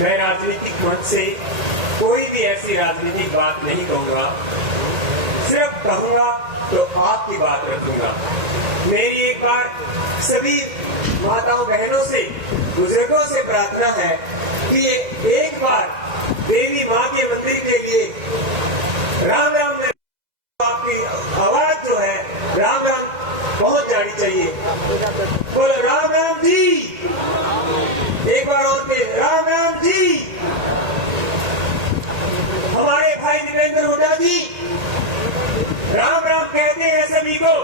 मैं राजनीतिक मंच से कोई भी ऐसी राजनीतिक बात नहीं कहूंगा, सिर्फ कहूंगा तो आपकी बात रखूंगा। मेरी एक बार सभी माताओं बहनों से, बुजुर्गों से प्रार्थना है कि एक बार देवी माँ के मंदिर के लिए राम राम आपकी आवाज जो है राम राम पहुंच जानी चाहिए। बोलो राम राम जी, एक बार और के राम राम जी। हमारे भाई दीपेंद्र हुड्डा जी राम राम कहते हैं सभी को,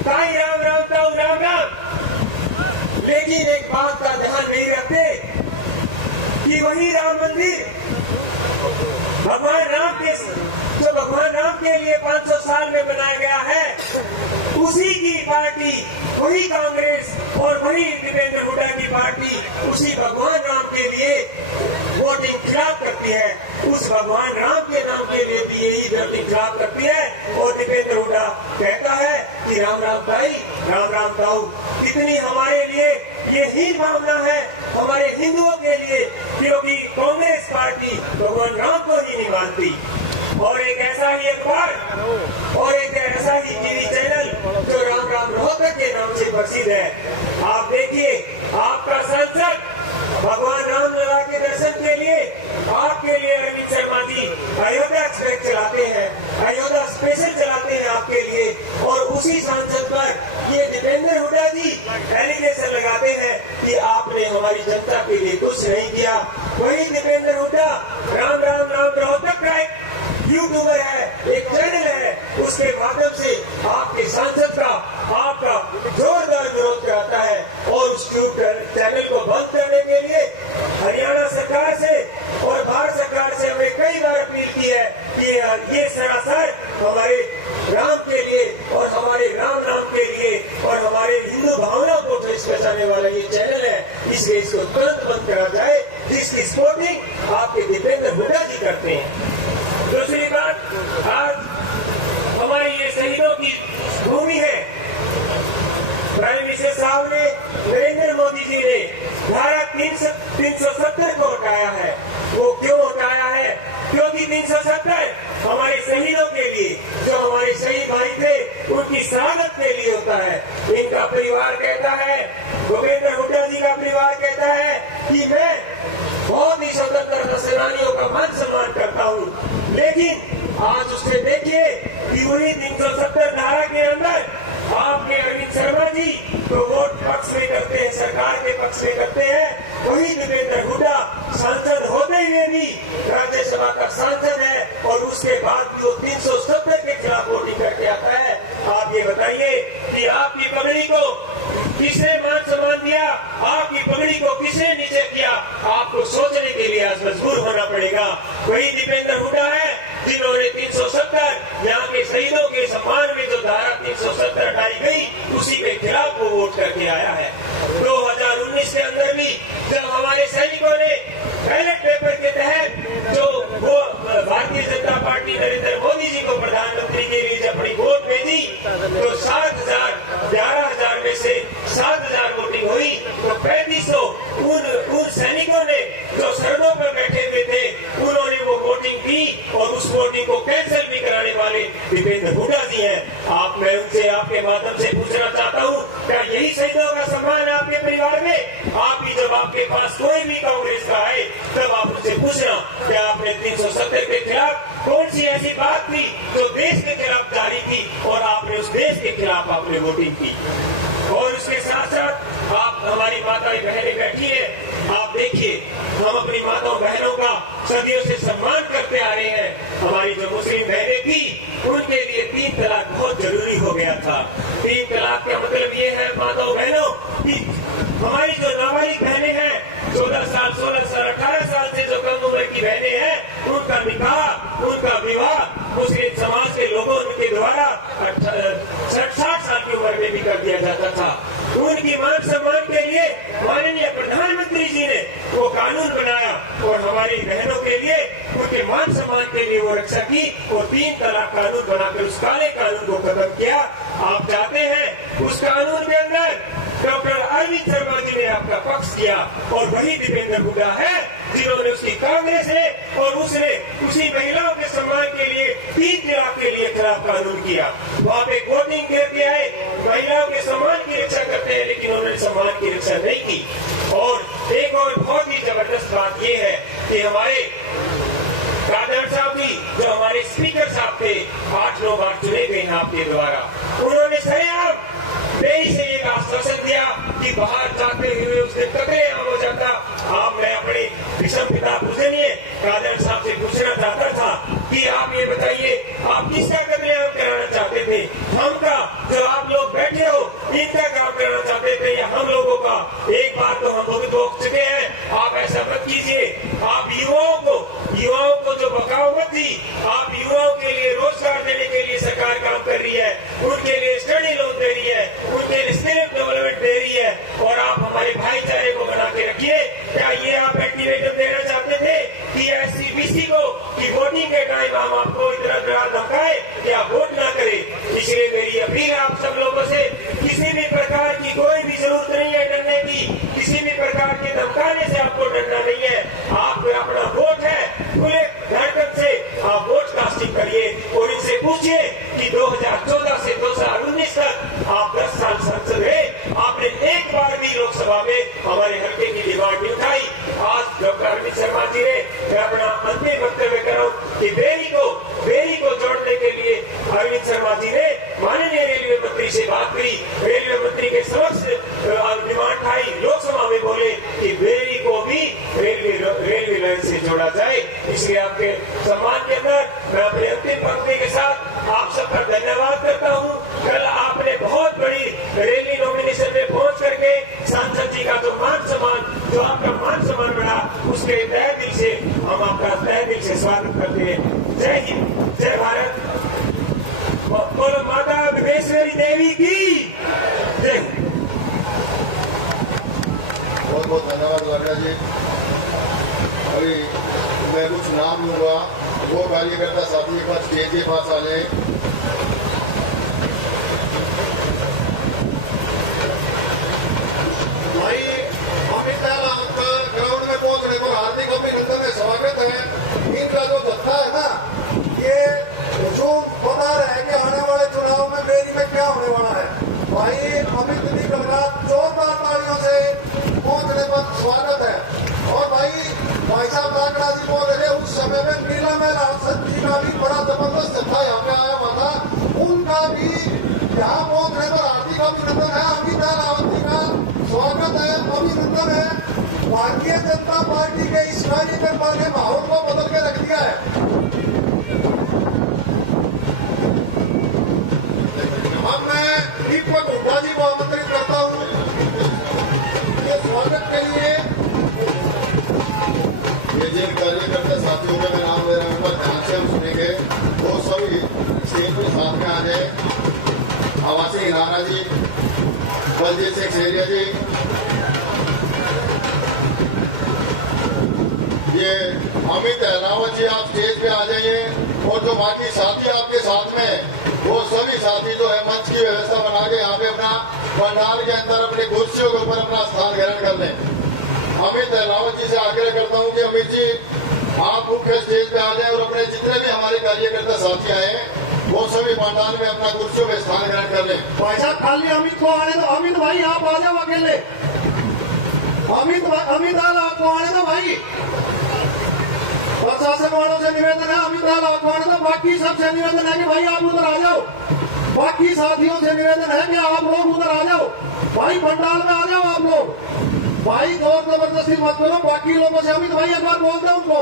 ताई राम राम ताऊ राम राम, लेकिन एक बात का ध्यान नहीं रखते कि वही राम मंदिर भगवान राम के जो भगवान राम के लिए 500 साल में बनाया गया है, उसी की पार्टी, वही कांग्रेस और वही दीपेंद्र हुड्डा की पार्टी उसी भगवान राम के लिए वोटिंग खिलाफ करती है। उस भगवान राम के नाम के लिए भी यही वोटिंग खिलाफ करती है। और दीपेंद्र हुड्डा कहता है कि राम राम ताई राम राम ताऊ। कितनी हमारे लिए ये ही मामला है, हमारे हिंदुओं के लिए, क्योंकि कांग्रेस पार्टी भगवान राम को ही नहीं मानती। और एक ऐसा ही अखबार और एक ऐसा ही टीवी चैनल जो राम राम रोहतक के नाम से प्रसिद्ध है। आप देखिए, आपका सांसद भगवान राम लला के दर्शन के लिए आपके लिए अरविंद शर्मा जी अयोध्या एक्सप्रेस चलाते हैं, अयोध्या स्पेशल चलाते हैं आपके लिए। और उसी सांसद पर ये दीपेंद्र हुड्डा जी एलिगेशन लगाते हैं कि आपने हमारी जनता के लिए कुछ नहीं किया। वही दीपेंद्र हुड्डा राम राम नाम रोहतक का एक यूट्यूबर है, एक चैनल है, उसके माध्यम से आपके सांसद का आपका जोरदार विरोध कराता है। और उस चैनल को बंद करने के लिए हरियाणा सरकार से और भारत सरकार से हमें कई बार अपील की है कि ये सरासर हमारे राम के लिए और हमारे राम नाम के लिए और हमारे हिंदू भावनाओं को ठेस पहुंचाने वाला ये चैनल है, इसलिए इसको तुरंत बंद करा जाए, जिसकी सपोर्टिंग आपके दीपेंद्र हुड्डा जी करते हैं। दूसरी बात, आज हमारी ये शहीदों की भूमि है। प्राइम मिनिस्टर साहब ने, नरेंद्र मोदी जी ने धारा 370 को हटाया है। वो क्यों हटाया है? क्योंकि 370 हमारे शहीदों के लिए, जो हमारे शहीद भाई थे, उनकी शहादत के लिए होता है। इनका परिवार कहता है, भूपेंद्र हुड्डा जी का परिवार कहता है कि मैं बहुत ही स्वतंत्रता सेनानियों का मान सम्मान करता हूँ, लेकिन आज उससे देखिए कि वही 370 धारा के अंदर आपके अरविंद शर्मा जी तो वोट पक्ष में करते हैं, सरकार के पक्ष में करते हैं। वही दीपेंद्र हुड्डा सांसद होते हुए भी राज्यसभा का सांसद है और उसके बाद भी वो 370 के खिलाफ वोटिंग करके आता है। आप ये बताइए कि आपकी पगड़ी को किसने मान सम्मान दिया, आपकी पगड़ी को किसने नीचे किया? आपको सोचने के लिए आज मजबूर होना पड़ेगा। वही दीपेंद्र हुड्डा है जिन्होंने 370 यहाँ के शहीदों के सम्मान में जो धारा 370 हटाई गई, उसी के खिलाफ वो वोट करके आया है। 2019 के अंदर भी जब हमारे सैनिकों ने बैलेट पेपर के तहत जो वो भारतीय जनता पार्टी नरेंद्र मोदी जी को प्रधानमंत्री के लिए जब अपनी वोट भेजी, तो 11,000 में से 7,000 वोटिंग हुई। तो 3500 उन सैनिकों ने जो सरहदों पर बैठे हुए थे, उन्होंने वो वोटिंग की और उस वोटिंग को कैंसिल भी कराने वाले दीपेंद्र हुड्डा जी हैं। मैं उनसे आपके माध्यम से पूछना चाहता हूँ, क्या यही शहीदों का सम्मान है आपके परिवार में? आप ही जब आपके पास कोई भी कांग्रेस का है, तब आप उनसे पूछना क्या आपने 370 के खिलाफ कौन सी ऐसी बात थी जो देश के खिलाफ जारी थी और आपने उस देश के खिलाफ आपने वोटिंग की। और उसके साथ साथ आप हमारी माताएं बहनें बैठी है, आप देखिए हम अपनी माताओं बहनों का सदियों से सम्मान करते आ रहे हैं। हमारी जो मुस्लिम बहनें थी, उनके लिए 3 तलाक बहुत जरूरी हो गया था। 3 तलाक का मतलब ये है माताओं बहनों कि हमारी जो नाबालिग बहनें हैं, 14 साल 16 साल 18 साल से जो कम उम्र की बहनें हैं, उनका निकाह, उनका विवाह मुस्लिम समाज के लोगों के द्वारा 60 साल की उम्र में भी कर दिया जाता था। उनकी मान सम्मान के लिए माननीय प्रधानमंत्री जी ने वो कानून बनाया और हमारी बहनों के लिए उनके मान सम्मान के लिए वो रक्षा की और 3 तलाक कानून बनाकर उस काले कानून को खत्म किया। आप चाहते हैं उस कानून के अंदर डॉक्टर अरविंद शर्मा जी ने आपका पक्ष किया और वही दीपेंद्र हुड्डा है जिन्होंने उसकी कांग्रेस है और उसने उसी महिलाओं के सम्मान के लिए 3 तलाक के लिए खिलाफ कानून किया। वहाँ पे वोटिंग करके आए, महिलाओं के सम्मान की रक्षा करते हैं, लेकिन उन्होंने सम्मान की रक्षा नहीं की। और एक और बहुत ही जबरदस्त बात यह है कि हमारे कादर साहब भी, जो हमारे स्पीकर साहब थे, 8-9 बार चुने गए हैं आपके द्वारा, उन्होंने सरेआम देश से एक आश्वासन दिया कि बाहर जाते हुए उसके कतलेआम हो जाता। आप मैं अपने विषम पिता पूजनीय कादर साहब से पूछना चाहता था कि आप ये बताइए, आप किसका कतलेआम कराना चाहते थे? हम का, जो आप लोग बैठे हो, इनका काम कराना चाहते थे या हम लोगों का? एक बार तो हम लोग रोक चुके हैं, आप ऐसा मत कीजिए। आप युवाओं को जो बगावत थी, आप युवाओं के लिए रोजगार देने के लिए सरकार काम कर रही है, उनके लिए स्टडी लोन दे रही है, उनके लिए स्किल डेवलपमेंट दे रही है, और आप हमारे भाईचारे को बना के रखिए। क्या ये आप एक्टिवेटर देना चाहते थे कि SC-BC को कि वोटिंग के टाइम हम आपको इतना डरा धमकाए कि आप वोट ना करें? इसलिए मेरी अपील आप सब लोगों से, किसी भी प्रकार की कोई भी जरूरत नहीं है डरने की, किसी भी प्रकार के धमकाने से आपको डरना नहीं है। आपको अपना वोट है, खुले धड़कन से आप वोट कास्टिंग करिए और इनसे पूछिए कि 2014 से 2019 तक आप 10 साल संसद रहे, आपने एक बार भी लोकसभा में हमारे हल्के की डिमांड नहीं उठाई। आज डॉक्टर अरविंद शर्मा जी ने, मैं अपना अंतिम वक्तव्य कर रहा हूँ कि बेरी को जोड़ने के लिए अरविंद शर्मा जी ने माननीय रेलवे मंत्री से बात करी, रेलवे मंत्री के समक्ष डिमांड उठाई, लोकसभा में बोले कि बेरी को भी रेलवे लाइन से जोड़ा जाए। इसलिए आपके सम्मान के अंदर मैं अपने अंतिम पंक्ति के साथ आप सबका धन्यवाद करता हूँ। कल आपने बहुत बड़ी रैली नॉमिनेशन में पहुंच करके सांसद जी का जो आपका मान सम्मान बढ़ा, उसके तहे दिल से हम आपका तहे दिल से स्वागत करते हैं। जय हिंद, जय भारत, बोलो माता विश्वेश्वरी देवी की जय। बहुत बहुत धन्यवाद वर्मा जी। अभी मैं कुछ नाम लूंगा, वो कार्यकर्ता साथी के पास स्टेज के पास आ जाए। भाई अमित शाह का ग्राउंड में पहुंचने पर हार्दिक अभिनंदन है, स्वागत है। इनका जो जत्था है ना, ये जो बता रहे हैं कि आने वाले चुनाव में बेरी में क्या होने वाला है। भाई अमित जी का जोरदार तालियों से पहुंचने पर स्वागत है। और भाई साहब काकड़ा जी बोल रहे, उस समय में नीला मेला जी का भी बड़ा जबरदस्त जत्था यहाँ पे आया हुआ था, उनका भी यहाँ पहुंचने पर हार्दिक अभिनंदन है। अमित रावत जी का स्वागत है, अभिनंदन है। भारतीय जनता पार्टी के इस कार्यकर्ता ने माहौल को बदल के रख दिया है। अब मैं दीपक हुड्डा जी को आमंत्रित करता हूँ स्वागत के लिए। ये जिन कार्यकर्ता साथियों का मैं नाम ले रहा हूँ, उनका ध्यान से हम सुनेंगे। वो सभी स्टेज पर साथ में आ जाए। आवासी हिराना जी, बलजीत सिंह सेरिया जी, ये अमित रावत जी, आप स्टेज पे आ जाइए। और जो बाकी साथी आपके साथ में, वो सभी साथी जो है मंच की व्यवस्था बना के यहाँ पे अपना पंडाल के अंदर अपनी कुर्सियों के ऊपर अपना स्थान ग्रहण कर लें। अमित रावत जी से आग्रह करता हूँ कि अमित जी आप मुख्य स्टेज पे आ जाए और अपने जितने भी हमारे कार्यकर्ता साथी आए हैं, वो सभी पंडाल में अपना कुर्सियों में स्थान ग्रहण कर लें। भाई साहब खाली अमित को आने दो। अमित भाई आप आ जाओ अकेले। अमित आपको आने दो भाई। प्रशासन वालों से निवेदन है, अमित आपको आने दो। बाकी सबसे निवेदन है कि भाई आप उधर आ जाओ। बाकी साथियों से निवेदन है कि आप लोग उधर आ जाओ। भाई पंडाल में आ जाओ आप लोग। भाई जोर जबरदस्ती मत करो। बाकी लोगों से अमित भाई एक बार बोल दो उनको,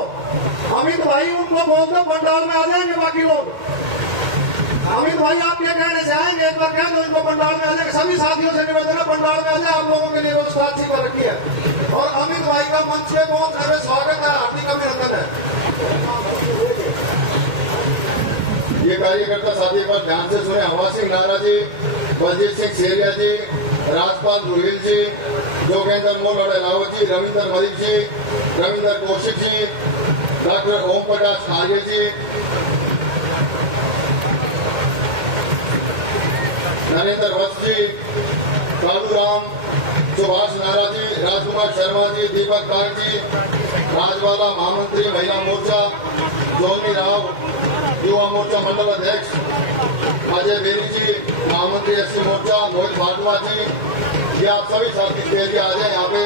अमित भाई उनको बोल दो पंडाल में आ जाएंगे बाकी लोग। अमित भाई आपके कहने से आएंगे, एक बार कह दो इनको पंडाल में आ जाएंगे। सभी साथियों से निवेदन है पंडाल में आ जाए। आप लोगों के लिए व्यवस्था अच्छी कर रखी है। और अमित भाई का मंच पे पहुंचने में स्वागत है, हार्दिक अभिनंदन है। ये कार्यकर्ता साथी पर ध्यान से सुने। हवा सिंह नारा जी, बलजीत सिंह सेरिया जी, राजपाल रुहिल जी, जोगेंद्र मोहन रावत जी, रविंद्र मलिक जी, रविंद्र कौशिक जी, डॉक्टर ओम प्रकाश आर्य जी, नरेंद्र वत्स जी, कालूराम, सुभाष नारा जी, राजकुमार शर्मा जी, दीपक राय जी, राजवाला महामंत्री महिला मोर्चा, जोनी राव युवा मोर्चा मंडल अध्यक्ष, अजय बेरी जी महामंत्री एससी मोर्चा, मोहित भारद्वाज जी, ये आप सभी साथी तेजी आ जाए यहाँ पे।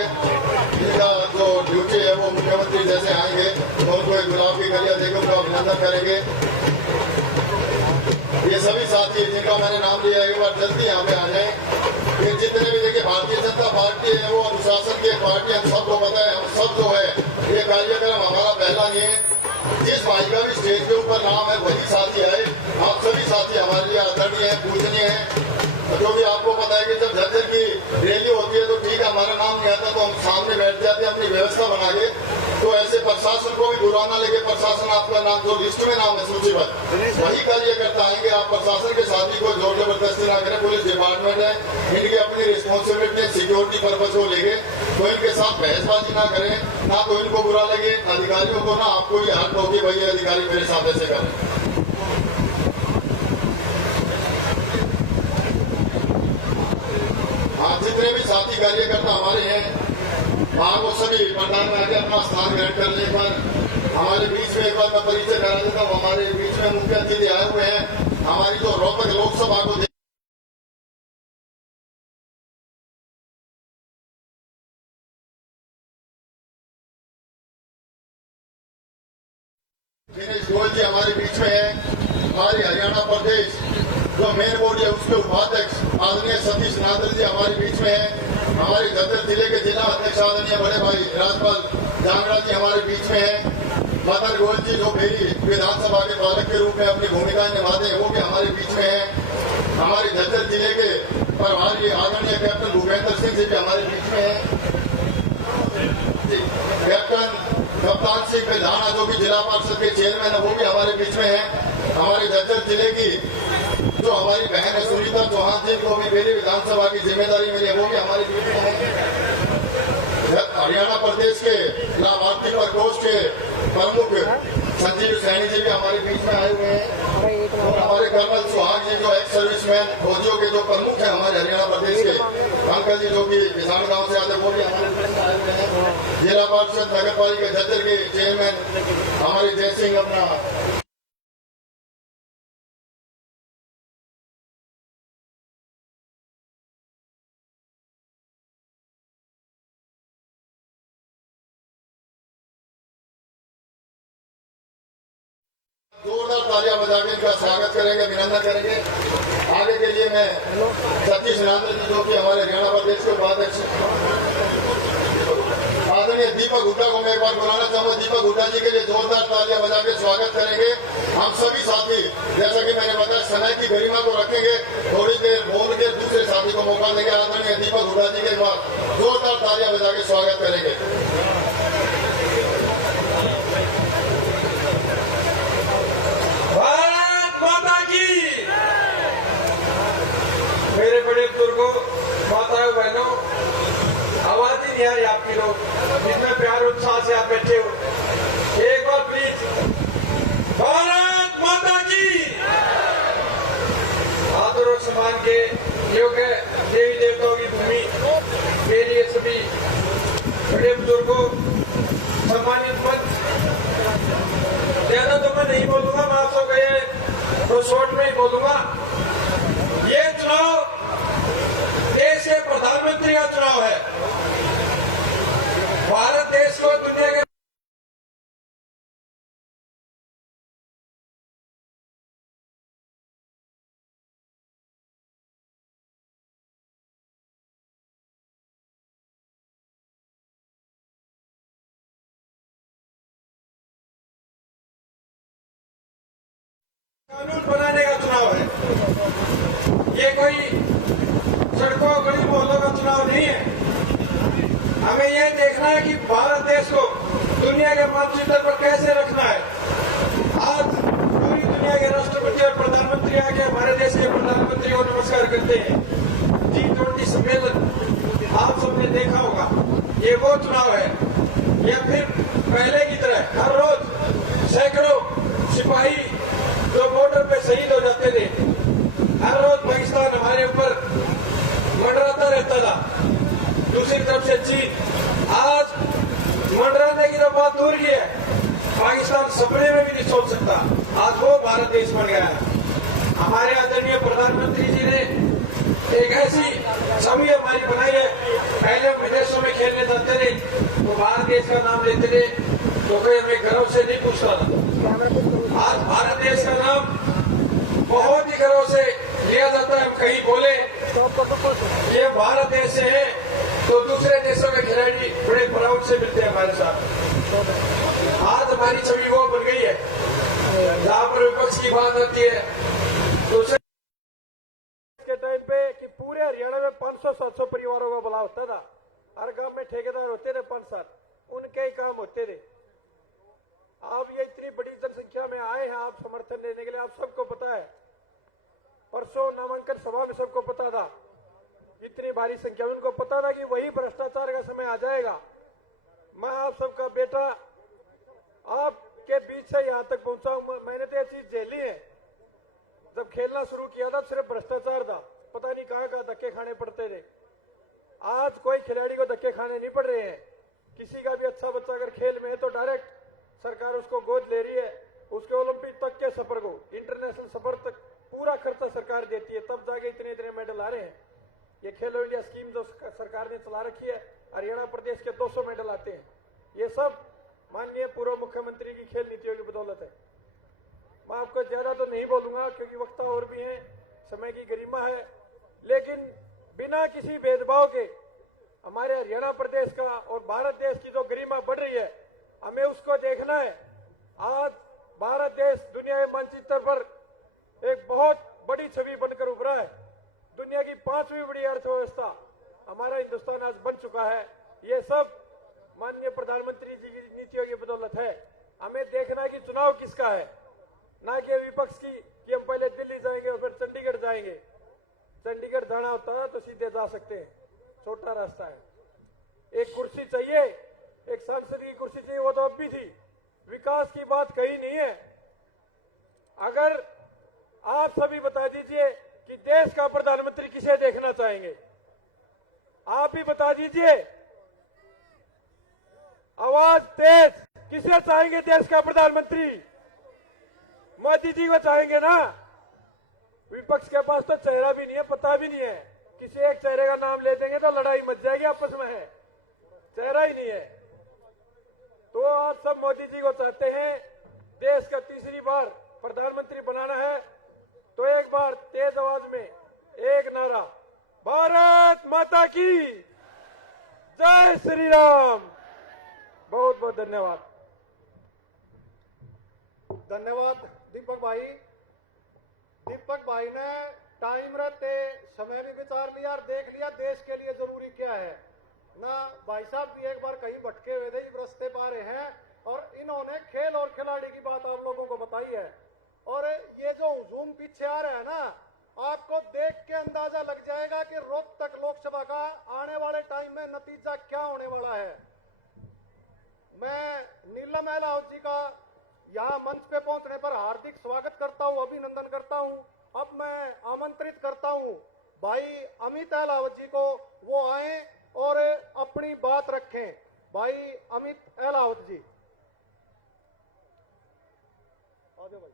इनका जो ड्यूटी है वो मुख्यमंत्री जैसे आएंगे तो उनको एक गुलाब की कलिया देकर उनका अभिनंदन करेंगे। ये सभी साथी जिनका मैंने नाम लिया एक बार जल्दी यहाँ पे आ जाए। ये जितने भी देखिए भारतीय जनता पार्टी है वो अनुशासन की एक पार्टी, हम सबको पता है। हम सब जो है ये कार्यक्रम हमारा पहला नहीं है। जिस भाई का भी स्टेज के ऊपर नाम है वही साथी आए। आप सभी साथी हमारे लिए आदरणीय है, पूजनीय है। जो भी आपको पता है कि जब झज्जर की रैली होती है तो ठीक है हमारा नाम नहीं आता तो हम सामने बैठ जाते हैं अपनी व्यवस्था बना के। तो ऐसे प्रशासन को भी बुरा ना लगे, प्रशासन आपका नाम जो लिस्ट में नाम है सूचीबद्ध वही कार्यकर्ता आएंगे। आप प्रशासन के साथी को जोर जबरदस्ती ना करें। पुलिस डिपार्टमेंट है, इनकी अपनी रिस्पॉन्सिबिलिटी सिक्योरिटी पर्पज को लेके तो इनके साथ बहसबाजी ना करें, ना तो इनको बुरा लगे अधिकारियों को, ना आपको ये हर्ट होगी भाई अधिकारी मेरे साथ ऐसे करें। हाँ, जितने भी साथी कार्यकर्ता हमारे हैं वहाँ वो सभी पंडाल में आके अपना स्थान ग्रहण कर ले। एक बार हमारे बीच में एक बार मैं परिचय करा देता हूँ। हमारे बीच में मुख्य अतिथि आए हुए हैं हमारी जो रोहतक लोकसभा को दिनेश गोयल जी हमारे बीच में है। हमारी हरियाणा प्रदेश जो मेन बोर्ड है उसके उपाध्यक्ष आदरणीय सतीश नादल जी हमारे बीच में है। हमारे झज्जर जिले के जिला अध्यक्ष आदरणीय बड़े भाई राजपाल जांगड़ा जी हमारे बीच में है। मदन गोयल जी जो मेरी विधानसभा के पालक के रूप में अपनी भूमिकाएं निभाते हैं वो भी हमारे बीच में है। हमारे झज्जर जिले के प्रभारी आदरणीय कैप्टन भूपेंद्र सिंह जी भी हमारे बीच में है। कैप्टन कप्तान सिंह बेधाना जो कि जिला परिषद के चेयरमैन है वो भी हमारे बीच में है। हमारे झज्जर जिले की जो हमारी बहन है सुनीता चौहान जी को भी मेरी विधानसभा की जिम्मेदारी मिली है वो भी हमारे बीच में है। हरियाणा प्रदेश के लाभार्थी प्रकोष्ठ के प्रमुख संजीव सैनी जी भी हमारे बीच में आए हुए हैं। और हमारे कर्नल सुहाग जी जो एक्स सर्विसमैन फौजियों के जो प्रमुख हैं हमारे हरियाणा प्रदेश के अंकल जी जो कि किसान गांव से आते वो भी हमारे बीच में आए हुए हैं। जिला परिषद नगर पालिका झज्जर के चेयरमैन हमारे जय सिंह अपना जोरदार तालियां बजा के इनका स्वागत करेंगे, अभिनंदन करेंगे। आगे के लिए मैं सतीश नादल जी जो कि हमारे हरियाणा प्रदेश के उपाध्यक्ष आदरणीय दीपक हुड्डा को मैं एक बार बुलाना चाहूंगा। दीपक हुड्डा जी के लिए जोरदार तालियां बजा के स्वागत करेंगे। हम सभी साथी जैसा कि मैंने बताया समय की गरिमा को रखेंगे, थोड़ी देर बोल के दूसरे साथी को मौका देंगे। आदरणीय दीपक हुड्डा जी के बाद जोरदार तालियां बजा के स्वागत करेंगे। मेरे बड़े बुजुर्गों, माताओं बहनों, आवाज ही नहीं आ रही आपकी लोग जितने प्यार उत्साह से आप बैठे हो। एक बार प्लीज भारत माता की आदर और सम्मान के योग्य देवी देवताओं की भूमि के लिए सभी बड़े बुजुर्गों, सम्मानित मत ज्यादा तो मैं नहीं बोलूंगा, मैं आप सबको ये तो शॉर्ट में ही बोलूंगा। ये चुनाव देश के प्रधानमंत्री का चुनाव है। भारत देश को दुनिया के कानून बनाने का चुनाव है। ये कोई सड़कों गली मोहल्लों का चुनाव नहीं है। हमें यह देखना है कि भारत देश को दुनिया के मानचित्र पर कैसे रखना है। आज पूरी दुनिया के राष्ट्रपति और प्रधानमंत्री आके हमारे देश के प्रधानमंत्री को नमस्कार करते हैं। G20 सम्मेलन आप सबने देखा होगा। ये वो चुनाव है या फिर पहले की तरह हर रोज सैकड़ों सिपाही जो बॉर्डर पे शहीद हो जाते थे, हर रोज पाकिस्तान हमारे ऊपर मंडराता रहता था। दूसरी दूर की है, पाकिस्तान सपने में भी नहीं सोच सकता। आज वो भारत देश बन गया है। हमारे आदरणीय प्रधानमंत्री जी ने एक ऐसी छवि हमारी बनाई है। पहले हम विदेशों में खेलने जाते थे तो भारत देश का नाम लेते थे तो कोई हमें गर्व से नहीं पूछता था। आज भारत देश का नाम बहुत ही गर्व से लिया जाता है। हम कहीं बोले ये भारत देश से है तो दूसरे देशों के खिलाड़ी बड़े प्राउड से मिलते हैं हमारे साथ। आज हमारी छवि वो बन गई है जहां पर विपक्ष की बात आती है दूसरे के टाइम पे कि पूरे हरियाणा में 500-700 परिवारों का बुलाव होता था। हर गांव में ठेकेदार होते थे 5-7, उनके ही काम होते थे। अब ये इतनी बड़ी जनसंख्या में आए हैं आप समर्थन देने के लिए। आप सबको पता है, परसों नामांकन सभा में सबको पता था इतनी भारी संख्या में। उनको पता था कि वही भ्रष्टाचार का समय आ जाएगा। मैं आप सबका बेटा आपके बीच से यहां तक पहुंचा हूं। मैंने तो ये चीज झेली है। जब खेलना शुरू किया था सिर्फ भ्रष्टाचार था, पता नहीं कहां धक्के खाने पड़ते थे। आज कोई खिलाड़ी को धक्के खाने नहीं पड़ रहे हैं। किसी का भी अच्छा बच्चा अगर खेल में है तो डायरेक्ट सरकार उसको गोद ले रही है। उसके ओलंपिक तक के सफर को, इंटरनेशनल सफर तक पूरा खर्चा सरकार देती है, तब जाके इतने मेडल आ रहे हैं। ये खेलो इंडिया स्कीम जो सरकार ने चला रखी है, हरियाणा प्रदेश के 200 मेडल आते हैं। ये सब माननीय पूर्व मुख्यमंत्री की खेल नीतियों की बदौलत है। मैं आपको ज्यादा तो नहीं बोलूंगा क्योंकि वक्त और भी है, समय की गरिमा है, लेकिन बिना किसी भेदभाव के हमारे हरियाणा प्रदेश का और भारत देश की जो गरिमा बढ़ रही है, हमें उसको देखना है। आज भारत देश दुनिया के मानचित्र पर एक बहुत बड़ी छवि बनकर उभरा है। दुनिया की 5वीं बड़ी अर्थव्यवस्था हमारा हिंदुस्तान आज बन चुका है। ये सब माननीय प्रधानमंत्री जी की नीतियों की बदौलत है। हमें देखना है कि चुनाव किसका है, ना कि विपक्ष की कि हम पहले दिल्ली जाएंगे और फिर चंडीगढ़ जाएंगे। चंडीगढ़ जाना होता है तो सीधे जा सकते हैं, छोटा रास्ता है। एक कुर्सी चाहिए, एक सांसद की कुर्सी चाहिए, वो तो अब भी थी। विकास की बात कही नहीं है। अगर आप सभी बता दीजिए कि देश का प्रधानमंत्री किसे देखना चाहेंगे, आप ही बता दीजिए। आवाज तेज, किसे चाहेंगे देश का प्रधानमंत्री? मोदी जी को चाहेंगे ना। विपक्ष के पास तो चेहरा भी नहीं है, पता भी नहीं है। किसी एक चेहरे का नाम ले देंगे तो लड़ाई मच जाएगी आपस में, है चेहरा ही नहीं है। तो आप सब मोदी जी को चाहते हैं, देश का तीसरी बार प्रधानमंत्री बनाना है, तो एक बार तेज आवाज में एक नारा, भारत माता की जय श्री राम। बहुत बहुत धन्यवाद। धन्यवाद दीपक भाई। दीपक भाई ने टाइम रहते समय भी विचार लिया और देख लिया देश के लिए जरूरी क्या है ना। भाई साहब भी एक बार कहीं भटके हुए थे, रास्ते पा रहे हैं और इन्होंने खेल और खिलाड़ी की बात आप लोगों को बताई है। और ये जो हुजूम पीछे आ रहा है ना, आपको देख के अंदाजा लग जाएगा कि रोहतक लोकसभा का आने वाले टाइम में नतीजा क्या होने वाला है। मैं नीलम अहलावत जी का यहाँ मंच पे पहुंचने पर हार्दिक स्वागत करता हूँ, अभिनंदन करता हूँ। अब मैं आमंत्रित करता हूँ भाई अमित अहलावत जी को, वो आए और अपनी बात रखें। भाई अमित अहलावत जी आ जाओ भाई,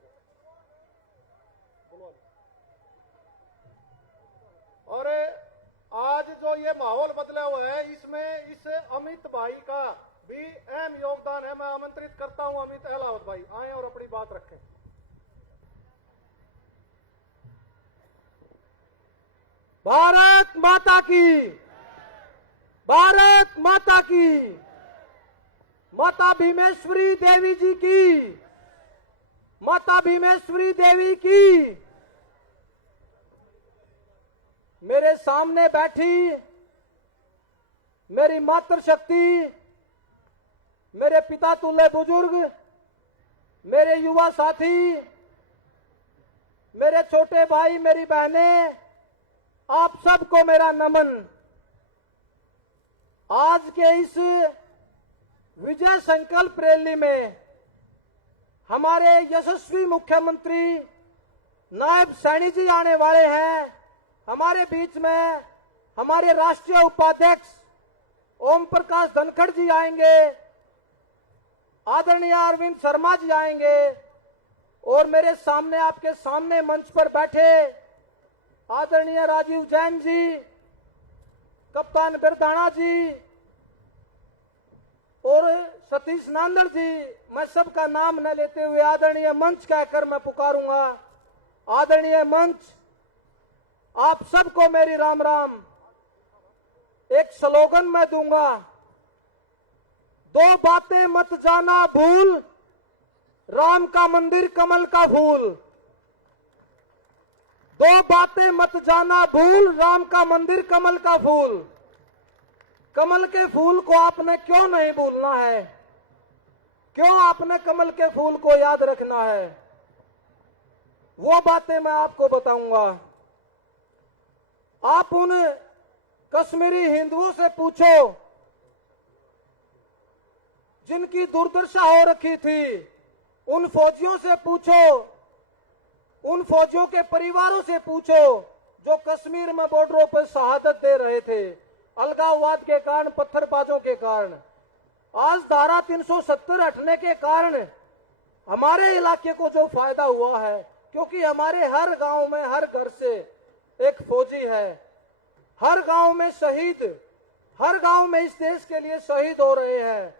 बोलो। और आज जो ये माहौल बदला हुआ है, इसमें इस अमित भाई का भी अहम योगदान है। मैं आमंत्रित करता हूं अमित अहलावत भाई आए और अपनी बात रखें। भारत माता की, भारत माता की, माता भीमेश्वरी देवी जी की, माता भीमेश्वरी देवी की। मेरे सामने बैठी मेरी मातृशक्ति, मेरे पिता तुल्य बुजुर्ग, मेरे युवा साथी, मेरे छोटे भाई, मेरी बहनें, आप सबको मेरा नमन। आज के इस विजय संकल्प रैली में हमारे यशस्वी मुख्यमंत्री नायब सैनी जी आने वाले हैं। हमारे बीच में हमारे राष्ट्रीय उपाध्यक्ष ओम प्रकाश धनखड़ जी आएंगे। आदरणीय अरविंद शर्मा जी आएंगे और मेरे सामने आपके सामने मंच पर बैठे आदरणीय राजीव जैन जी, कप्तान बिरदाना जी और सतीश नांदड़ जी, मैं सबका नाम न लेते हुए आदरणीय मंच कहकर मैं पुकारूंगा। आदरणीय मंच, आप सबको मेरी राम राम। एक स्लोगन मैं दूंगा, दो बातें मत जाना भूल, राम का मंदिर कमल का फूल। दो बातें मत जाना भूल, राम का मंदिर कमल का फूल। कमल के फूल को आपने क्यों नहीं भूलना है? क्यों आपने कमल के फूल को याद रखना है? वो बातें मैं आपको बताऊंगा। आप उन कश्मीरी हिंदुओं से पूछो जिनकी दुर्दशा हो रखी थी, उन फौजियों से पूछो, उन फौजियों के परिवारों से पूछो जो कश्मीर में बॉर्डरों पर शहादत दे रहे थे अलगाववाद के कारण, पत्थरबाजों के कारण। आज धारा 370 हटने के कारण हमारे इलाके को जो फायदा हुआ है, क्योंकि हमारे हर गांव में, हर घर से एक फौजी है, हर गांव में शहीद, हर गांव में इस देश के लिए शहीद हो रहे हैं।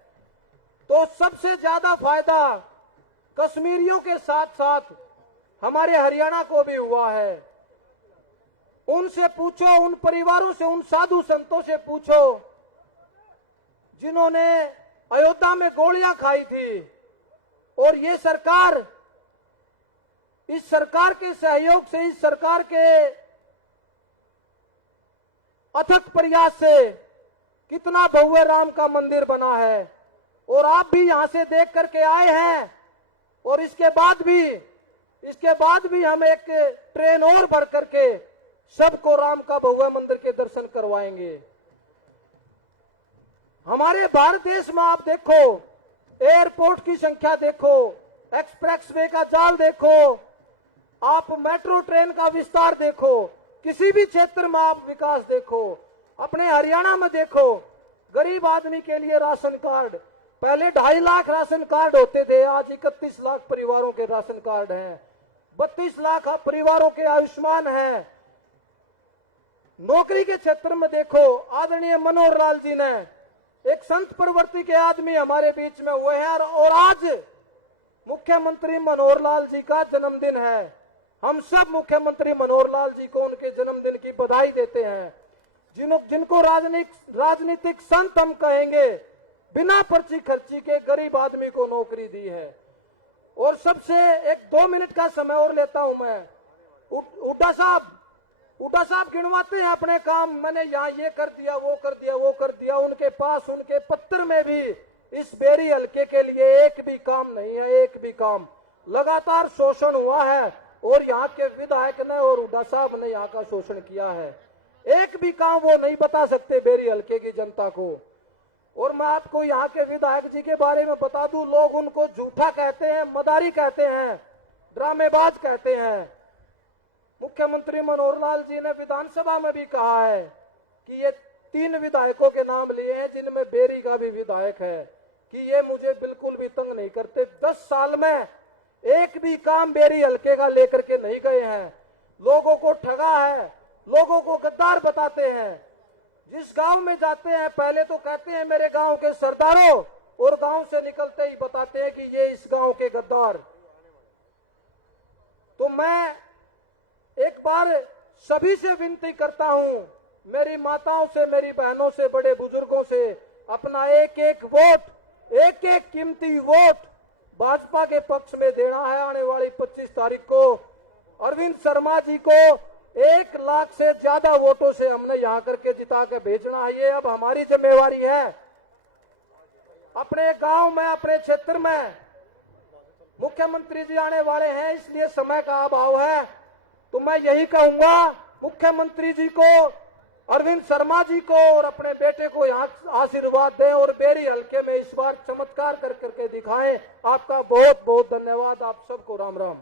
तो सबसे ज्यादा फायदा कश्मीरियों के साथ साथ हमारे हरियाणा को भी हुआ है। उनसे पूछो, उन परिवारों से, उन साधु संतों से पूछो जिन्होंने अयोध्या में गोलियां खाई थी। और ये सरकार, इस सरकार के सहयोग से, इस सरकार के अथक प्रयास से कितना भव्य राम का मंदिर बना है। और आप भी यहां से देख करके आए हैं। और इसके बाद भी हम एक ट्रेन और भर करके सबको राम का भव्य मंदिर के दर्शन करवाएंगे। हमारे भारत देश में आप देखो, एयरपोर्ट की संख्या देखो, एक्सप्रेसवे का जाल देखो, आप मेट्रो ट्रेन का विस्तार देखो, किसी भी क्षेत्र में आप विकास देखो। अपने हरियाणा में देखो, गरीब आदमी के लिए राशन कार्ड, पहले 2.5 लाख राशन कार्ड होते थे, आज 31 लाख परिवारों के राशन कार्ड हैं, 32 लाख परिवारों के आयुष्मान हैं। नौकरी के क्षेत्र में देखो, आदरणीय मनोहर लाल जी ने, एक संत प्रवृत्ति के आदमी हमारे बीच में हुए हैं। और आज मुख्यमंत्री मनोहर लाल जी का जन्मदिन है। हम सब मुख्यमंत्री मनोहर लाल जी को उनके जन्मदिन की बधाई देते हैं। जिनको राजनीतिक संत हम कहेंगे, बिना पर्ची खर्ची के गरीब आदमी को नौकरी दी है। और सबसे एक 2 मिनट का समय और लेता हूं मैं। हुड्डा साहब गिनवाते हैं अपने काम, मैंने यहाँ ये कर दिया, वो कर दिया, वो कर दिया। उनके पास, उनके पत्र में भी इस बेरी हल्के के लिए एक भी काम नहीं है, एक भी काम। लगातार शोषण हुआ है और यहाँ के विधायक ने और हुड्डा साहब ने यहाँ का शोषण किया है। एक भी काम वो नहीं बता सकते बेरी हल्के की जनता को। और मैं आपको यहाँ के विधायक जी के बारे में बता दूं, लोग उनको झूठा कहते हैं, मदारी कहते हैं, ड्रामेबाज कहते हैं। मुख्यमंत्री मनोहर लाल जी ने विधानसभा में भी कहा है कि ये 3 विधायकों के नाम लिए हैं जिनमें बेरी का भी विधायक है, कि ये मुझे बिल्कुल भी तंग नहीं करते। 10 साल में एक भी काम बेरी हल्के का लेकर के नहीं गए हैं। लोगों को ठगा है, लोगों को गद्दार बताते हैं। जिस गांव में जाते हैं पहले तो कहते हैं मेरे गांव के सरदारों, और गांव से निकलते ही बताते हैं कि ये इस गांव के गद्दार। तो मैं एक बार सभी से विनती करता हूं, मेरी माताओं से, मेरी बहनों से, बड़े बुजुर्गों से, अपना एक एक वोट, एक एक कीमती वोट भाजपा के पक्ष में देना है। आने वाली 25 तारीख को अरविंद शर्मा जी को 1 लाख से ज्यादा वोटों से हमने यहां करके जिता के भेजना है। ये अब हमारी जिम्मेवारी है। अपने गांव में, अपने क्षेत्र में मुख्यमंत्री जी आने वाले हैं, इसलिए समय का अभाव है। तो मैं यही कहूंगा, मुख्यमंत्री जी को, अरविंद शर्मा जी को और अपने बेटे को आशीर्वाद दें और बेरी हल्के में इस बार चमत्कार कर करके दिखाएं। आपका बहुत बहुत धन्यवाद। आप सबको राम राम।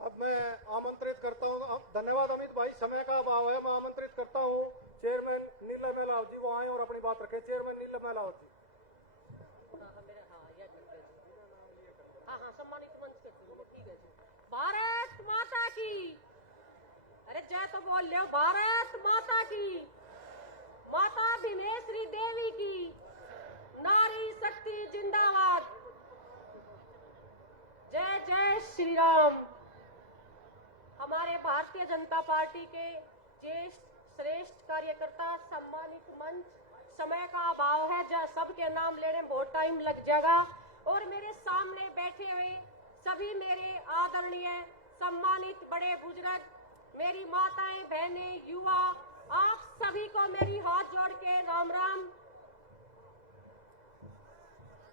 अब मैं आमंत्रित करता हूँ, धन्यवाद अमित भाई, समय का अभाव है। मैं आमंत्रित करता हूँ चेयरमैन नीलम मेलाव जी, वो आए और अपनी बात रखें। चेयरमैन नीलम मेलाव जी। हाँ सम्मानित मंच के थ्रू ठीक है जी। भारत माता की, अरे जय तो बोल लो, भारत माता की, माता भीमेश्वरी देवी की, नारी शक्ति जिंदाबाद, जय जय श्री राम। हमारे भारतीय जनता पार्टी के ज्येष्ठ श्रेष्ठ कार्यकर्ता, सम्मानित मंच, समय का अभाव है, जहाँ सबके नाम लेने में बहुत टाइम लग जाएगा, और मेरे सामने बैठे हुए सभी मेरे आदरणीय सम्मानित बड़े बुजुर्ग, मेरी माताएं बहनें युवा, आप सभी को मेरी हाथ जोड़ के राम राम।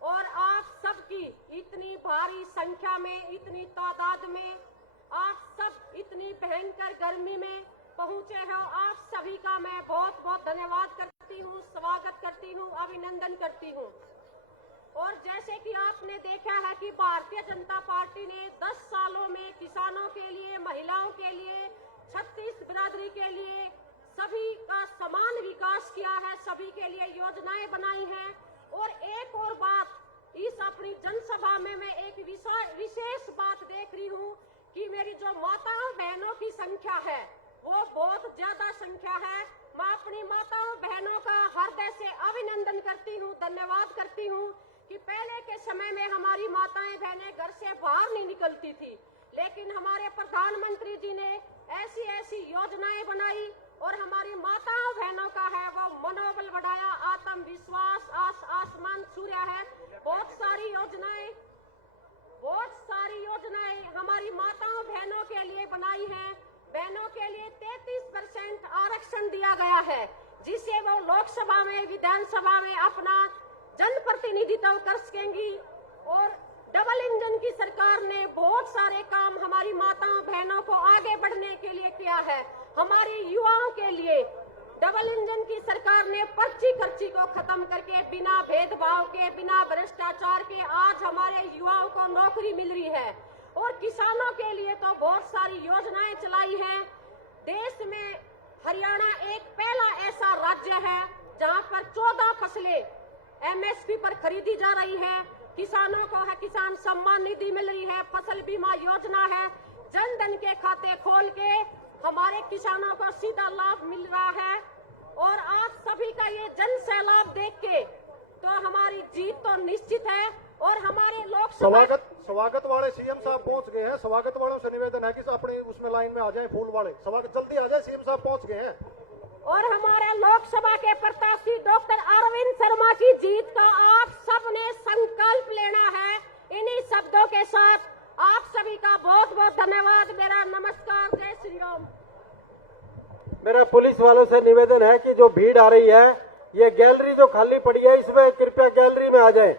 और आप सबकी इतनी भारी संख्या में, इतनी तादाद में, आप सब इतनी भयंकर गर्मी में पहुंचे हो, आप सभी का मैं बहुत बहुत धन्यवाद करती हूं, स्वागत करती हूं, अभिनंदन करती हूं। और जैसे कि आपने देखा है कि भारतीय जनता पार्टी ने 10 सालों में किसानों के लिए, महिलाओं के लिए, 36 बिरादरी के लिए सभी का समान विकास किया है, सभी के लिए योजनाएं बनाई हैं। और एक और बात, इस अपनी जनसभा में मैं एक विशेष बात देख रही हूं कि मेरी जो माताओं बहनों की संख्या है वो बहुत ज्यादा संख्या है। मैं अपनी माताओं बहनों का हृदय से अभिनंदन करती हूं, धन्यवाद करती हूं कि पहले के समय में हमारी माताएं बहनें घर से बाहर नहीं निकलती थी, लेकिन हमारे प्रधानमंत्री जी ने ऐसी ऐसी योजनाएं बनाई और हमारी माताओं बहनों का है वो मनोबल बढ़ाया, आत्मविश्वास आसमान छूया है। बहुत सारी योजनाएं हमारी माताओं बहनों के लिए बनाई हैं। बहनों के लिए 33% आरक्षण दिया गया है, जिससे वो लोकसभा में, विधानसभा में अपना जनप्रतिनिधित्व कर सकेंगी। और डबल इंजन की सरकार ने बहुत सारे काम हमारी माताओं बहनों को आगे बढ़ने के लिए किया है। हमारी युवाओं के लिए डबल इंजन की सरकार ने पर्ची खर्ची को खत्म करके, बिना भेदभाव के, बिना भ्रष्टाचार के आज हमारे युवाओं को नौकरी मिल रही है। और किसानों के लिए तो बहुत सारी योजनाएं चलाई हैं। देश में हरियाणा एक पहला ऐसा राज्य है जहां पर 14 फसलें MSP पर खरीदी जा रही है। किसानों को है किसान सम्मान निधि मिल रही है, फसल बीमा योजना है, जन धन के खाते खोल के हमारे किसानों को सीधा लाभ मिल रहा है। और आज सभी का ये जन सैलाब देख के तो हमारी जीत तो निश्चित है। और हमारे लोकसभा स्वागत वाले सीएम साहब पहुंच गए हैं। स्वागत वालों से निवेदन है कि अपने उसमें लाइन में आ जाएं, फूल वाले स्वागत जल्दी आ जाए, सीएम साहब पहुंच गए हैं। और हमारे लोकसभा के प्रत्याशी डॉक्टर अरविंद शर्मा की जीत का आप सबने संकल्प लेना है। इन्हीं शब्दों के साथ आप सभी का बहुत बहुत धन्यवाद। मेरा नमस्कार, जय श्री राम। मेरा पुलिस वालों से निवेदन है कि जो भीड़ आ रही है, ये गैलरी जो खाली पड़ी है, इसमें कृपया गैलरी में आ जाए।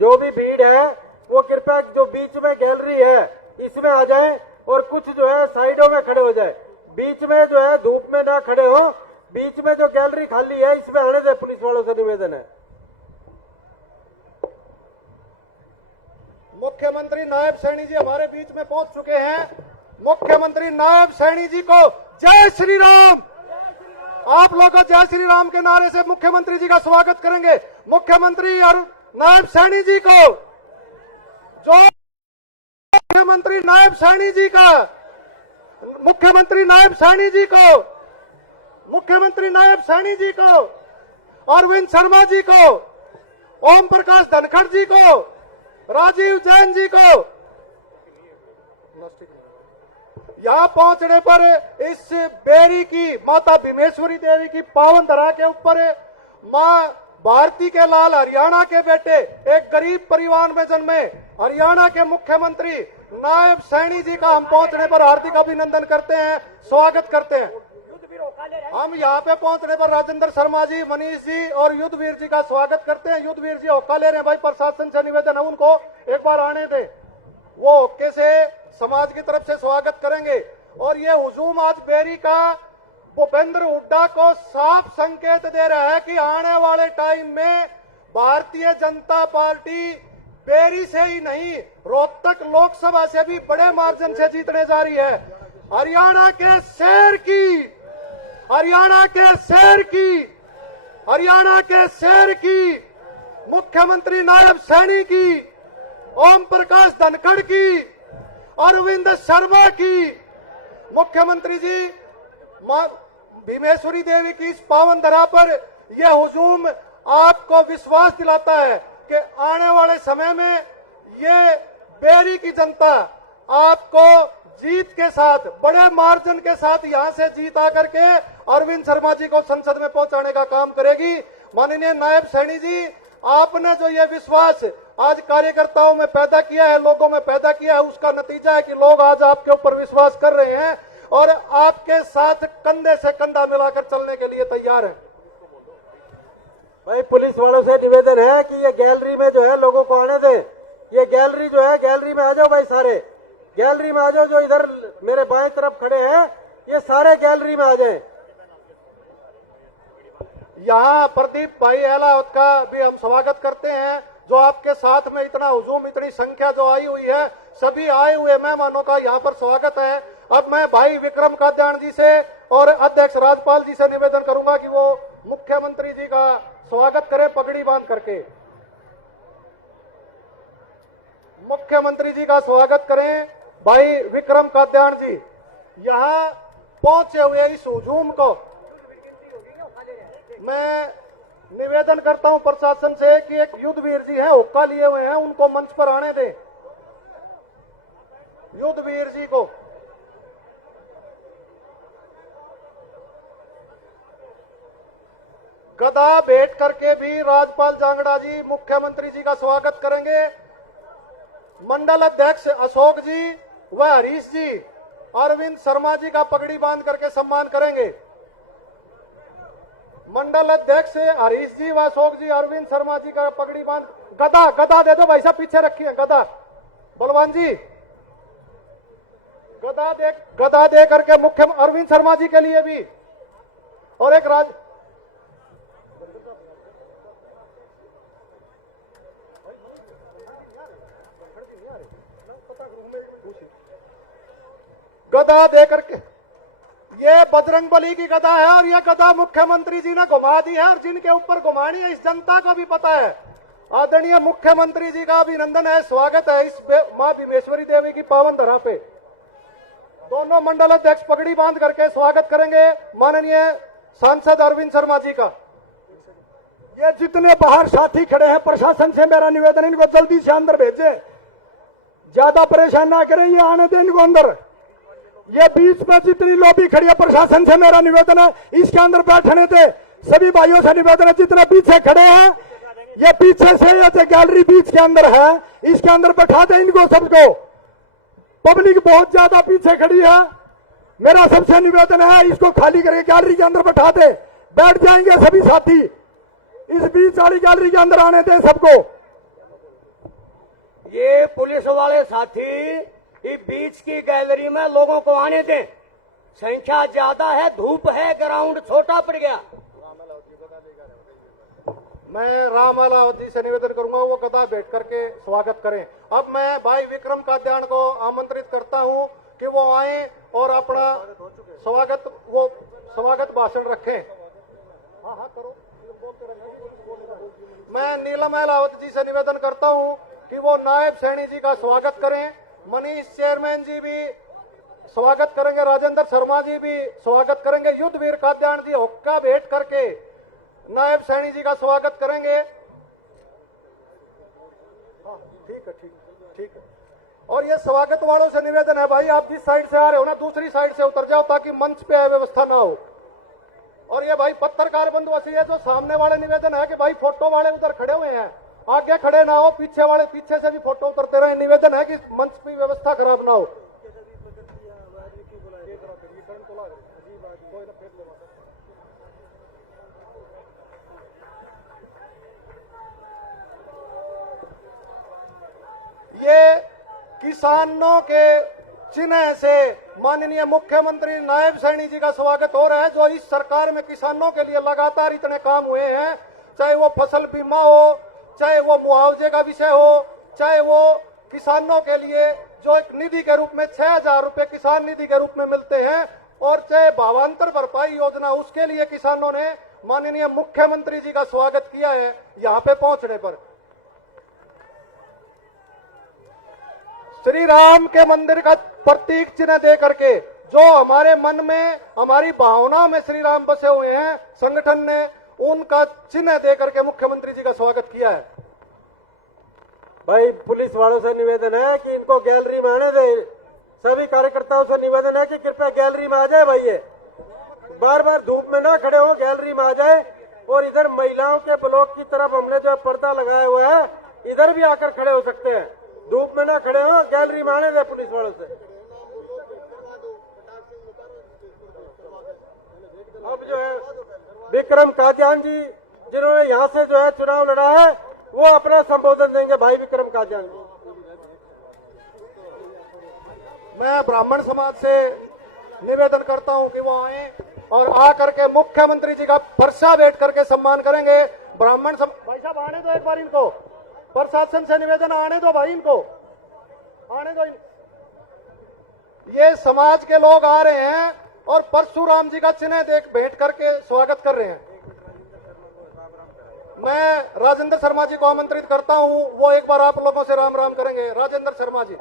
जो भी भीड़ है वो कृपया जो बीच में गैलरी है इसमें आ जाए, और कुछ जो है साइडों में खड़े हो जाए। बीच में जो है धूप में ना खड़े हो, बीच में जो गैलरी खाली है इसमें आने दे। पुलिस वालों से निवेदन है। मुख्यमंत्री नायब सैनी जी हमारे बीच में पहुंच चुके हैं। मुख्यमंत्री नायब सैनी जी को जय श्री राम। आप लोग जय श्री राम के नारे से मुख्यमंत्री जी का स्वागत करेंगे। मुख्यमंत्री और नायब सैनी जी को, जो मुख्यमंत्री नायब सैनी जी का, मुख्यमंत्री नायब सैनी जी को, मुख्यमंत्री नायब सैनी जी को, अरविंद शर्मा जी को, ओम प्रकाश धनखड़ जी को, राजीव जैन जी को, यहां पहुंचने पर इस बेरी की माता भीमेश्वरी देवी की पावन धरा के ऊपर मां भारती के लाल हरियाणा के बेटे एक गरीब परिवार में जन्मे हरियाणा के मुख्यमंत्री नायब सैनी जी का हम पहुंचने पर हार्दिक अभिनंदन करते हैं, स्वागत करते हैं। हम यहाँ पे पहुंचने पर राजेंद्र शर्मा जी, मनीष जी और युद्धवीर जी का स्वागत करते हैं। युद्धवीर जी होक्का ले रहे हैं भाई, प्रशासन से निवेदन है उनको एक बार आने दें, वो होक्के से समाज की तरफ से स्वागत करेंगे। और ये हुजूम आज बेरी का भूपेंद्र हुड्डा को साफ संकेत दे रहा है कि आने वाले टाइम में भारतीय जनता पार्टी बेरी से ही नहीं, रोहतक लोकसभा से भी बड़े मार्जिन से जीतने जा रही है। हरियाणा के शेर की, हरियाणा के शेर की, हरियाणा के शेर की मुख्यमंत्री नायब सैनी की ओम प्रकाश धनखड़ की, अरविंद शर्मा की। मुख्यमंत्री जी, मां भीमेश्वरी देवी की इस पावन धरा पर यह हुजूम आपको विश्वास दिलाता है कि आने वाले समय में ये बेरी की जनता आपको जीत के साथ, बड़े मार्जिन के साथ यहां से जीत आकर के अरविंद शर्मा जी को संसद में पहुंचाने का काम करेगी। माननीय नायब सैनी जी, आपने जो ये विश्वास आज कार्यकर्ताओं में पैदा किया है, लोगों में पैदा किया है, उसका नतीजा है कि लोग आज आपके ऊपर विश्वास कर रहे हैं और आपके साथ कंधे से कंधा मिलाकर चलने के लिए तैयार हैं। भाई पुलिस वालों से निवेदन है कि ये गैलरी में जो है लोगों को आने दे। ये गैलरी जो है, गैलरी में आ जाओ भाई, सारे गैलरी में आ जाओ। जो इधर मेरे बाएं तरफ खड़े हैं ये सारे गैलरी में आ जाए। यहाँ प्रदीप भाई अहलावत का भी हम स्वागत करते हैं, जो आपके साथ में इतना हुजूम, इतनी संख्या जो आई हुई है, सभी आए हुए मेहमानों का यहाँ पर स्वागत है। अब मैं भाई विक्रम कात्याण जी से और अध्यक्ष राजपाल जी से निवेदन करूंगा कि वो मुख्यमंत्री जी का स्वागत करें पगड़ी बांध करके। मुख्यमंत्री जी का स्वागत करें भाई विक्रम कात्याण जी। यहाँ पहुंचे हुए इस हुजूम को मैं निवेदन करता हूं प्रशासन से कि एक युद्धवीर जी हैं, हुक्का लिए हुए हैं, उनको मंच पर आने दें। युद्धवीर जी को गदा भेंट करके भी राजपाल जांगड़ा जी मुख्यमंत्री जी का स्वागत करेंगे। मंडल अध्यक्ष अशोक जी व हरीश जी अरविंद शर्मा जी का पगड़ी बांध करके सम्मान करेंगे। मंडल अध्यक्ष हरीश जी व अशोक जी अरविंद शर्मा जी का पगड़ी बांध। गदा दे दो भाई साहब, पीछे रखिए गदा। बलवान जी गदा दे करके मुख्य अरविंद शर्मा जी के लिए भी, और एक राज गदा दे करके। ये बजरंग बली की गदा है और यह गदा मुख्यमंत्री जी ने घुमा दी है, और जिनके ऊपर घुमानी है इस जनता को भी पता है। आदरणीय मुख्यमंत्री जी का अभिनंदन है, स्वागत है इस मां भीमेश्वरी देवी की पावन धरा पे। दोनों मंडल अध्यक्ष पगड़ी बांध करके स्वागत करेंगे माननीय सांसद अरविंद शर्मा जी का। ये जितने बाहर साथी खड़े हैं, प्रशासन से मेरा निवेदन, इनको जल्दी से अंदर भेजे, ज्यादा परेशान ना करें, ये आने दें इनको अंदर। ये बीच में जितनी लॉबी खड़ी है, प्रशासन से मेरा निवेदन है इसके अंदर बैठने दे। सभी भाइयों से निवेदन है, जितने पीछे खड़े हैं, ये पीछे से ये गैलरी बीच के अंदर है, इसके अंदर बैठा दे इनको सबको। पब्लिक बहुत ज्यादा पीछे खड़ी है, मेरा सबसे निवेदन है इसको खाली करके गैलरी के अंदर बैठा दे। बैठ जाएंगे सभी साथी, इस बीच वाली गैलरी के अंदर आने दें सबको। ये पुलिस वाले साथी इस बीच की गैलरी में लोगों को आने दें, संख्या ज्यादा है, धूप है, ग्राउंड छोटा पड़ गया। मैं राम अलावत जी से निवेदन करूंगा वो गदा बैठ करके स्वागत करें। अब मैं भाई विक्रम कात्याण को आमंत्रित करता हूं कि वो आए और अपना स्वागत भाषण रखें। हाँ करो। मैं नीलम अलावत जी से निवेदन करता हूं कि वो नायब सैनी जी का स्वागत करें। मनीष चेयरमैन जी भी स्वागत करेंगे, राजेंद्र शर्मा जी भी स्वागत करेंगे। युद्धवीर कात्याण जी हुक्का भेंट करके नायब सैनी जी का स्वागत करेंगे। ठीक है। और ये स्वागत वालों से निवेदन है भाई, आप जिस साइड से आ रहे हो ना, दूसरी साइड से उतर जाओ ताकि मंच पे अव्यवस्था ना हो। और ये भाई पत्रकार बंधु ये जो सामने वाले निवेदन है कि भाई फोटो वाले उधर खड़े हुए हैं, आगे खड़े ना हो, पीछे वाले पीछे से भी फोटो उतरते रहे। निवेदन है कि मंच की व्यवस्था खराब ना हो। ये किसानों के चिन्ह से माननीय मुख्यमंत्री नायब सैनी जी का स्वागत हो रहा है, जो इस सरकार में किसानों के लिए लगातार इतने काम हुए हैं, चाहे वो फसल बीमा हो, चाहे वो मुआवजे का विषय हो, चाहे वो किसानों के लिए जो एक निधि के रूप में 6,000 रुपए किसान निधि के रूप में मिलते हैं, और चाहे भावांतर भरपाई योजना, उसके लिए किसानों ने माननीय मुख्यमंत्री जी का स्वागत किया है यहाँ पे पहुंचने पर। श्री राम के मंदिर का प्रतीक चिन्ह दे करके जो हमारे मन में, हमारी भावनाओं में श्री राम बसे हुए हैं, संगठन ने उनका चिन्ह दे करके मुख्यमंत्री जी का स्वागत किया है। भाई पुलिस वालों से निवेदन है कि इनको गैलरी में आने दे। सभी कार्यकर्ताओं से निवेदन है कि कृपया गैलरी में आ जाए। भाई ये बार बार धूप में ना खड़े हो, गैलरी में आ जाए। और इधर महिलाओं के ब्लॉक की तरफ हमने जो पर्दा लगाया हुआ है, इधर भी आकर खड़े हो सकते हैं। धूप में ना खड़े हो, गैलरी में आने दे पुलिस वालों से। अब जो है विक्रम कादियान जी, जिन्होंने यहाँ से जो है चुनाव लड़ा है, वो अपना संबोधन देंगे। भाई विक्रम कादियान जी। मैं ब्राह्मण समाज से निवेदन करता हूं कि वो आए और आकर के मुख्यमंत्री जी का फरसा भेंट करके सम्मान करेंगे। भाई साहब आने दो एक बार इनको, प्रशासन से निवेदन आने दो भाई, इनको आने दो। ये समाज के लोग आ रहे हैं और परशुराम जी का चिन्ह देख भेंट करके स्वागत कर रहे हैं। मैं राजेंद्र शर्मा जी को आमंत्रित करता हूं, वो एक बार आप लोगों से राम राम करेंगे। राजेंद्र शर्मा जी।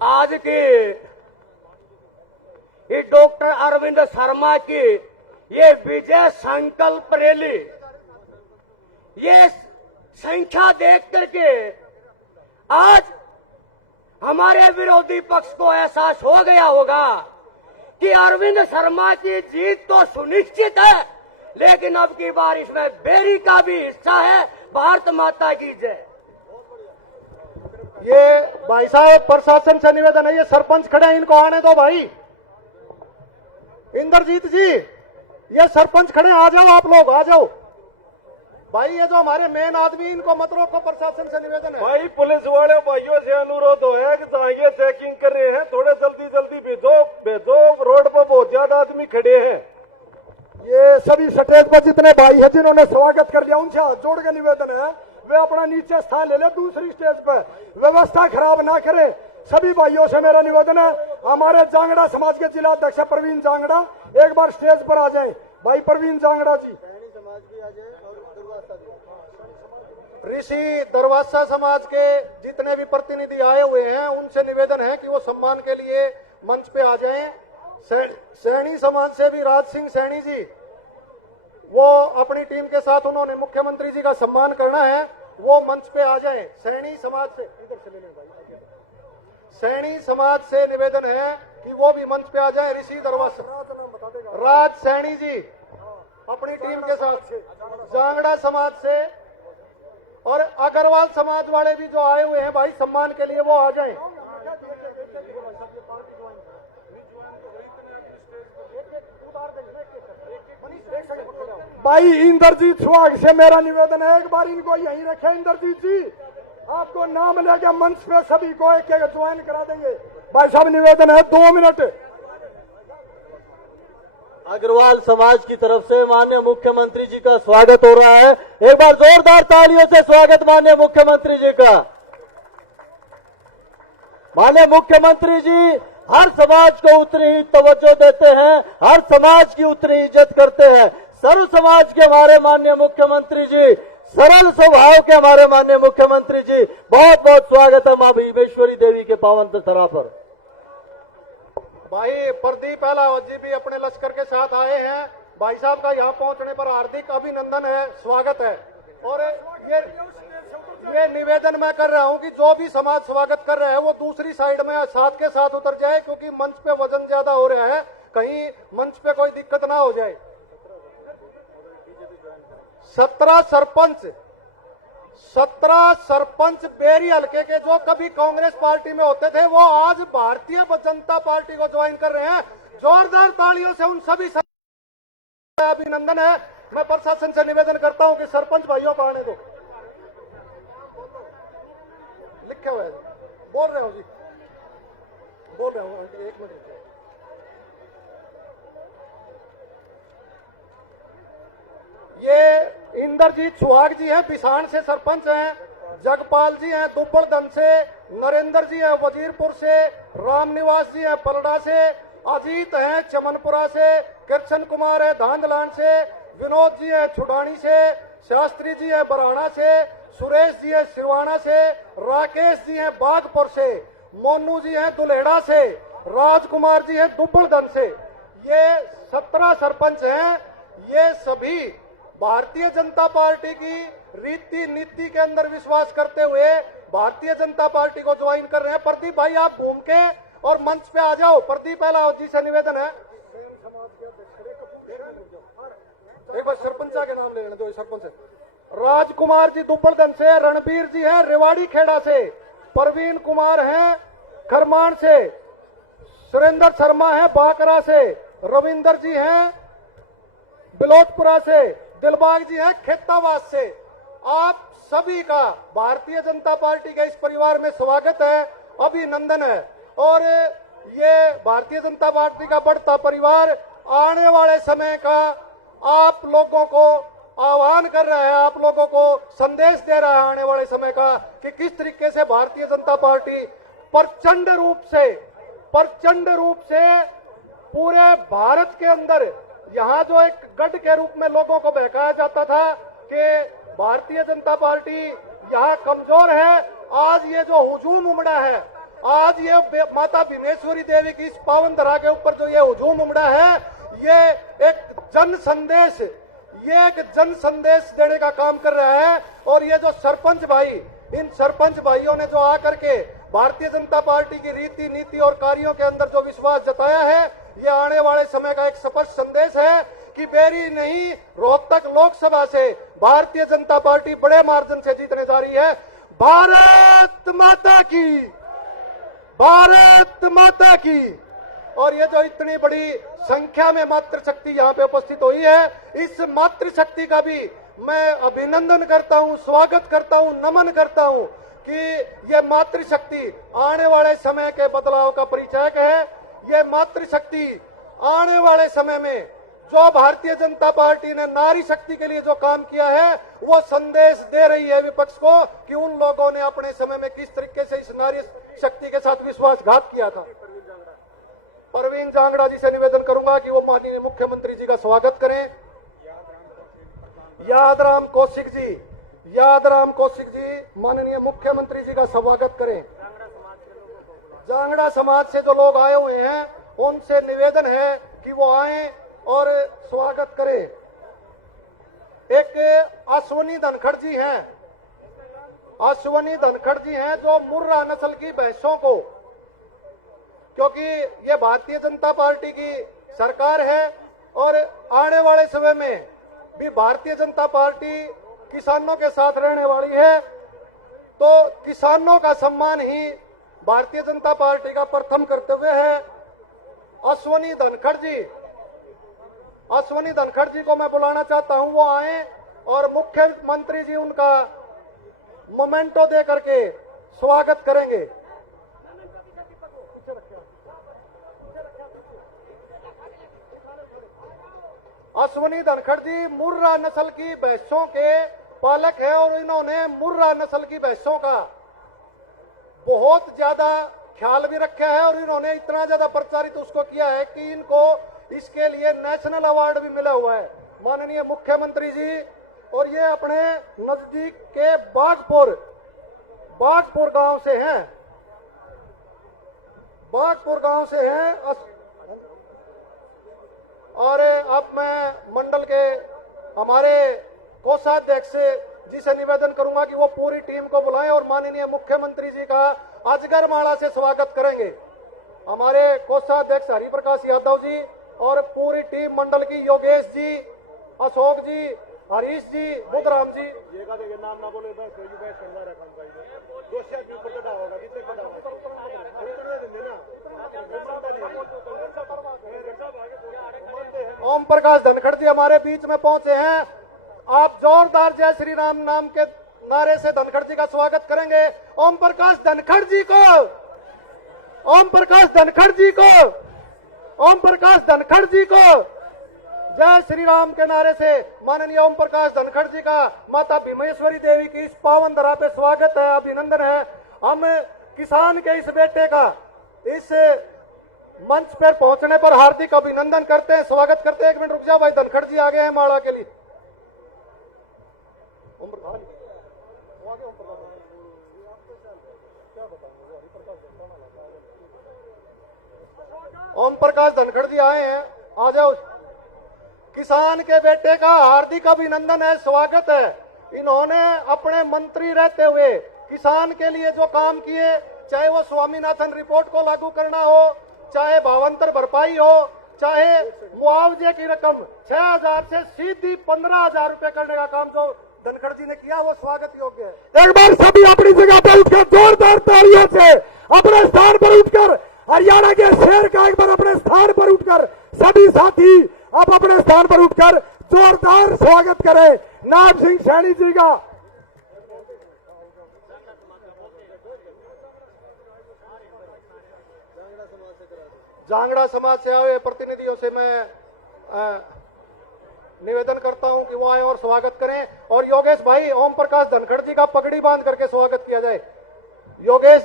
आज की डॉक्टर अरविंद शर्मा की ये विजय संकल्प रैली, ये संख्या देख करके आज हमारे विरोधी पक्ष को एहसास हो गया होगा कि अरविंद शर्मा की जीत तो सुनिश्चित है, लेकिन अब की बार इसमें बेरी का भी हिस्सा है। भारत माता की जय। ये भाई साहब प्रशासन से निवेदन है, ये सरपंच खड़े हैं, इनको आने दो भाई। इंद्रजीत जी, ये सरपंच खड़े, आ जाओ आप लोग, आ जाओ भाई। ये जो हमारे मेन आदमी, इनको मत रोको, प्रशासन से निवेदन है। भाई पुलिस वाले भाइयों से अनुरोध है कि ये चेकिंग कर रहे हैं, थोड़े जल्दी भेजो। रोड पर बहुत ज्यादा आदमी खड़े हैं। ये सभी स्टेज पर जितने भाई हैं जिन्होंने स्वागत कर लिया, उनसे हाथ जोड़ के निवेदन है वे अपना नीचे स्थान ले ले दूसरी स्टेज पर, व्यवस्था खराब ना करें। सभी भाइयों से मेरा निवेदन है। हमारे जांगड़ा समाज के जिला अध्यक्ष प्रवीण जांगड़ा एक बार स्टेज पर आ जाएं। भाई प्रवीण जांगड़ा जी। ऋषि दरवासा समाज के जितने भी प्रतिनिधि आए हुए हैं, उनसे निवेदन है कि वो सम्मान के लिए मंच पे आ जाएं। सैनी समाज से भी राज सिंह सैनी जी, वो अपनी टीम के साथ उन्होंने मुख्यमंत्री जी का सम्मान करना है, वो मंच पे आ जाएं। सैनी समाज से, इधर से लेने भाई, सैनी समाज से निवेदन है कि वो भी मंच पे आ जाएं। ऋषि दरवासा राज सैनी जी अपनी टीम के साथ, जांगड़ा समाज से और अग्रवाल समाज वाले भी जो आए हुए हैं भाई सम्मान के लिए, वो आ जाएं। भाई इंद्रजीत सुहाग से मेरा निवेदन है, एक बार इनको यहीं रखें। इंद्रजीत जी, आपको नाम लेके मंच पे सभी को एक एक ज्वाइन करा देंगे। भाई साहब निवेदन है, 2 मिनट। अग्रवाल समाज की तरफ से माननीय मुख्यमंत्री जी का स्वागत हो रहा है। एक बार जोरदार तालियों से स्वागत माननीय मुख्यमंत्री जी का। माननीय मुख्यमंत्री जी हर समाज को उतनी ही तवज्जो देते हैं, हर समाज की उतनी इज्जत करते हैं। सर्व समाज के हमारे माननीय मुख्यमंत्री जी, सरल स्वभाव के हमारे माननीय मुख्यमंत्री जी, बहुत बहुत स्वागत है मां भीमेश्वरी देवी के पावन दशहरा पर। भाई प्रदीप अहलावत जी भी अपने लश्कर के साथ आए हैं। भाई साहब का यहाँ पहुंचने पर हार्दिक अभिनंदन है, स्वागत है। और ये निवेदन मैं कर रहा हूं कि जो भी समाज स्वागत कर रहे हैं वो दूसरी साइड में साथ के साथ उतर जाए, क्योंकि मंच पे वजन ज्यादा हो रहा है, कहीं मंच पे कोई दिक्कत ना हो जाए। 17 सरपंच बेरी हल्के के जो कभी कांग्रेस पार्टी में होते थे, वो आज भारतीय जनता पार्टी को ज्वाइन कर रहे हैं। जोरदार तालियों से उन सभी अभिनंदन है। मैं प्रशासन से निवेदन करता हूं कि सरपंच भाइयों को आने दो। लिखे हुए बोल रहे हो जी, बोल रहे हो, 1 मिनट। ये इंद्रजीत सुहाग जी हैं, पिसाण से सरपंच हैं। जगपाल जी हैं दुब्बड़दन से, नरेंद्र जी हैं वजीरपुर से, रामनिवास जी हैं पलड़ा से, अजीत हैं चमनपुरा से, कृष्ण कुमार है धांधलान से, विनोद जी हैं छुड़ानी से, शास्त्री जी हैं बराना से, सुरेश जी हैं सिरवाना से, राकेश जी हैं बागपुर से, मोनू जी हैं दुल्हेड़ा से, राजकुमार जी हैं दुब्बड़दन से। ये 17 सरपंच हैं। ये सभी भारतीय जनता पार्टी की रीति नीति के अंदर विश्वास करते हुए भारतीय जनता पार्टी को ज्वाइन कर रहे हैं। प्रदीप भाई आप घूम के और मंच पे आ जाओ। प्रदीप पहला जी से निवेदन है, एक बार सरपंच के नाम ले लेना। जो सरपंच है राजकुमार जी दुब्बड़दन से, रणबीर जी हैं रेवाड़ी खेड़ा से, प्रवीण कुमार हैं खरमान से, सुरेंद्र शर्मा है बाकरा से, रविंदर जी हैं बिलोटपुरा से, दिलबाग जी हैं खेतावास से। आप सभी का भारतीय जनता पार्टी के इस परिवार में स्वागत है, अभिनंदन है। और ये भारतीय जनता पार्टी का बढ़ता परिवार आने वाले समय का आप लोगों को आह्वान कर रहा है, आप लोगों को संदेश दे रहा है आने वाले समय का कि किस तरीके से भारतीय जनता पार्टी प्रचंड रूप से पूरे भारत के अंदर यहाँ जो एक गढ़ के रूप में लोगों को बहकाया जाता था कि भारतीय जनता पार्टी यहाँ कमजोर है, आज ये जो हुजूम उमड़ा है, आज ये माता भीमेश्वरी देवी की इस पावन धरा के ऊपर जो ये हुजूम उमड़ा है, ये एक जन संदेश देने का काम कर रहा है। और ये जो सरपंच भाई, इन सरपंच भाइयों ने जो आकर के भारतीय जनता पार्टी की रीति नीति और कार्यों के अंदर जो विश्वास जताया है, ये आने वाले समय का एक स्पष्ट संदेश है कि बेरी नहीं रोहतक लोकसभा से भारतीय जनता पार्टी बड़े मार्जिन से जीतने जा रही है। भारत माता की, भारत माता की। और ये जो इतनी बड़ी संख्या में मातृशक्ति यहाँ पे उपस्थित हुई है, इस मातृशक्ति का भी मैं अभिनंदन करता हूँ, स्वागत करता हूँ, नमन करता हूँ कि ये मातृशक्ति आने वाले समय के बदलाव का परिचायक है। ये मातृशक्ति आने वाले समय में जो भारतीय जनता पार्टी ने नारी शक्ति के लिए जो काम किया है, वो संदेश दे रही है विपक्ष को कि उन लोगों ने अपने समय में किस तरीके से इस नारी शक्ति के साथ विश्वासघात किया था। प्रवीण जांगड़ा जी से निवेदन करूंगा कि वो माननीय मुख्यमंत्री जी का स्वागत करें। यादराम कौशिक जी माननीय मुख्यमंत्री जी का स्वागत करें। जांगड़ा समाज से जो लोग आए हुए हैं, उनसे निवेदन है कि वो आए और स्वागत करें। एक अश्वनी धनखड़ जी हैं जो मुर्रा नस्ल की भैंसों को, क्योंकि ये भारतीय जनता पार्टी की सरकार है और आने वाले समय में भी भारतीय जनता पार्टी किसानों के साथ रहने वाली है, तो किसानों का सम्मान ही भारतीय जनता पार्टी का प्रथम कर्तव्य है। अश्वनी धनखड़ जी को मैं बुलाना चाहता हूं, वो आए और मुख्यमंत्री जी उनका मोमेंटो दे करके स्वागत करेंगे। अश्वनी धनखड़ जी मुर्रा नस्ल की भैंसों के पालक है और इन्होंने मुर्रा नस्ल की भैंसों का बहुत ज्यादा ख्याल भी रखा है और इन्होंने इतना ज्यादा प्रचारित उसको किया है कि इनको इसके लिए नेशनल अवार्ड भी मिला हुआ है माननीय मुख्यमंत्री जी। और ये अपने नजदीक के बागपुर गांव से हैं। और अब मैं मंडल के हमारे कोषाध्यक्ष जी से निवेदन करूंगा कि वो पूरी टीम को बुलाएं और माननीय मुख्यमंत्री जी का अजगर माला से स्वागत करेंगे। हमारे कोषाध्यक्ष हरिप्रकाश यादव जी और पूरी टीम मंडल की, योगेश जी, अशोक जी, हरीश जी, बुद्धराम जी। नाम ना बोले ओम प्रकाश धनखड़ जी हमारे बीच में पहुंचे हैं। आप जोरदार जय श्री राम नाम के नारे से धनखड़ जी का स्वागत करेंगे। ओम प्रकाश धनखड़ जी को, ओम प्रकाश धनखड़ जी को, ओम प्रकाश धनखड़ जी को जय श्री राम के नारे से माननीय ओम प्रकाश धनखड़ जी का माता भीमेश्वरी देवी की इस पावन धरा पे स्वागत है, अभिनंदन है। हम किसान के इस बेटे का इस मंच पर पहुंचने पर हार्दिक अभिनंदन करते हैं, स्वागत करते हैं। एक मिनट रुक जाओ भाई, धनखड़ जी आ गए हैं माला के लिए। ओम प्रकाश धनखड़ जी आए हैं, आ जाओ। किसान के बेटे का हार्दिक अभिनंदन है, स्वागत है। इन्होंने अपने मंत्री रहते हुए किसान के लिए जो काम किए, चाहे वो स्वामीनाथन रिपोर्ट को लागू करना हो, चाहे भावांतर भरपाई हो, चाहे मुआवजे की रकम 6,000 से सीधी 15,000 रुपए करने का काम जो धनखड़ जी ने किया, वो स्वागत योग्य है। एक बार सभी अपनी जगह पर उठकर जोरदार तालियों से अपने स्थान पर उठकर हरियाणा के शेर का एक बार अपने स्थान पर उठकर सभी साथी आप अपने स्थान पर उठकर जोरदार स्वागत करें नायब सिंह सैनी जी का। जांगड़ा समाज से आए प्रतिनिधियों से मैं निवेदन करता हूं कि वो आए और स्वागत करें। और योगेश भाई, ओम प्रकाश धनखड़ जी का पगड़ी बांध करके स्वागत किया जाए। योगेश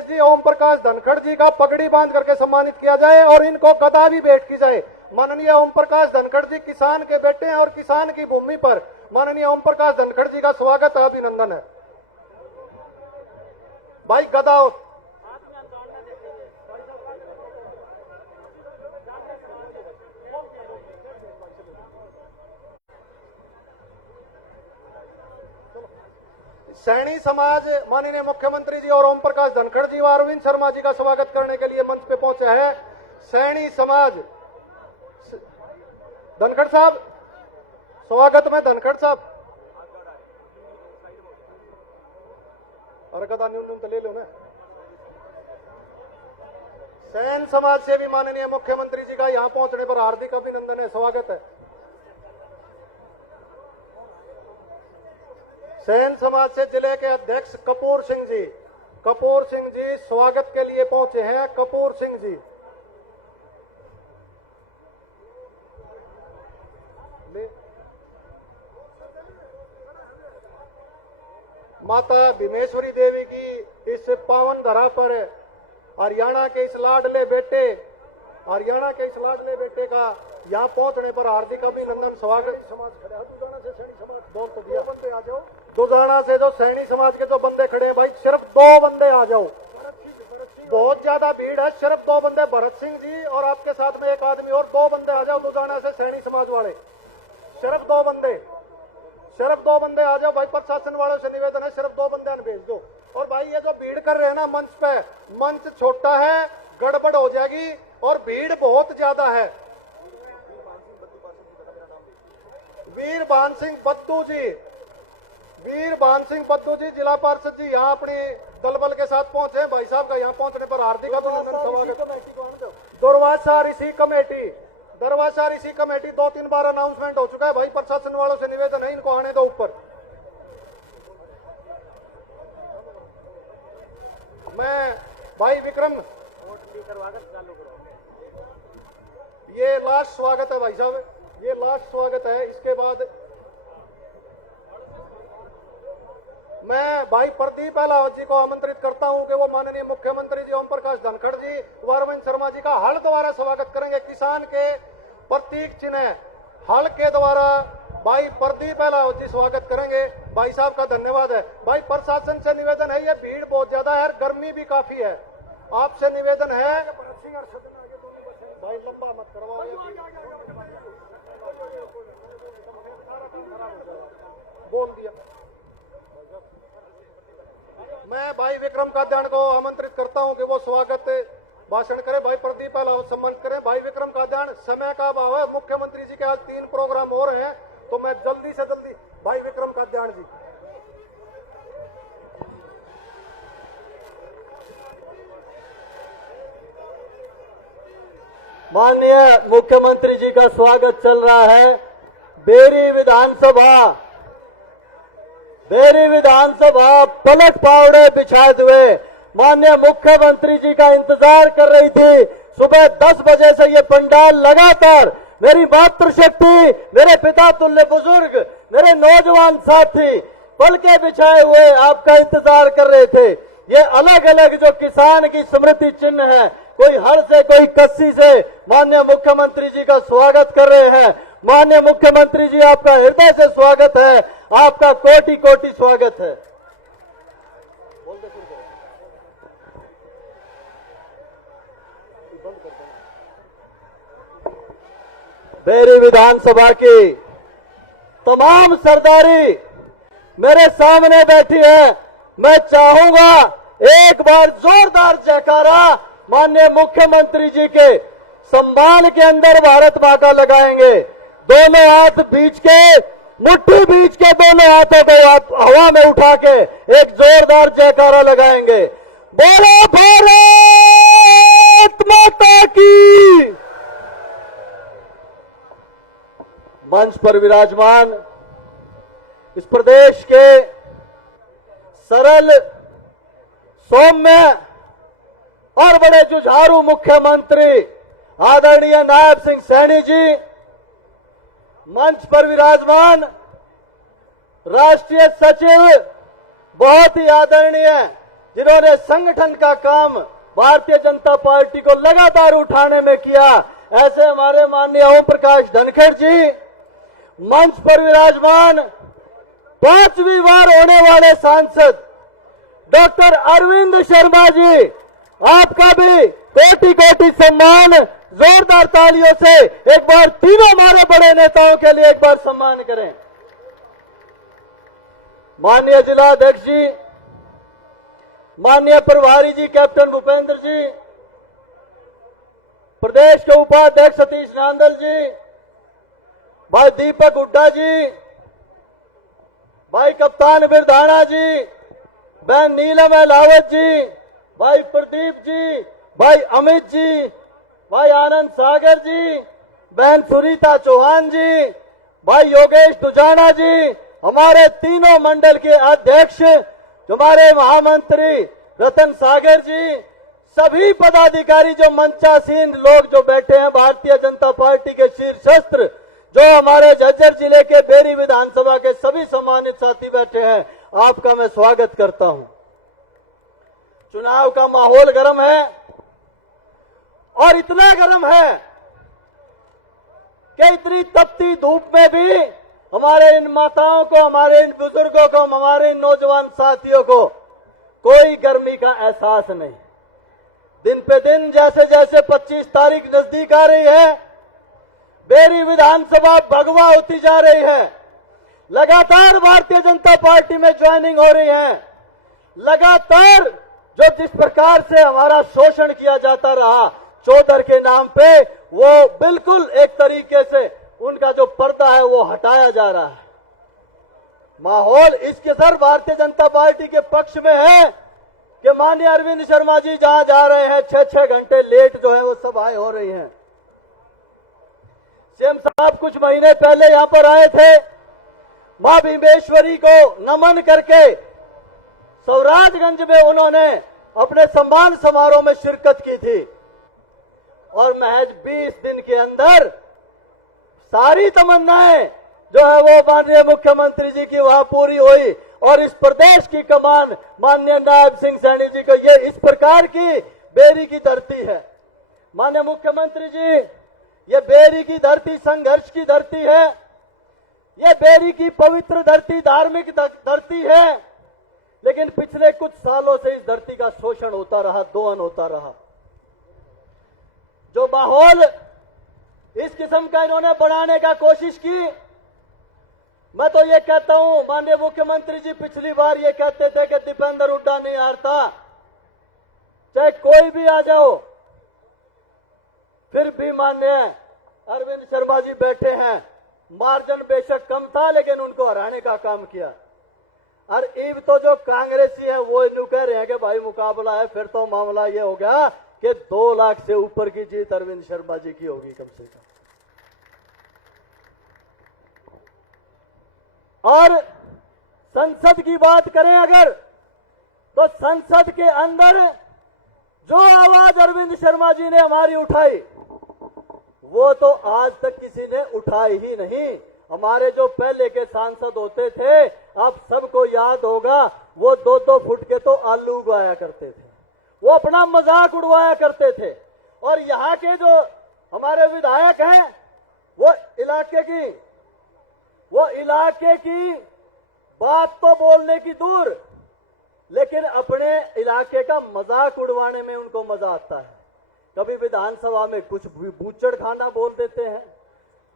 जी ओम प्रकाश धनखड़ जी का पगड़ी बांध करके सम्मानित किया जाए और इनको गदा भी भेंट की जाए। माननीय ओम प्रकाश धनखड़ जी किसान के बेटे हैं और किसान की भूमि पर माननीय ओम प्रकाश धनखड़ जी का स्वागत है, अभिनंदन है। भाई गदा सैनी समाज माननीय मुख्यमंत्री जी और ओम प्रकाश धनखड़ जी व अरविंद शर्मा जी का स्वागत करने के लिए मंच पे पहुंचे हैं। सैनी समाज, धनखड़ साहब स्वागत में। धनखड़ साहब और गदा न्यूनतम तो ले लो ना। सैन समाज से भी माननीय मुख्यमंत्री जी का यहां पहुंचने पर हार्दिक अभिनंदन है, स्वागत है। सैन समाज से जिले के अध्यक्ष कपूर सिंह जी स्वागत के लिए पहुंचे हैं। कपूर सिंह जी, माता भीमेश्वरी देवी की इस पावन धरा पर हरियाणा के इस लाडले बेटे का यहाँ पहुंचने पर हार्दिक अभिनंदन, स्वागत। समाज खड़े दुजाना से सैनी समाज बोल तो दिया, बंदे आ जाओ। दुजाना से जो सैनी समाज के जो बंदे खड़े हैं भाई, सिर्फ 2 बंदे आ जाओ, बहुत ज्यादा भीड़ है। सिर्फ 2 बंदे, भरत सिंह जी और आपके साथ में एक आदमी और, 2 बंदे आ जाओ दुजाना से सैनी समाज वाले, सिर्फ 2 बंदे आ जाओ भाई। प्रशासन वालों से निवेदन है, सिर्फ 2 बंदे भेज दो। और भाई ये जो भीड़ कर रहे हैं ना मंच पे, मंच छोटा है, गड़बड़ हो जाएगी और भीड़ बहुत ज्यादा है। वीर भान सिंह बत्तू जी जिला पार्षद जी यहाँ अपनी दलबल के साथ पहुंचे। भाई साहब का यहाँ पहुंचने पर हार्दिक अभिनंदन। दुर्वासा ऋषि कमेटी 2-3 बार अनाउंसमेंट हो चुका है भाई। प्रशासन वालों से निवेदन है, इनको आने दो ऊपर। मैं भाई विक्रम, ये लास्ट स्वागत है भाई साहब, ये लास्ट स्वागत है। इसके बाद मैं भाई प्रदीप अहलावत जी को आमंत्रित करता हूं कि वो माननीय मुख्यमंत्री जी ओम प्रकाश धनखड़ जी व अरविंद शर्मा जी का हल द्वारा स्वागत करेंगे। किसान के प्रतीक चिन्ह हल के द्वारा भाई प्रदीप अहलावत जी स्वागत करेंगे। भाई साहब का धन्यवाद है। भाई प्रशासन से निवेदन है, ये भीड़ बहुत ज्यादा है, गर्मी भी काफी है, आपसे निवेदन है भाई लंबा मत करवाओ, बोल दिया। मैं भाई विक्रम काद्यान को आमंत्रित करता हूं कि वो स्वागत भाषण करें। भाई प्रदीप अहलावत सम्मानित करें। भाई विक्रम काद्यान, समय का अभाव है, मुख्यमंत्री जी के आज 3 प्रोग्राम हो रहे हैं, तो मैं जल्दी से जल्दी भाई विक्रम काद्यान जी। माननीय मुख्यमंत्री जी का स्वागत चल रहा है। बेरी विधानसभा पलट पावड़े बिछाए हुए माननीय मुख्यमंत्री जी का इंतजार कर रही थी। सुबह 10 बजे से ये पंडाल लगातार मेरी मातृशक्ति, मेरे पिता तुल्य बुजुर्ग, मेरे नौजवान साथी पलके बिछाए हुए आपका इंतजार कर रहे थे। ये अलग अलग जो किसान की स्मृति चिन्ह है, कोई हल से कोई कस्सी से माननीय मुख्यमंत्री जी का स्वागत कर रहे हैं। माननीय मुख्यमंत्री जी, आपका हृदय से स्वागत है, आपका कोटि कोटि स्वागत है। बेरी विधानसभा की तमाम सरदारी मेरे सामने बैठी है। मैं चाहूंगा एक बार जोरदार जयकारा माननीय मुख्यमंत्री जी के सम्मान के अंदर भारत माता लगाएंगे। दोनों हाथ बीच के, मुट्ठी बीच के दोनों हाथों को हवा में उठा के एक जोरदार जयकारा लगाएंगे। बोलो भारत माता की। मंच पर विराजमान इस प्रदेश के सरल, सौम्य और बड़े जुझारू मुख्यमंत्री आदरणीय नायब सिंह सैनी जी, मंच पर विराजमान राष्ट्रीय सचिव बहुत ही आदरणीय, जिन्होंने संगठन का काम भारतीय जनता पार्टी को लगातार उठाने में किया, ऐसे हमारे माननीय ओम प्रकाश धनखड़ जी, मंच पर विराजमान 5वीं बार होने वाले सांसद डॉक्टर अरविंद शर्मा जी, आपका भी कोटि कोटि सम्मान। जोरदार तालियों से एक बार तीनों हमारे बड़े नेताओं के लिए एक बार सम्मान करें। माननीय जिला अध्यक्ष जी, माननीय प्रभारी जी कैप्टन भूपेंद्र जी, प्रदेश के उपाध्यक्ष सतीश नांदल जी, भाई दीपक हुड्डा जी, भाई कप्तान बिरधाना जी, बहन नीलम अहलावत जी, भाई प्रदीप जी, भाई अमित जी, भाई आनंद सागर जी, बहन सुरीता चौहान जी, भाई योगेश दुजाना जी, हमारे तीनों मंडल के अध्यक्ष, हमारे महामंत्री रतन सागर जी, सभी पदाधिकारी जो मंचासीन लोग जो बैठे हैं, भारतीय जनता पार्टी के शीर्षस्त्र जो हमारे झज्जर जिले के बेरी विधानसभा के सभी सम्मानित साथी बैठे हैं, आपका मैं स्वागत करता हूं। चुनाव का माहौल गर्म है और इतना गर्म है कि इतनी तपती धूप में भी हमारे इन माताओं को, हमारे इन बुजुर्गों को, हमारे इन नौजवान साथियों को कोई गर्मी का एहसास नहीं। दिन पे दिन जैसे जैसे 25 तारीख नजदीक आ रही है, बेरी विधानसभा भगवा होती जा रही है। लगातार भारतीय जनता पार्टी में ज्वाइनिंग हो रही है। लगातार जो जिस प्रकार से हमारा शोषण किया जाता रहा चौधर के नाम पे, वो बिल्कुल एक तरीके से उनका जो पर्दा है वो हटाया जा रहा है। माहौल इस कदर भारतीय जनता पार्टी के पक्ष में है कि माननीय अरविंद शर्मा जी जहां जा रहे हैं 6-6 घंटे लेट जो है वो सभाएं हो रही हैं। सीएम साहब कुछ महीने पहले यहां पर आए थे, मां भीमेश्वरी को नमन करके सौराजगंज में उन्होंने अपने सम्मान समारोह में शिरकत की थी और महज 20 दिन के अंदर सारी तमन्नाएं जो है वो माननीय मुख्यमंत्री जी की वहां पूरी हुई और इस प्रदेश की कमान माननीय नायब सिंह सैनी जी को, ये इस प्रकार की बेरी की धरती है। माननीय मुख्यमंत्री जी, ये बेरी की धरती संघर्ष की धरती है, ये बेरी की पवित्र धरती, धार्मिक धरती है, लेकिन पिछले कुछ सालों से इस धरती का शोषण होता रहा, दोहन होता रहा। जो माहौल इस किस्म का इन्होंने बनाने का कोशिश की, मैं तो ये कहता हूं, माननीय मुख्यमंत्री जी पिछली बार ये कहते थे कि दीपेंद्र हुड्डा नहीं हारता, चाहे कोई भी आ जाओ। फिर भी माननीय अरविंद शर्मा जी बैठे हैं, मार्जिन बेशक कम था लेकिन उनको हराने का काम किया। और इब तो जो कांग्रेसी है वो इन कह रहे हैं कि भाई मुकाबला है, फिर तो मामला ये हो गया कि 2 लाख से ऊपर की जीत अरविंद शर्मा जी की होगी कम से कम। और संसद की बात करें अगर, तो संसद के अंदर जो आवाज अरविंद शर्मा जी ने हमारी उठाई वो तो आज तक किसी ने उठाई ही नहीं। हमारे जो पहले के सांसद होते थे, आप सबको याद होगा, वो 2-2 फुट के तो आलू उगाया करते थे, वो अपना मजाक उड़वाया करते थे। और यहाँ के जो हमारे विधायक हैं वो इलाके की बात तो बोलने की दूर, लेकिन अपने इलाके का मजाक उड़वाने में उनको मजा आता है। कभी विधानसभा में कुछ बूचड़ खाना बोल देते हैं,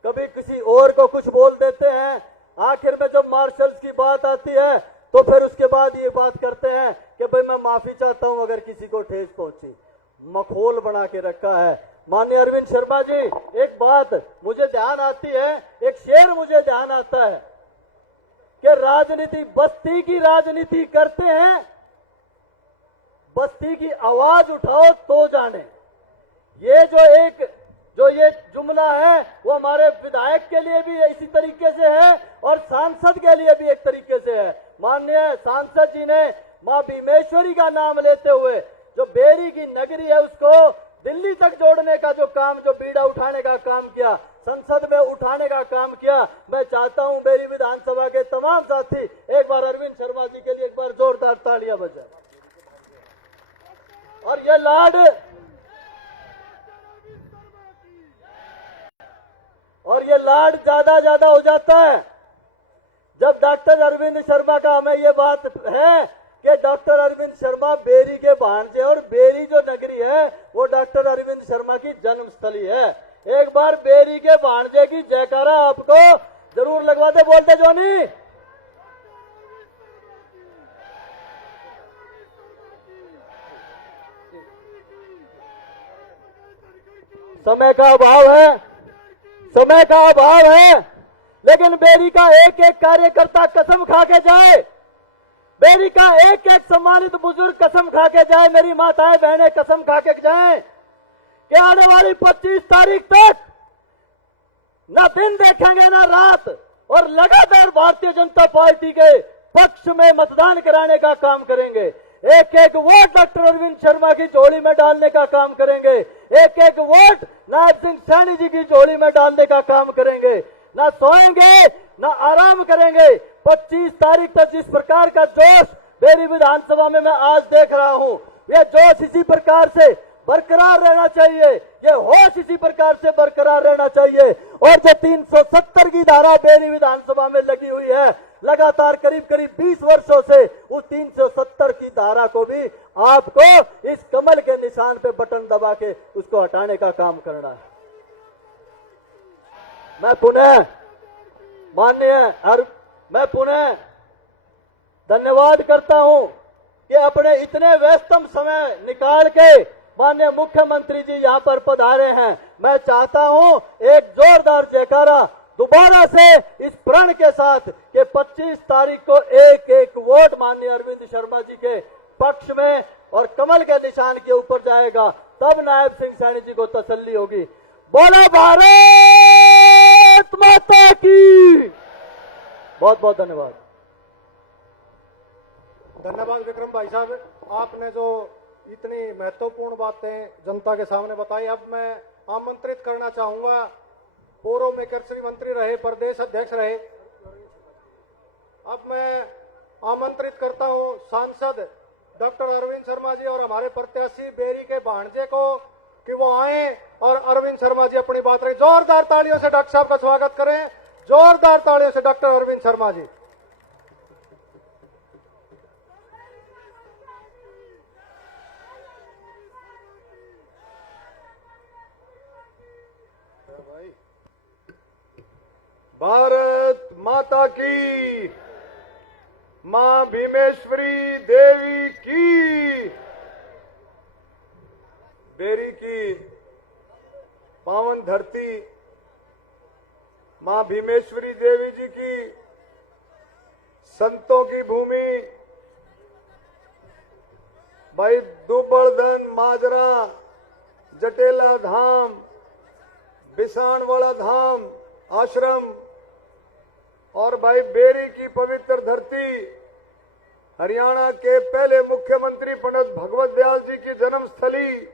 कभी किसी और को कुछ बोल देते हैं। आखिर में जब मार्शल्स की बात आती है तो फिर उसके बाद ये बात करते हैं कि भाई मैं माफी चाहता हूं अगर किसी को ठेस पहुंची। मखौल बना के रखा है। माननीय अरविंद शर्मा जी, एक बात मुझे ध्यान आती है, एक शेर मुझे ध्यान आता है कि राजनीति, बस्ती की राजनीति करते हैं, बस्ती की आवाज उठाओ तो जाने। ये जुमला है वो हमारे विधायक के लिए भी इसी तरीके से है और सांसद के लिए भी एक तरीके से है। माननीय सांसद जी ने मां भीमेश्वरी का नाम लेते हुए जो बेरी की नगरी है उसको दिल्ली तक जोड़ने का जो काम, जो बीड़ा उठाने का काम किया, संसद में उठाने का काम किया। मैं चाहता हूं बेरी विधानसभा के तमाम साथी एक बार अरविंद शर्मा जी के लिए एक बार जोरदार तालियां बजाएं। और ये लाड ज्यादा हो जाता है जब डॉक्टर अरविंद शर्मा का, हमें ये बात है कि डॉक्टर अरविंद शर्मा बेरी के भांजे, और बेरी जो नगरी है वो डॉक्टर अरविंद शर्मा की जन्मस्थली है। एक बार बेरी के भांजे की जयकारा आपको जरूर लगवाते, बोलते जोनी। समय का अभाव है, लेकिन बेरी का एक एक कार्यकर्ता कसम खा के जाए, बेरी का एक एक सम्मानित बुजुर्ग कसम खा के जाए, मेरी माताएं बहनें कसम खा के जाए कि आने वाली 25 तारीख तक न दिन देखेंगे न रात, और लगातार भारतीय जनता पार्टी के पक्ष में मतदान कराने का काम करेंगे। एक एक वोट डॉक्टर अरविंद शर्मा की झोली में डालने का काम करेंगे। एक एक वोट नायब सिंह सैनी जी की झोली में डालने का काम करेंगे। ना सोएंगे ना आराम करेंगे। 25 तारीख तक इस प्रकार का जोश बेरी विधानसभा में मैं आज देख रहा हूं, ये जोश इसी प्रकार से बरकरार रहना चाहिए, ये होश इसी प्रकार से बरकरार रहना चाहिए। और जो 370 की धारा बेरी विधानसभा में लगी हुई है लगातार करीब 20 वर्षों से, उस 370 की धारा को भी आपको इस कमल के निशान पे बटन दबा के उसको हटाने का काम करना है। मैं पुनः धन्यवाद करता हूं कि अपने इतने व्यस्तम समय निकाल के माननीय मुख्यमंत्री जी यहां पर पधारे हैं। मैं चाहता हूं एक जोरदार जयकारा दोबारा से इस प्रण के साथ कि 25 तारीख को एक एक वोट माननीय अरविंद शर्मा जी के पक्ष में और कमल के निशान के ऊपर जाएगा, तब नायब सिंह सैनी जी को तसल्ली होगी। बोलो भारत माता की। बहुत बहुत धन्यवाद। धन्यवाद विक्रम भाई साहब, आपने जो इतनी महत्वपूर्ण बातें जनता के सामने बताई। अब मैं आमंत्रित करना चाहूंगा, पूर्व में कृषि मंत्री रहे, प्रदेश अध्यक्ष रहे, अब मैं आमंत्रित करता हूं सांसद डॉक्टर अरविंद शर्मा जी और हमारे प्रत्याशी बेरी के भांजे को कि वो आए और अरविंद शर्मा जी अपनी बात रखें। जोरदार तालियों से डॉक्टर साहब का स्वागत करें, जोरदार तालियों से डॉक्टर अरविंद शर्मा जी। भारत माता की, मां भीमेश्वरी देवी की। बेरी की पावन धरती मां भीमेश्वरी देवी जी की, संतों की भूमि, भाई दुबड़दन, माजरा, जटेला धाम, बिसानवाड़ा धाम आश्रम, और भाई बेरी की पवित्र धरती, हरियाणा के पहले मुख्यमंत्री पंडित भगवत दयाल जी की जन्मस्थली।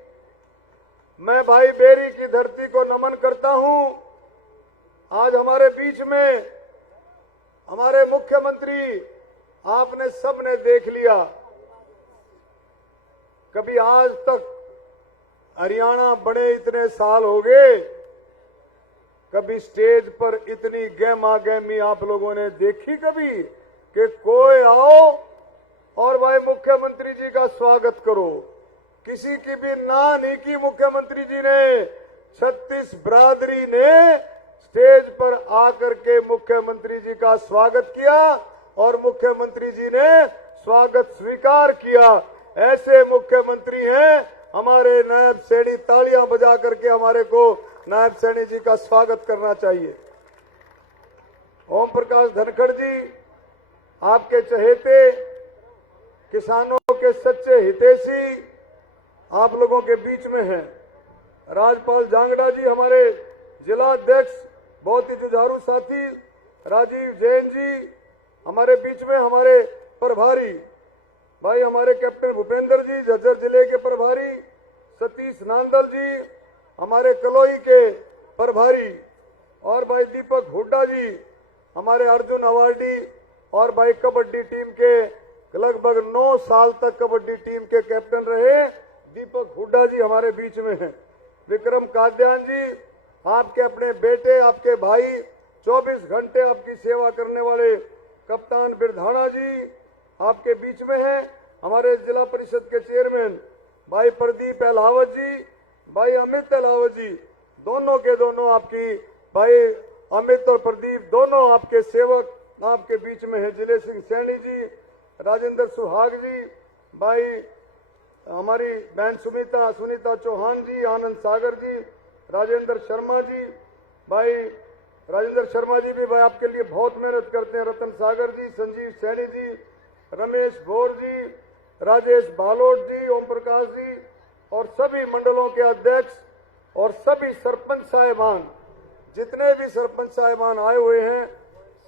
मैं भाई बेरी की धरती को नमन करता हूं। आज हमारे बीच में हमारे मुख्यमंत्री आपने सबने देख लिया, कभी आज तक हरियाणा बने इतने साल हो गए, कभी स्टेज पर इतनी गहमा गहमी आप लोगों ने देखी कभी कि कोई आओ और भाई मुख्यमंत्री जी का स्वागत करो। किसी की भी ना नहीं की मुख्यमंत्री जी ने। 36 बिरादरी ने स्टेज पर आकर के मुख्यमंत्री जी का स्वागत किया और मुख्यमंत्री जी ने स्वागत स्वीकार किया। ऐसे मुख्यमंत्री हैं हमारे नायब सैनी। तालियां बजा करके हमारे को नायब सैनी जी का स्वागत करना चाहिए। ओम प्रकाश धनखड़ जी, आपके चहेते, किसानों के सच्चे हितैषी आप लोगों के बीच में हैं। राजपाल जांगड़ा जी, हमारे जिला अध्यक्ष, बहुत ही जुझारू साथी। राजीव जैन जी हमारे बीच में, हमारे प्रभारी भाई, हमारे कैप्टन भूपेंद्र जी झज्जर जिले के प्रभारी, सतीश नांदल जी हमारे कलोई के प्रभारी, और भाई दीपक हुड्डा जी हमारे अर्जुन अवार्डी, और भाई कबड्डी टीम के लगभग 9 साल तक कबड्डी टीम के कैप्टन रहे दीपक हुड्डा जी हमारे बीच में हैं। विक्रम काद्यान जी, आपके अपने बेटे, आपके भाई, 24 घंटे आपकी सेवा करने वाले कप्तान बिरधाना जी आपके बीच में हैं। हमारे जिला परिषद के चेयरमैन भाई प्रदीप अहलावत जी, भाई अमित अहलावत जी, दोनों के दोनों आपकी, भाई अमित और प्रदीप दोनों आपके सेवक आपके बीच में हैं। जिले सिंह सैनी जी, राजेंद्र सुहाग जी, भाई हमारी बहन सुनीता चौहान जी, आनंद सागर जी, राजेंद्र शर्मा जी, भाई राजेंद्र शर्मा जी भी भाई आपके लिए बहुत मेहनत करते हैं। रतन सागर जी, संजीव सैनी जी, रमेश भोर जी, राजेश बालोट जी, ओम प्रकाश जी, और सभी मंडलों के अध्यक्ष और सभी सरपंच साहिबान, जितने भी सरपंच साहिबान आए हुए हैं,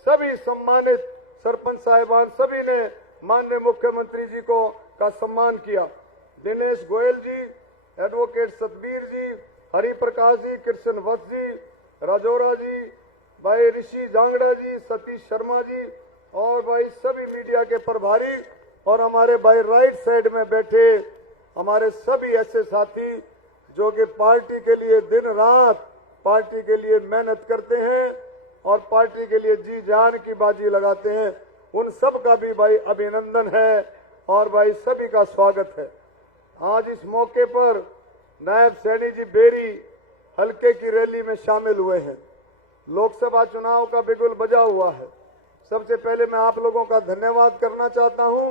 सभी सम्मानित सरपंच साहिबान, सभी ने माननीय मुख्यमंत्री जी को का सम्मान किया। दिनेश गोयल जी, एडवोकेट सतबीर जी, हरि प्रकाश जी, कृष्ण वत्स जी, राजौरा जी, भाई ऋषि जांगड़ा जी, सतीश शर्मा जी, और भाई सभी मीडिया के प्रभारी, और हमारे भाई राइट साइड में बैठे हमारे सभी ऐसे साथी जो कि पार्टी के लिए दिन रात पार्टी के लिए मेहनत करते हैं और पार्टी के लिए जी जान की बाजी लगाते हैं, उन सब का भी भाई अभिनंदन है और भाई सभी का स्वागत है। आज इस मौके पर नायब सैनी जी बेरी हल्के की रैली में शामिल हुए हैं। लोकसभा चुनाव का बिगुल बजा हुआ है। सबसे पहले मैं आप लोगों का धन्यवाद करना चाहता हूं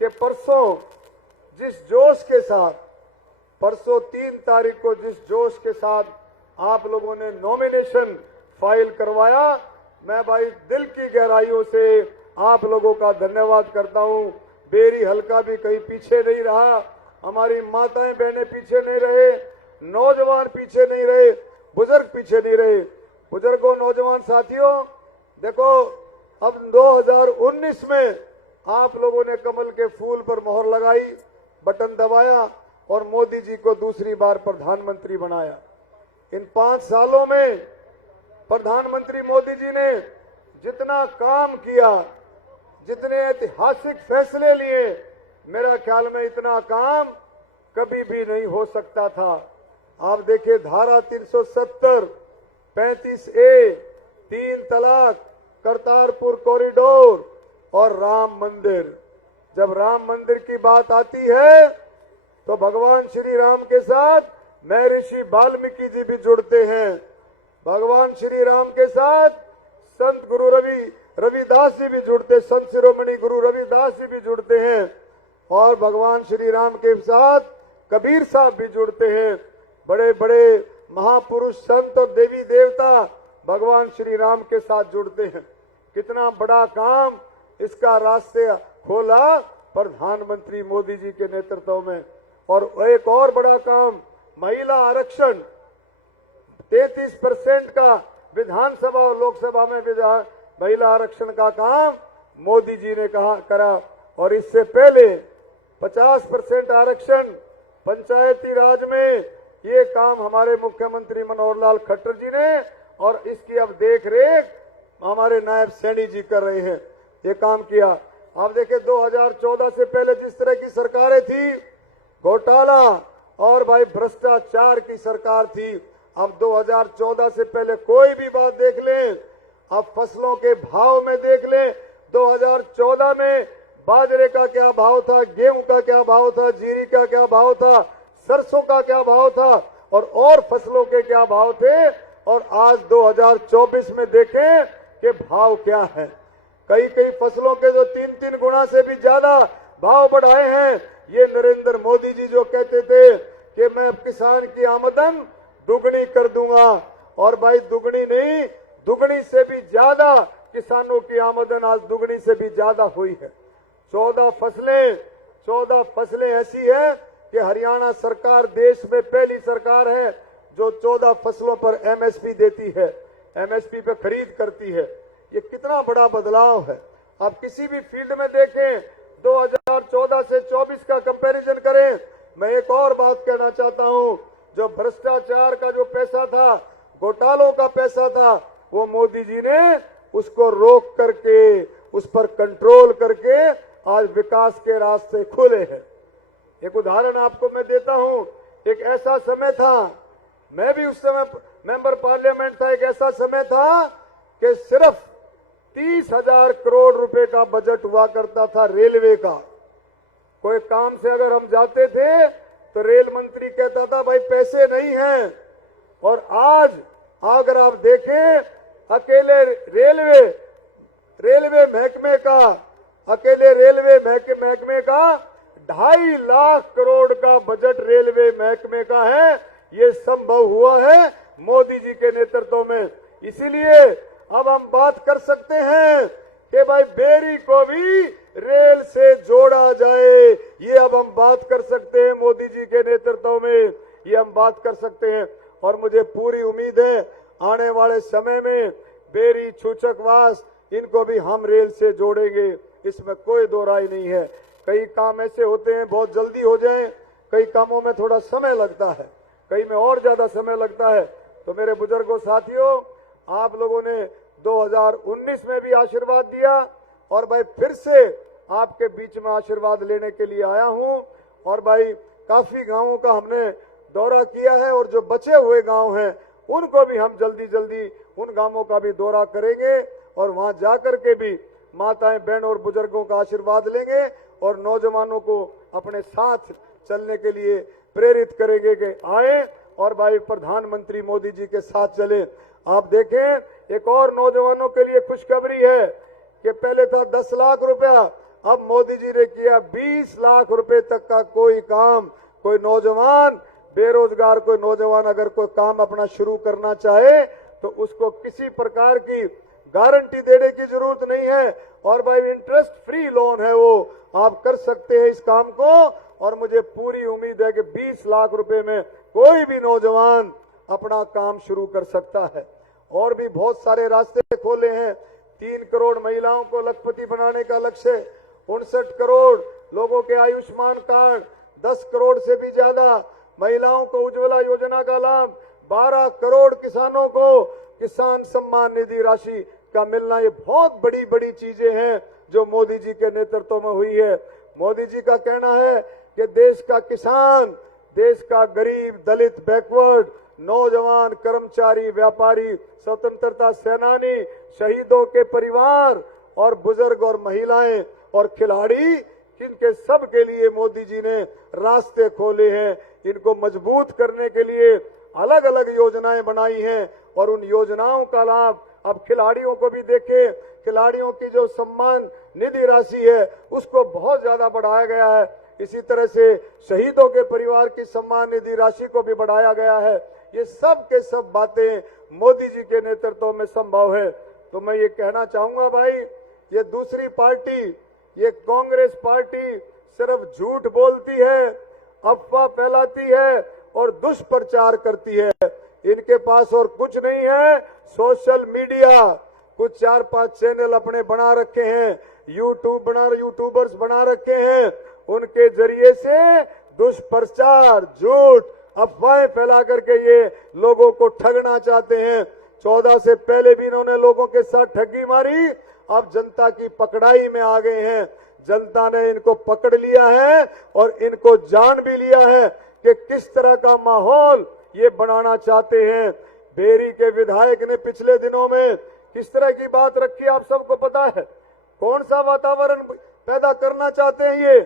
कि परसों जिस जोश के साथ, परसों 3 तारीख को जिस जोश के साथ आप लोगों ने नॉमिनेशन फाइल करवाया, मैं भाई दिल की गहराइयों से आप लोगों का धन्यवाद करता हूं। बेरी हल्का भी कहीं पीछे नहीं रहा, हमारी माताएं बहनें पीछे नहीं रहे, नौजवान पीछे नहीं रहे, बुजुर्ग पीछे नहीं रहे। बुजुर्गों, नौजवान साथियों, देखो अब 2019 में आप लोगों ने कमल के फूल पर मोहर लगाई, बटन दबाया और मोदी जी को दूसरी बार प्रधानमंत्री बनाया। इन 5 सालों में प्रधानमंत्री मोदी जी ने जितना काम किया, जितने ऐतिहासिक फैसले लिए, मेरा ख्याल में इतना काम कभी भी नहीं हो सकता था। आप देखिए धारा 370, 35A, 3 तलाक, करतारपुर कॉरिडोर और राम मंदिर। जब राम मंदिर की बात आती है तो भगवान श्री राम के साथ महर्षि वाल्मीकि जी भी जुड़ते हैं। भगवान श्री राम के साथ संत गुरु रविदास जी भी जुड़ते, संत शिरोमणि गुरु रविदास जी भी जुड़ते हैं, और भगवान श्री राम के साथ कबीर साहब भी जुड़ते हैं। बड़े बड़े महापुरुष, संत और देवी देवता भगवान श्री राम के साथ जुड़ते हैं। कितना बड़ा काम इसका रास्ते खोला प्रधानमंत्री मोदी जी के नेतृत्व में। और एक और बड़ा काम, महिला आरक्षण 33% का विधानसभा और लोकसभा में महिला आरक्षण का काम मोदी जी ने करा। और इससे पहले 50% आरक्षण पंचायती राज में, ये काम हमारे मुख्यमंत्री मनोहर लाल खट्टर जी ने, और इसकी अब देख रेख हमारे नायब सैनी जी कर रहे हैं, ये काम किया। आप देखें 2014 से पहले जिस तरह की सरकारें थी, घोटाला और भाई भ्रष्टाचार की सरकार थी। अब 2014 से पहले कोई भी बात देख लें, अब फसलों के भाव में देख लें, 2014 में बाजरे का क्या भाव था, गेहूं का क्या भाव था, जीरी का क्या भाव था, सरसों का क्या भाव था और फसलों के क्या भाव थे, और आज 2024 में देखें कि भाव क्या है। कई कई फसलों के जो 3-3 गुना से भी ज्यादा भाव बढ़ाए हैं। ये नरेंद्र मोदी जी जो कहते थे कि मैं किसान की आमदन दुगनी कर दूंगा, और भाई दुगनी नहीं, दुगनी से भी ज्यादा किसानों की आमदन आज दुगनी से भी ज्यादा हुई है। 14 फसलें ऐसी है कि हरियाणा सरकार देश में पहली सरकार है जो 14 फसलों पर एमएसपी देती है, एमएसपी पे खरीद करती है। ये कितना बड़ा बदलाव है। आप किसी भी फील्ड में देखें, 2014 से 24 का कंपैरिजन करें। मैं एक और बात कहना चाहता हूं, जो भ्रष्टाचार का जो पैसा था, घोटालों का पैसा था, वो मोदी जी ने उसको रोक करके, उस पर कंट्रोल करके आज विकास के रास्ते खोले हैं। एक उदाहरण आपको मैं देता हूं। एक ऐसा समय था, मैं भी उस समय मेंबर पार्लियामेंट था, एक ऐसा समय था कि सिर्फ 30,000 करोड़ रुपए का बजट हुआ करता था रेलवे का। कोई काम से अगर हम जाते थे तो रेल मंत्री कहता था भाई पैसे नहीं हैं। और आज अगर आप देखें, अकेले रेलवे महकमे का, अकेले रेलवे महकमे का 2.5 लाख करोड़ का बजट रेलवे महकमे का है। ये संभव हुआ है मोदी जी के नेतृत्व में। इसीलिए अब हम बात कर सकते हैं कि भाई बेरी को भी रेल से जोड़ा जाए। ये अब हम बात कर सकते हैं मोदी जी के नेतृत्व में, ये हम बात कर सकते हैं। और मुझे पूरी उम्मीद है आने वाले समय में बेरी, छूचकवास, इनको भी हम रेल से जोड़ेंगे, इसमें कोई दो राय नहीं है। कई काम ऐसे होते हैं बहुत जल्दी हो जाए, कई कामों में थोड़ा समय लगता है, कई में और ज्यादा समय लगता है। तो मेरे बुजुर्गों, साथियों, आप लोगों ने 2019 में भी आशीर्वाद दिया, और भाई फिर से आपके बीच में आशीर्वाद लेने के लिए आया हूं। और भाई काफी गांवों का हमने दौरा किया है, और जो बचे हुए गांव हैं उनको भी हम जल्दी उन गांवों का भी दौरा करेंगे, और वहां जाकर के भी माताएं, बहन और बुजुर्गों का आशीर्वाद लेंगे, और नौजवानों को अपने साथ चलने के लिए प्रेरित करेंगे कि आए और भाई प्रधानमंत्री मोदी जी के साथ चले। आप देखें, एक और नौजवानों के लिए खुशखबरी है कि पहले था 10 लाख रुपया, अब मोदी जी ने किया 20 लाख रुपए तक का कोई काम। कोई नौजवान, बेरोजगार कोई नौजवान अगर कोई काम अपना शुरू करना चाहे तो उसको किसी प्रकार की गारंटी देने की जरूरत नहीं है, और भाई इंटरेस्ट फ्री लोन है, वो आप कर सकते हैं इस काम को। और मुझे पूरी उम्मीद है कि 20 लाख रुपए में कोई भी नौजवान अपना काम शुरू कर सकता है। और भी बहुत सारे रास्ते खोले हैं। 3 करोड़ महिलाओं को लखपति बनाने का लक्ष्य, 59 करोड़ लोगों के आयुष्मान कार्ड, 10 करोड़ से भी ज्यादा महिलाओं को उज्ज्वला योजना का लाभ, 12 करोड़ किसानों को किसान सम्मान निधि राशि का मिलना, ये बहुत बड़ी बड़ी चीजें हैं जो मोदी जी के नेतृत्व में हुई है। मोदी जी का कहना है कि देश का किसान, देश का गरीब, दलित, बैकवर्ड, नौजवान, कर्मचारी, व्यापारी, स्वतंत्रता सेनानी, शहीदों के परिवार, और बुजुर्ग और महिलाएं और खिलाड़ी, इनके सब के लिए मोदी जी ने रास्ते खोले हैं। इनको मजबूत करने के लिए अलग अलग योजनाएं बनाई हैं, और उन योजनाओं का लाभ अब खिलाड़ियों को भी देखें। खिलाड़ियों की जो सम्मान निधि राशि है उसको बहुत ज्यादा बढ़ाया गया है। इसी तरह से शहीदों के परिवार की सम्मान निधि राशि को भी बढ़ाया गया है। ये सब के सब बातें मोदी जी के नेतृत्व में संभव है। तो मैं ये कहना चाहूंगा भाई, ये दूसरी पार्टी, ये कांग्रेस पार्टी सिर्फ झूठ बोलती है, अफवाह फैलाती है और दुष्प्रचार करती है। इनके पास और कुछ नहीं है। सोशल मीडिया, कुछ 4-5 चैनल अपने बना रखे हैं, यूट्यूबर्स बना रखे हैं, उनके जरिए से दुष्प्रचार, झूठ, अफवाहें फैला करके ये लोगों को ठगना चाहते हैं। 14 से पहले भी इन्होंने लोगों के साथ ठगी मारी, अब जनता की पकड़ाई में आ गए हैं। जनता ने इनको पकड़ लिया है और इनको जान भी लिया है कि किस तरह का माहौल ये बनाना चाहते हैं। बेरी के विधायक ने पिछले दिनों में किस तरह की बात रखी, आप सबको पता है। कौन सा वातावरण पैदा करना चाहते हैं ये?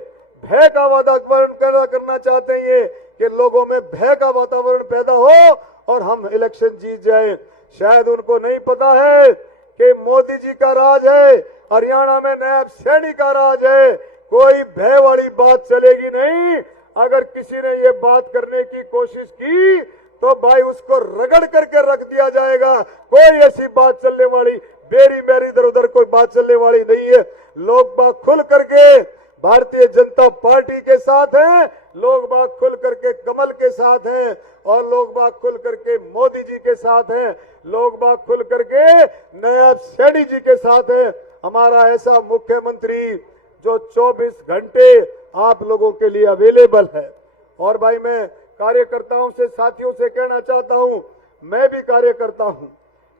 भय का वातावरण पैदा करना चाहते हैं ये, कि लोगों में भय का वातावरण पैदा हो और हम इलेक्शन जीत जाए। शायद उनको नहीं पता है कि मोदी जी का राज है, हरियाणा में नायब सैनी का राज है। कोई भय वाली बात चलेगी नहीं। अगर किसी ने ये बात करने की कोशिश की तो भाई उसको रगड़ करके रख दिया जाएगा। कोई ऐसी बात चलने वाली, बेरी मेरी इधर उधर कोई बात चलने वाली नहीं है। लोग बाग खुल करके भारतीय जनता पार्टी के साथ हैं, लोग बाग खुल करके कमल के साथ हैं, और लोग बाग खुल करके मोदी जी के साथ हैं, लोग बाग खुल करके नायब सैनी जी के साथ हैं। हमारा ऐसा मुख्यमंत्री जो 24 घंटे आप लोगों के लिए अवेलेबल है। और भाई मैं कार्यकर्ताओं से, साथियों से कहना चाहता हूं, मैं भी कार्यकर्ता हूं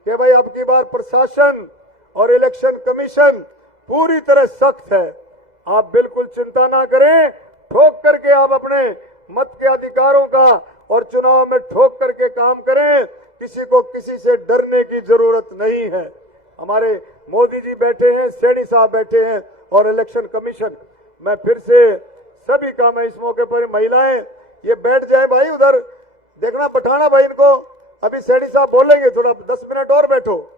कि भाई अब की बार प्रशासन और इलेक्शन कमीशन पूरी तरह सख्त है। आप बिल्कुल चिंता ना करें, ठोक करके आप अपने मत के अधिकारों का और चुनाव में ठोक करके काम करें। किसी को किसी से डरने की जरूरत नहीं है। हमारे मोदी जी बैठे हैं, सैनी साहब बैठे हैं और इलेक्शन कमीशन। मैं फिर से सभी का, मैं इस मौके पर, महिलाएं ये बैठ जाए भाई, उधर देखना, बैठाना भाई इनको। अभी सैनी साहब बोलेंगे, थोड़ा 10 मिनट और बैठो।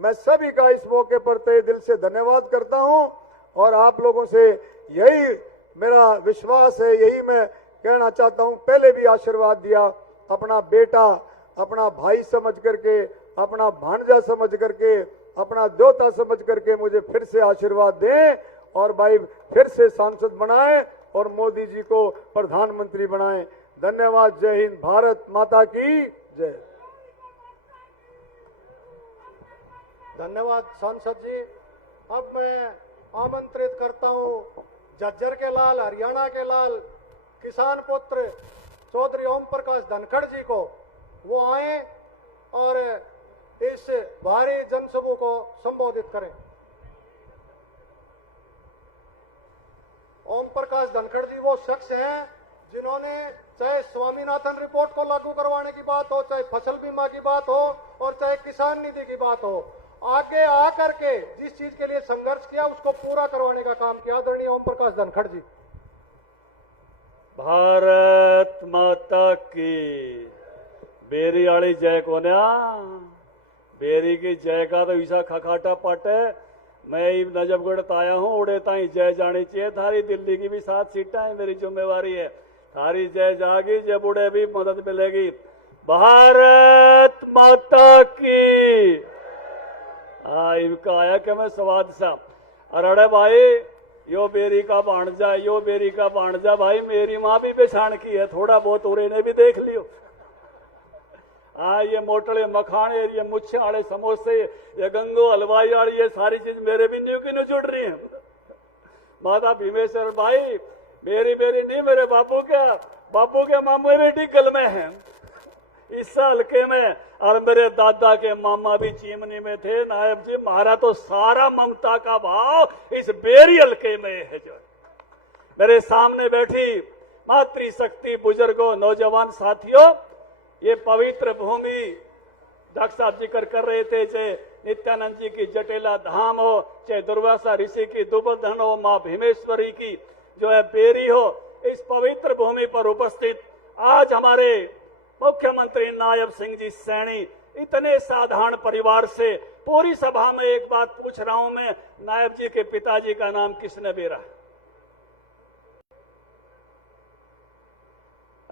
मैं सभी का इस मौके पर तहे दिल से धन्यवाद करता हूं और आप लोगों से यही मेरा विश्वास है, यही मैं कहना चाहता हूं। पहले भी आशीर्वाद दिया, अपना बेटा, अपना भाई समझ करके, अपना भांजा समझ करके, अपना दोता समझ करके मुझे फिर से आशीर्वाद दें और भाई फिर से सांसद बनाएं और मोदी जी को प्रधानमंत्री बनाएं। धन्यवाद। जय हिंद। भारत माता की जय। धन्यवाद सांसद जी। अब मैं आमंत्रित करता हूं झज्जर के लाल, हरियाणा के लाल, किसान पुत्र चौधरी ओम प्रकाश धनखड़ जी को, वो आए और इस भारी जनसभा को संबोधित करें। ओम प्रकाश धनखड़ जी वो शख्स हैं जिन्होंने, चाहे स्वामीनाथन रिपोर्ट को लागू करवाने की बात हो, चाहे फसल बीमा की बात हो और चाहे किसान निधि की बात हो, आगे आकर के जिस चीज के लिए संघर्ष किया उसको पूरा करवाने का काम किया। आदरणीय ओम प्रकाश धनखड़ जी। भारत माता की। बेरी वाली जय कोन्या, बेरी की जय का तो ईसा खखाटा पट है। मैं नजफगढ़ आया हूँ, उड़े ताई जय जानी चाहिए। थारी दिल्ली की भी 7 सीटें हैं, मेरी जिम्मेवारी है। थारी जय जागी, जब उड़े भी मदद मिलेगी। भारत माता की। इनका आया कि मैं स्वाद सा, अरे भाई यो बेरी का भाणजा, यो बेरी का भाणजा। भाई मेरी माँ भी बेछाण की है, थोड़ा बहुत उरे ने भी देख लियो। ये मोटड़े मखाने, ये मुच्छे वाले समोसे, ये गंगो हलवाई वाली, ये सारी चीज मेरे भी न्यू की न्यू जुड़ रही है। माता भीमेश्वर भाई मेरी नहीं, मेरे बापू के मामू भी टिकल में है इस हल्के में, और मेरे दादा के मामा भी चीमनी में थे। नायब जी, हमारा तो सारा ममता का भाव इस बेरी हल्के में है। जो मेरे सामने बैठी मातृशक्ति, बुजुर्गों, नौजवान साथियों, ये पवित्र भूमि डॉक्टर साहब जिक्र कर रहे थे, चाहे नित्यानंद जी की जटेला धाम हो, चाहे दुर्वासा ऋषि की दुबधन हो, मां भीमेश्वरी की जो है बेरी हो, इस पवित्र भूमि पर उपस्थित आज हमारे मुख्यमंत्री नायब सिंह जी सैनी इतने साधारण परिवार से, पूरी सभा में एक बात पूछ रहा हूं मैं, नायब जी के पिताजी का नाम किसने बेरा?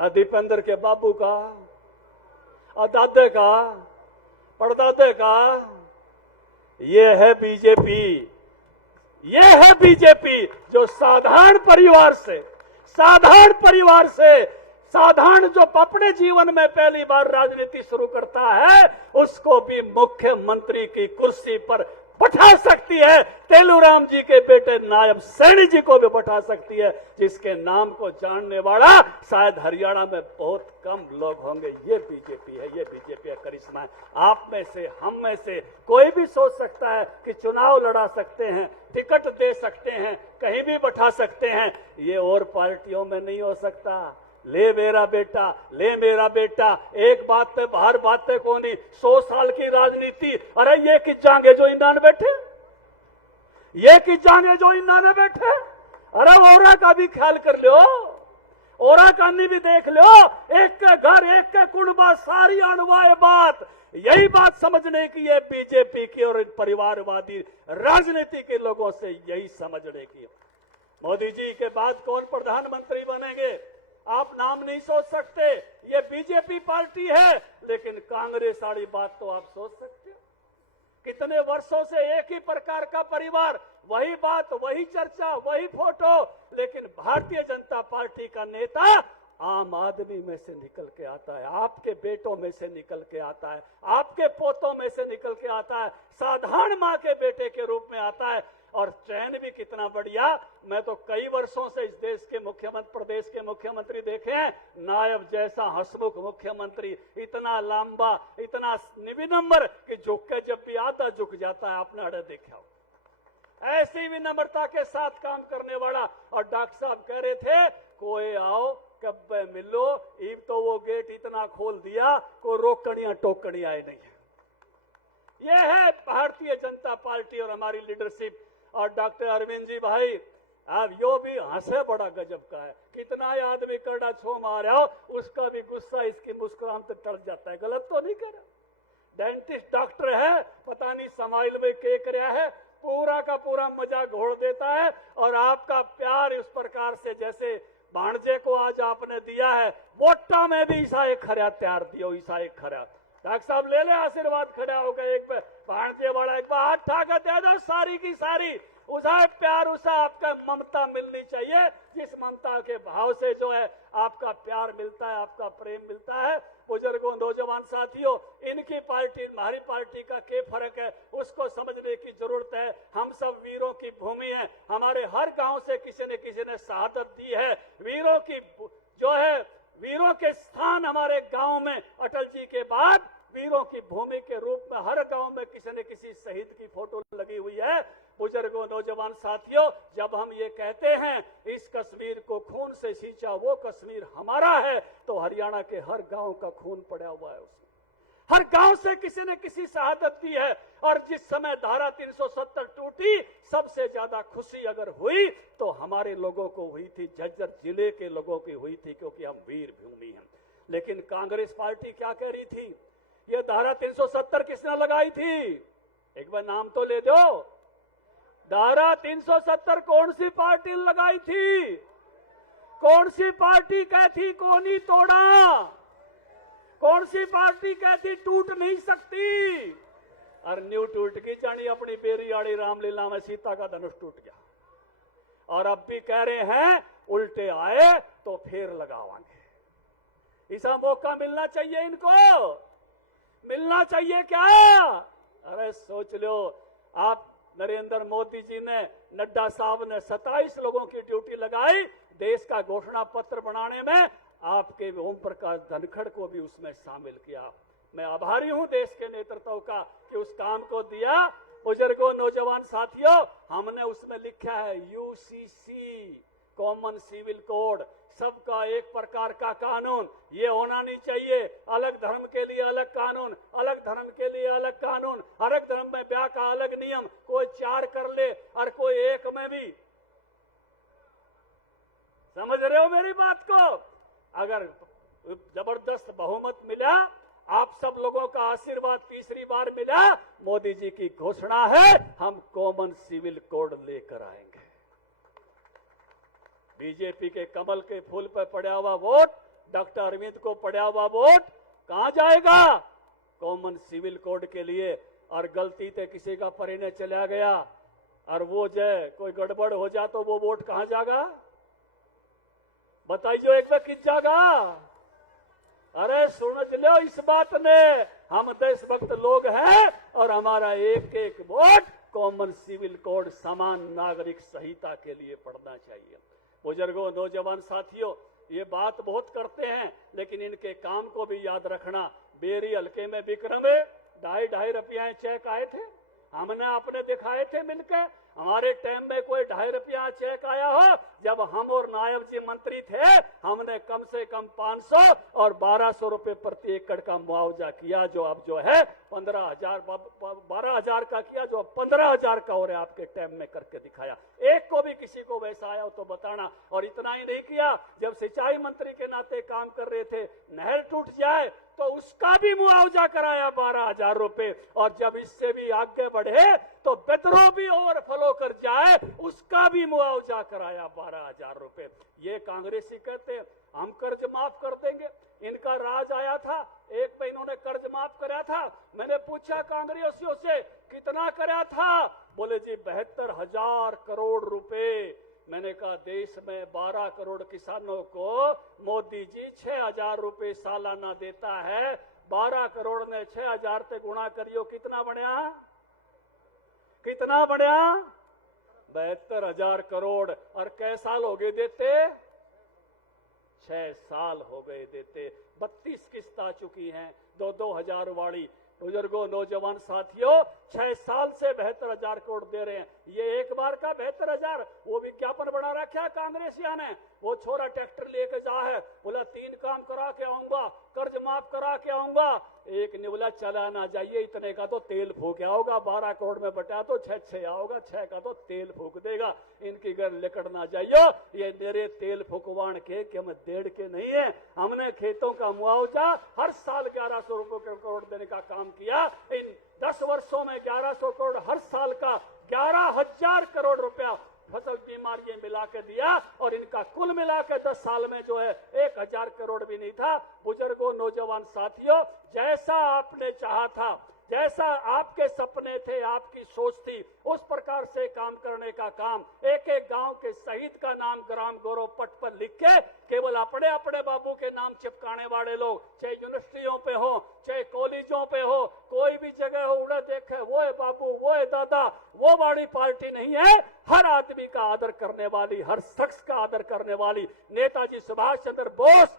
दीपेंद्र के बाबू का, दादे का, परदादे का। ये है बीजेपी, ये है बीजेपी जो साधारण परिवार से साधारण जो अपने जीवन में पहली बार राजनीति शुरू करता है, उसको भी मुख्यमंत्री की कुर्सी पर बैठा सकती है। तेलूराम जी के बेटे नायब सैनी जी को भी बैठा सकती है, जिसके नाम को जानने वाला शायद हरियाणा में बहुत कम लोग होंगे। ये बीजेपी है, ये बीजेपी का करिश्मा है। आप में से, हम में से कोई भी सोच सकता है कि चुनाव लड़ा सकते हैं, टिकट दे सकते हैं, कहीं भी बैठा सकते हैं। ये और पार्टियों में नहीं हो सकता। ले मेरा बेटा, ले मेरा बेटा, एक बात पे बाहर बात पे कौन नहीं। 100 साल की राजनीति, अरे ये कि जांगे जो ईंधन बैठे, ये कि जांगे जो ईंधन बैठे, अरे ओरा का भी ख्याल कर लो। और कानी भी देख लो, एक के घर एक के कुड़बा सारी अणवाए बात, यही बात समझने की है बीजेपी की और परिवारवादी राजनीति के लोगों से, यही समझने की है। मोदी जी के बाद कौन प्रधानमंत्री बनेंगे आप नाम नहीं सोच सकते, ये बीजेपी पार्टी है, लेकिन कांग्रेस वाली बात तो आप सोच सकते हो। कितने वर्षों से एक ही प्रकार का परिवार, वही बात, वही चर्चा, वही फोटो, लेकिन भारतीय जनता पार्टी का नेता आम आदमी में से निकल के आता है, आपके बेटों में से निकल के आता है, आपके पोतों में से निकल के आता है, साधारण मां के बेटे के रूप में आता है। और चयन भी कितना बढ़िया, मैं तो कई वर्षों से इस देश के मुख्यमंत्री, प्रदेश के मुख्यमंत्री देखे हैं, नायब जैसा हंसमुख मुख्यमंत्री, इतना लंबा, इतना विनम्र कि झुक के जब भी आता झुक जाता है, आपने अड़े देखा हो, ऐसी विनम्रता के साथ काम करने वाला। और डॉक्टर साहब कह रहे थे कोई आओ कब मिलो, ईब तो वो गेट इतना खोल दिया, कोई रोकड़ियां टोकड़ियां आई नहीं है। ये है भारतीय जनता पार्टी और हमारी लीडरशिप। और डॉक्टर अरविंद जी भाई, अब यो भी हंसे बड़ा गजब का है, कितना ही आदमी करड़ा छो मारा हो, उसका भी गुस्सा इसकी मुस्कुराहट से टल जाता है, गलत तो नहीं करा। डेंटिस्ट डॉक्टर है, पता नहीं समाइल में के करया है, पूरा का पूरा मजाक घोड़ देता है। और आपका प्यार इस प्रकार से, जैसे भाणजे को आज आपने दिया है, वोटा में भी ईसा एक खरा तैयार दियो, ईसा एक खरा। डॉक्टर साहब ले ले आशीर्वाद, खड़ा होगा एक पे भाणजे वाला, एक बार हाथ ठाकर दे दो सारी की सारी। उसा प्यार, उसा आपका ममता मिलनी चाहिए, जिस ममता के भाव से जो है आपका प्यार मिलता है, आपका प्रेम मिलता है। बुजुर्गों, नौजवान साथियों, इनकी पार्टी हमारी पार्टी का क्या फर्क है, उसको समझने की जरूरत है। हम सब वीरों की भूमि है, हमारे हर गांव से किसी ने शहादत दी है। वीरों की जो है, वीरों के स्थान हमारे गांव में अटल जी के बाद वीरों की भूमि के रूप में हर गांव में किसी न किसी शहीद की फोटो लगी हुई है। बुजुर्गों, नौजवान साथियों, जब हम ये कहते हैं इस कश्मीर को खून से सींचा वो कश्मीर हमारा है, तो हरियाणा के हर गांव का खून पड़ा हुआ है, उसमें हर गांव से किसी ने किसी शहादत दी है। और जिस समय धारा 370 टूटी, सबसे ज्यादा खुशी अगर हुई तो हमारे लोगों को हुई थी, झज्जर जिले के लोगों की हुई थी, क्योंकि हम वीर भूमि हैं। लेकिन कांग्रेस पार्टी क्या कह रही थी, ये धारा 370 किसने लगाई थी, एक बार नाम तो ले दो। धारा 370 कौन सी पार्टी लगाई थी, कौन सी पार्टी कहती कौन ही तोड़ा, कौन सी पार्टी कहती टूट नहीं सकती। और न्यू टूट की जानी अपनी बेरी आड़ी रामलीला में सीता का धनुष टूट गया, और अब भी कह रहे हैं उल्टे आए तो फिर लगावांगे। ऐसा मौका मिलना चाहिए, इनको मिलना चाहिए क्या। अरे सोच लो, आप नरेंद्र मोदी जी ने, नड्डा साहब ने 27 लोगों की ड्यूटी लगाई देश का घोषणा पत्र बनाने में, आपके ओम प्रकाश धनखड़ को भी उसमें शामिल किया। मैं आभारी हूं देश के नेतृत्व का कि उस काम को दिया। बुजुर्गों, नौजवान साथियों, हमने उसमें लिखा है यूसीसी, कॉमन सिविल कोड, सबका एक प्रकार का कानून, ये होना नहीं चाहिए। अलग धर्म के लिए अलग कानून, अलग धर्म के लिए अलग कानून, हर एक धर्म में ब्याह का अलग नियम, कोई 4 कर ले और कोई 1 में भी। समझ रहे हो मेरी बात को। अगर जबरदस्त बहुमत मिला, आप सब लोगों का आशीर्वाद तीसरी बार मिला, मोदी जी की घोषणा है हम कॉमन सिविल कोड लेकर आएंगे। बीजेपी के कमल के फूल पर पड़ा हुआ वोट, डॉक्टर अरविंद को पड़ा हुआ वोट कहां जाएगा, कॉमन सिविल कोड के लिए। और गलती से किसी का परिणय चला गया और वो जो कोई गड़बड़ हो जा तो वो वोट कहां जाएगा, बताइए एक बार किस जाएगा। अरे समझ लो इस बात ने, हम देशभक्त लोग हैं और हमारा एक एक वोट कॉमन सिविल कोड, समान नागरिक संहिता के लिए पड़ना चाहिए। बुजुर्गों, नौजवान साथियों, ये बात बहुत करते हैं, लेकिन इनके काम को भी याद रखना। बेरी हल्के में विक्रम में 2.5 रुपया चेक आए थे, हमने अपने दिखाए थे मिलकर। हमारे टाइम में कोई 2.5 रुपया चेक आया हो? जब हम और नायब जी मंत्री थे, हमने कम से कम 500 और 1200 रुपए प्रति एकड़ का मुआवजा किया, जो अब जो है 12,000 का किया, जो अब 15,000 का हो रहा है। आपके टाइम में करके दिखाया। एक को भी किसी को वैसा आया हो तो बताना। और इतना ही नहीं किया, जब सिंचाई मंत्री के नाते काम कर रहे थे, नहर टूट जाए तो उसका भी मुआवजा कराया 12,000 रुपए। और जब इससे भी आगे बढ़े तो विद्रोह भी ओवरफ्लो कर जाए, उसका भी मुआवजा कराया 12,000 रुपए। ये कांग्रेसी कहते हैं हम कर्ज माफ कर देंगे। इनका राज आया था, एक में इन्होंने कर्ज माफ कराया था। मैंने पूछा कांग्रेसियों से कितना कराया था? बोले जी 72,000 करोड़ रुपए। मैंने कहा देश में 12 करोड़ किसानों को मोदी जी 6,000 रुपए सालाना देता है। 12 करोड़ ने 6,000 से गुणा करियो, कितना बढ़िया, कितना बढ़िया, 72,000 करोड़। और कै साल हो गए देते? 6 साल हो गए देते। 32 किस्त आ चुकी हैं, 2-2 हजार वाली। बुजुर्गों, नौजवान साथियों, 6 साल से 72,000 करोड़ दे रहे हैं। ये एक बार का 72,000, वो विज्ञापन बना रखा है कांग्रेसिया ने। वो छोरा ट्रैक्टर लेके जा है, बोला 3 काम करा के आऊंगा, कर्ज माफ करा के आऊंगा। एक ने बोला चला ना जाइए, इतने का तो तेल फूक आओगा। 12 करोड़ में बटा तो 6 आओगा, 6 का तो तेल फूक देगा। इनकी घर लेकड़ ना जाइयो, ये मेरे तेल फुकवाण के कि हम डेढ़ के नहीं है। हमने खेतों का मुआवजा हर साल 1100 रुपए करोड़ देने का काम किया। इन 10 वर्षों में 1100 करोड़ हर साल का 11,000 करोड़ रुपया फसल बीमा ये मिला के दिया। और इनका कुल मिला के 10 साल में जो है 1,000 करोड़ भी नहीं था। बुजुर्गों, नौजवान साथियों, जैसा आपने चाहा था, जैसा आपके सपने थे, आपकी सोच थी, उस प्रकार से काम करने का काम। एक एक गांव के शहीद का नाम ग्राम गौरव पट पर लिख के केवल अपने अपने बाबू के नाम चिपकाने वाले लोग, चाहे यूनिवर्सिटियों पे हो, चाहे कॉलेजों पे हो, कोई भी जगह हो, उड़े देखे वो है बाबू, वो है दादा, वो वाली पार्टी नहीं है। हर आदमी का आदर करने वाली, हर शख्स का आदर करने वाली नेताजी सुभाष चंद्र बोस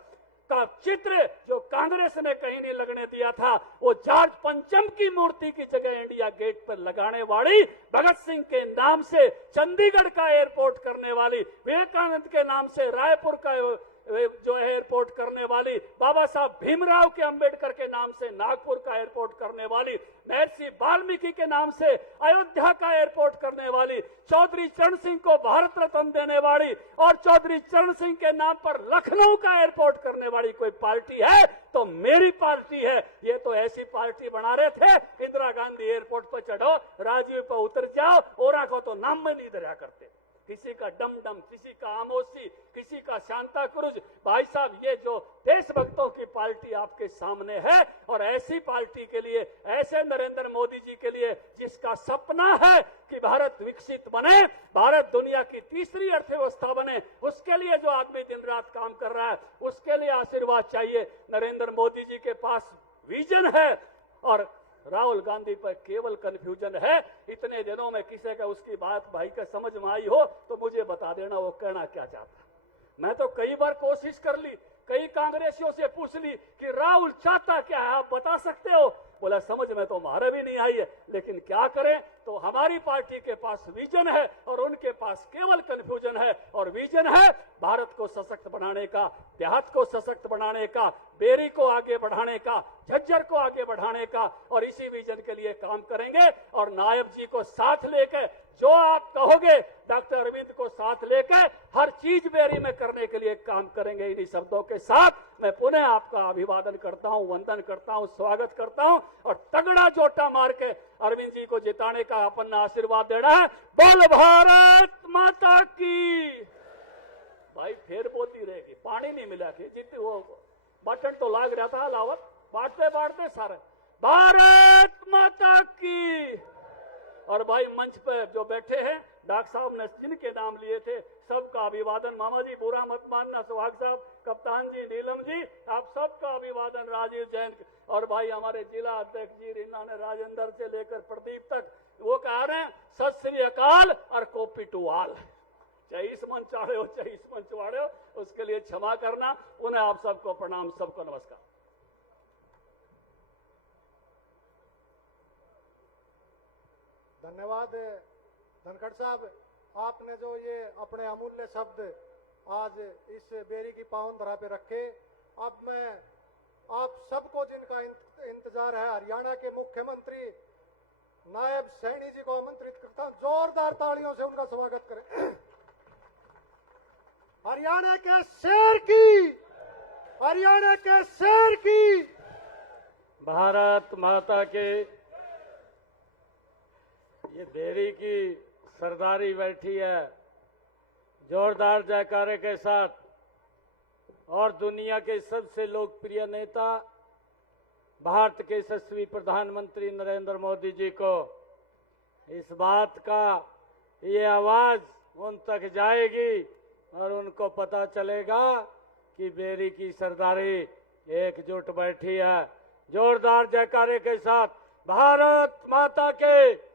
का चित्र जो कांग्रेस ने कहीं नहीं लगने दिया था, वो जॉर्ज पंचम की मूर्ति की जगह इंडिया गेट पर लगाने वाली, भगत सिंह के नाम से चंडीगढ़ का एयरपोर्ट करने वाली, विवेकानंद के नाम से रायपुर का जो एयरपोर्ट करने वाली, बाबा साहब भीमराव के अंबेडकर के नाम से नागपुर का एयरपोर्ट करने वाली, महर्षि वाल्मीकि के नाम से अयोध्या का एयरपोर्ट करने वाली, चौधरी चरण सिंह को भारत रत्न देने वाली और चौधरी चरण सिंह के नाम पर लखनऊ का एयरपोर्ट करने वाली कोई पार्टी है तो मेरी पार्टी है। ये तो ऐसी पार्टी बना रहे थे, इंदिरा गांधी एयरपोर्ट पर चढ़ो, राजीव पर उतर जाओ, और को तो नाम में नहीं दरिया करते। किसी का डम डम, किसी का आमोसी, किसी का शांता क्रूज। भाई साहब, ये जो देशभक्तों की पार्टी आपके सामने है, और ऐसी पार्टी के लिए, ऐसे नरेंद्र मोदी जी के लिए जिसका सपना है कि भारत विकसित बने, भारत दुनिया की तीसरी अर्थव्यवस्था बने, उसके लिए जो आदमी दिन रात काम कर रहा है, उसके लिए आशीर्वाद चाहिए। नरेंद्र मोदी जी के पास विजन है और राहुल गांधी पर केवल कंफ्यूजन है। इतने दिनों में किसी का उसकी बात भाई का समझ में आई हो तो मुझे बता देना वो कहना क्या चाहता। मैं तो कई बार कोशिश कर ली, कई कांग्रेसियों से पूछ ली कि राहुल चाहता क्या है, आप बता सकते हो? बोला समझ में तो हमारा भी नहीं आई है, लेकिन क्या करें। तो हमारी पार्टी के पास विजन है और उनके पास केवल कंफ्यूजन है। और विजन है भारत को सशक्त बनाने का, देहात को सशक्त बनाने का, बेरी को आगे बढ़ाने का, झज्जर को आगे बढ़ाने का, और इसी विजन के लिए काम करेंगे। और नायब जी को साथ लेकर जो आप कहोगे, डॉक्टर अरविंद को साथ लेकर हर चीज बेरी में करने के लिए काम करेंगे। इन्हीं शब्दों के साथ मैं पुनः आपका अभिवादन करता हूं, वंदन करता हूं, स्वागत करता हूं और तगड़ा जोटा मार के अरविंद जी को जिताने का अपन आशीर्वाद देना है। बोल भारत माता की। भाई फिर बोलती रहेगी, पानी नहीं मिला कि जितनी वो बटन तो लाग रहा था, लावत बांटते बांटते सारे भारत माता की। और भाई मंच पे जो बैठे हैं, डॉक्टर साहब ने जिनके नाम लिए थे सबका अभिवादन। मामा जी बुरा मत मानना, सुहाग साहब, कप्तान जी, नीलम जी, आप सबका अभिवादन। राजीव जैन और भाई हमारे जिला अध्यक्ष जी, इन्होंने राजेंद्र से लेकर प्रदीप तक वो कह रहे हैं सत श्री अकाल और कॉपी टू ऑल। चाहे इस मंच चाहे हो, चाहे इस मंच वाले हो, उसके लिए क्षमा करना। उन्हें आप सबको प्रणाम, सबको नमस्कार। धन्यवाद धनखड़ साहब, आपने जो ये अपने अमूल्य शब्द आज इस बेरी की पावन धरा पे रखे। अब मैं आप सबको जिनका इंतजार है, हरियाणा के मुख्यमंत्री नायब सैनी जी को आमंत्रित करता हूं, जोरदार तालियों से उनका स्वागत करें। हरियाणा के शेर की, हरियाणा के शेर की। भारत माता के ये बेरी की सरदारी बैठी है जोरदार जयकारे के साथ, और दुनिया के सबसे लोकप्रिय नेता भारत के यशस्वी प्रधानमंत्री नरेंद्र मोदी जी को इस बात का ये आवाज उन तक जाएगी और उनको पता चलेगा कि बेरी की सरदारी एकजुट बैठी है। जोरदार जयकारे के साथ भारत माता के।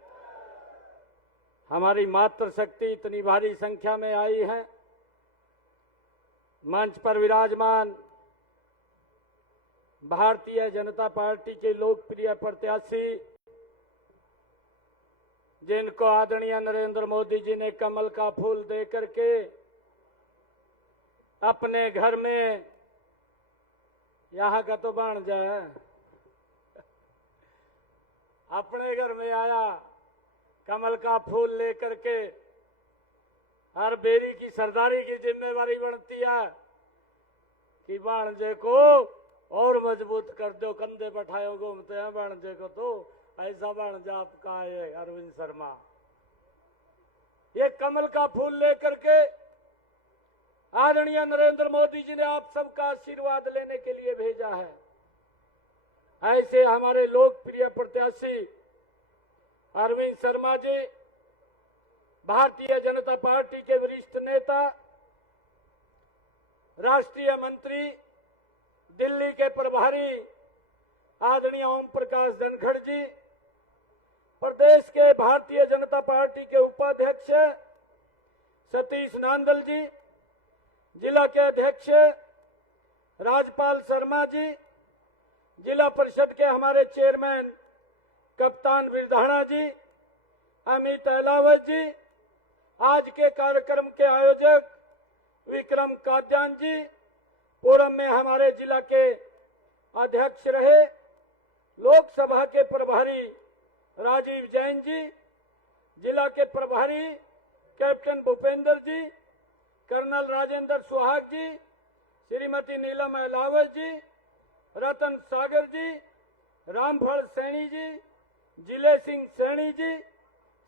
हमारी मातृशक्ति इतनी भारी संख्या में आई है। मंच पर विराजमान भारतीय जनता पार्टी के लोकप्रिय प्रत्याशी, जिनको आदरणीय नरेंद्र मोदी जी ने कमल का फूल दे करके अपने घर में, यहाँ का तो बन जाए, अपने घर में आया कमल का फूल लेकर के। हर बेरी की सरदारी की जिम्मेवारी बनती है कि बाणजे को और मजबूत कर दो, कंधे बैठाए घूमते हैं बाणजे को, तो ऐसा बाणजा आपका है अरविंद शर्मा। ये कमल का फूल लेकर के आदरणीय नरेंद्र मोदी जी ने आप सबका आशीर्वाद लेने के लिए भेजा है। ऐसे हमारे लोकप्रिय प्रत्याशी अरविंद शर्मा जी, भारतीय जनता पार्टी के वरिष्ठ नेता, राष्ट्रीय मंत्री, दिल्ली के प्रभारी आदरणीय ओम प्रकाश धनखड़ जी, प्रदेश के भारतीय जनता पार्टी के उपाध्यक्ष सतीश नांदल जी, जिला के अध्यक्ष राजपाल शर्मा जी, जिला परिषद के हमारे चेयरमैन कप्तान बिरधाना जी, अमित अहलावत जी, आज के कार्यक्रम के आयोजक विक्रम काद्यान जी, फोरम में हमारे जिला के अध्यक्ष रहे लोकसभा के प्रभारी राजीव जैन जी, जिला के प्रभारी कैप्टन भूपेंद्र जी, कर्नल राजेंद्र सुहाग जी, श्रीमती नीलम अहलावत जी, रतन सागर जी, रामफल सैनी जी, जिले सिंह सैनी जी,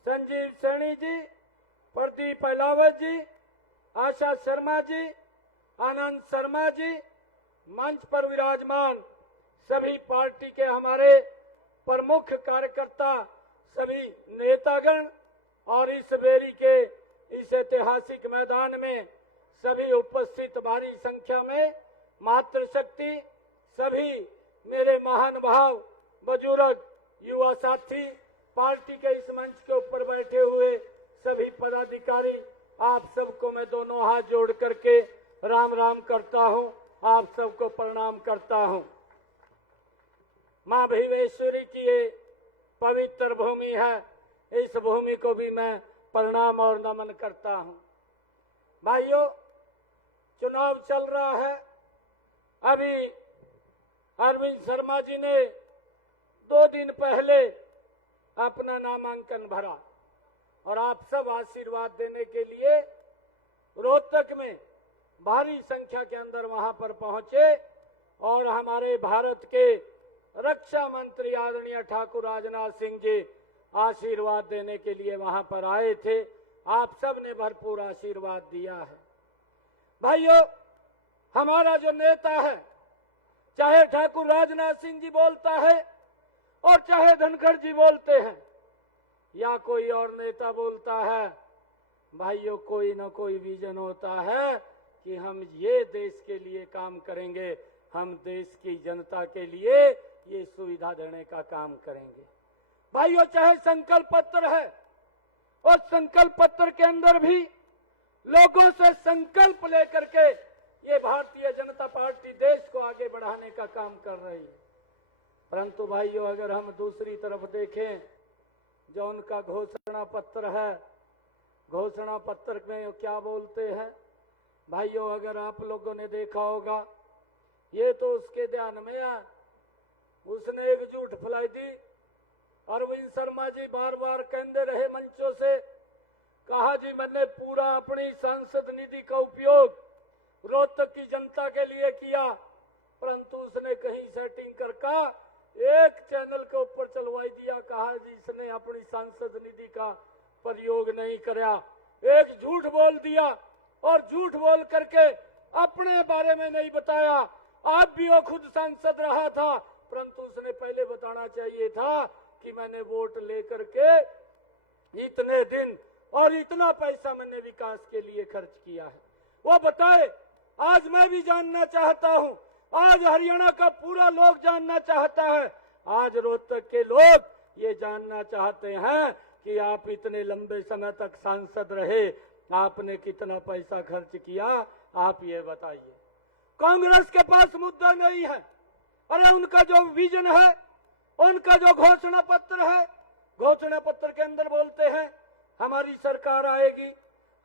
संजीव सैनी जी, प्रदीप अहलावत जी, आशा शर्मा जी, आनंद शर्मा जी, मंच पर विराजमान सभी पार्टी के हमारे प्रमुख कार्यकर्ता, सभी नेतागण और इस बेरी के इस ऐतिहासिक मैदान में सभी उपस्थित भारी संख्या में मातृशक्ति, सभी मेरे महानुभाव, बुजुर्ग, युवा साथी, पार्टी के इस मंच के ऊपर बैठे हुए सभी पदाधिकारी, आप सबको मैं दोनों हाथ जोड़ करके राम राम करता हूं, आप सबको प्रणाम करता हूं। मां भीमेश्वरी की ये पवित्र भूमि है, इस भूमि को भी मैं प्रणाम और नमन करता हूं। भाइयों, चुनाव चल रहा है। अभी अरविंद शर्मा जी ने 2 दिन पहले अपना नामांकन भरा और आप सब आशीर्वाद देने के लिए रोहतक में भारी संख्या के अंदर वहां पर पहुंचे और हमारे भारत के रक्षा मंत्री आदरणीय ठाकुर राजनाथ सिंह जी आशीर्वाद देने के लिए वहां पर आए थे। आप सब ने भरपूर आशीर्वाद दिया है। भाइयों, हमारा जो नेता है, चाहे ठाकुर राजनाथ सिंह जी बोलता है और चाहे धनखड़ जी बोलते हैं या कोई और नेता बोलता है, भाइयों कोई ना कोई विजन होता है कि हम ये देश के लिए काम करेंगे, हम देश की जनता के लिए ये सुविधा देने का काम करेंगे। भाइयों, चाहे संकल्प पत्र है और संकल्प पत्र के अंदर भी लोगों से संकल्प लेकर के ये भारतीय जनता पार्टी देश को आगे बढ़ाने का काम कर रही है। परंतु भाइयों, अगर हम दूसरी तरफ देखें जो उनका घोषणा पत्र है, घोषणा पत्र में क्या बोलते हैं भाइयों, अगर आप लोगों ने देखा होगा, ये तो उसके ध्यान में है। उसने एक झूठ फैलाई दी। अरविंद शर्मा जी बार बार कहते रहे मंचों से, कहा जी मैंने पूरा अपनी सांसद निधि का उपयोग रोहतक की जनता के लिए किया, परंतु उसने कहीं सेटिंग कर का एक चैनल के ऊपर चलवाई दिया, कहा जी इसने अपनी सांसद निधि का प्रयोग नहीं कराया। एक झूठ बोल दिया और झूठ बोल करके अपने बारे में नहीं बताया। आप भी वो खुद सांसद रहा था, परंतु उसने पहले बताना चाहिए था कि मैंने वोट लेकर के इतने दिन और इतना पैसा मैंने विकास के लिए खर्च किया है, वो बताए। आज मैं भी जानना चाहता हूं, आज हरियाणा का पूरा लोग जानना चाहता है, आज रोहतक के लोग ये जानना चाहते हैं कि आप इतने लंबे समय तक सांसद रहे, आपने कितना पैसा खर्च किया, आप ये बताइए। कांग्रेस के पास मुद्दा नहीं है। अरे उनका जो विजन है, उनका जो घोषणा पत्र है, घोषणा पत्र के अंदर बोलते हैं हमारी सरकार आएगी,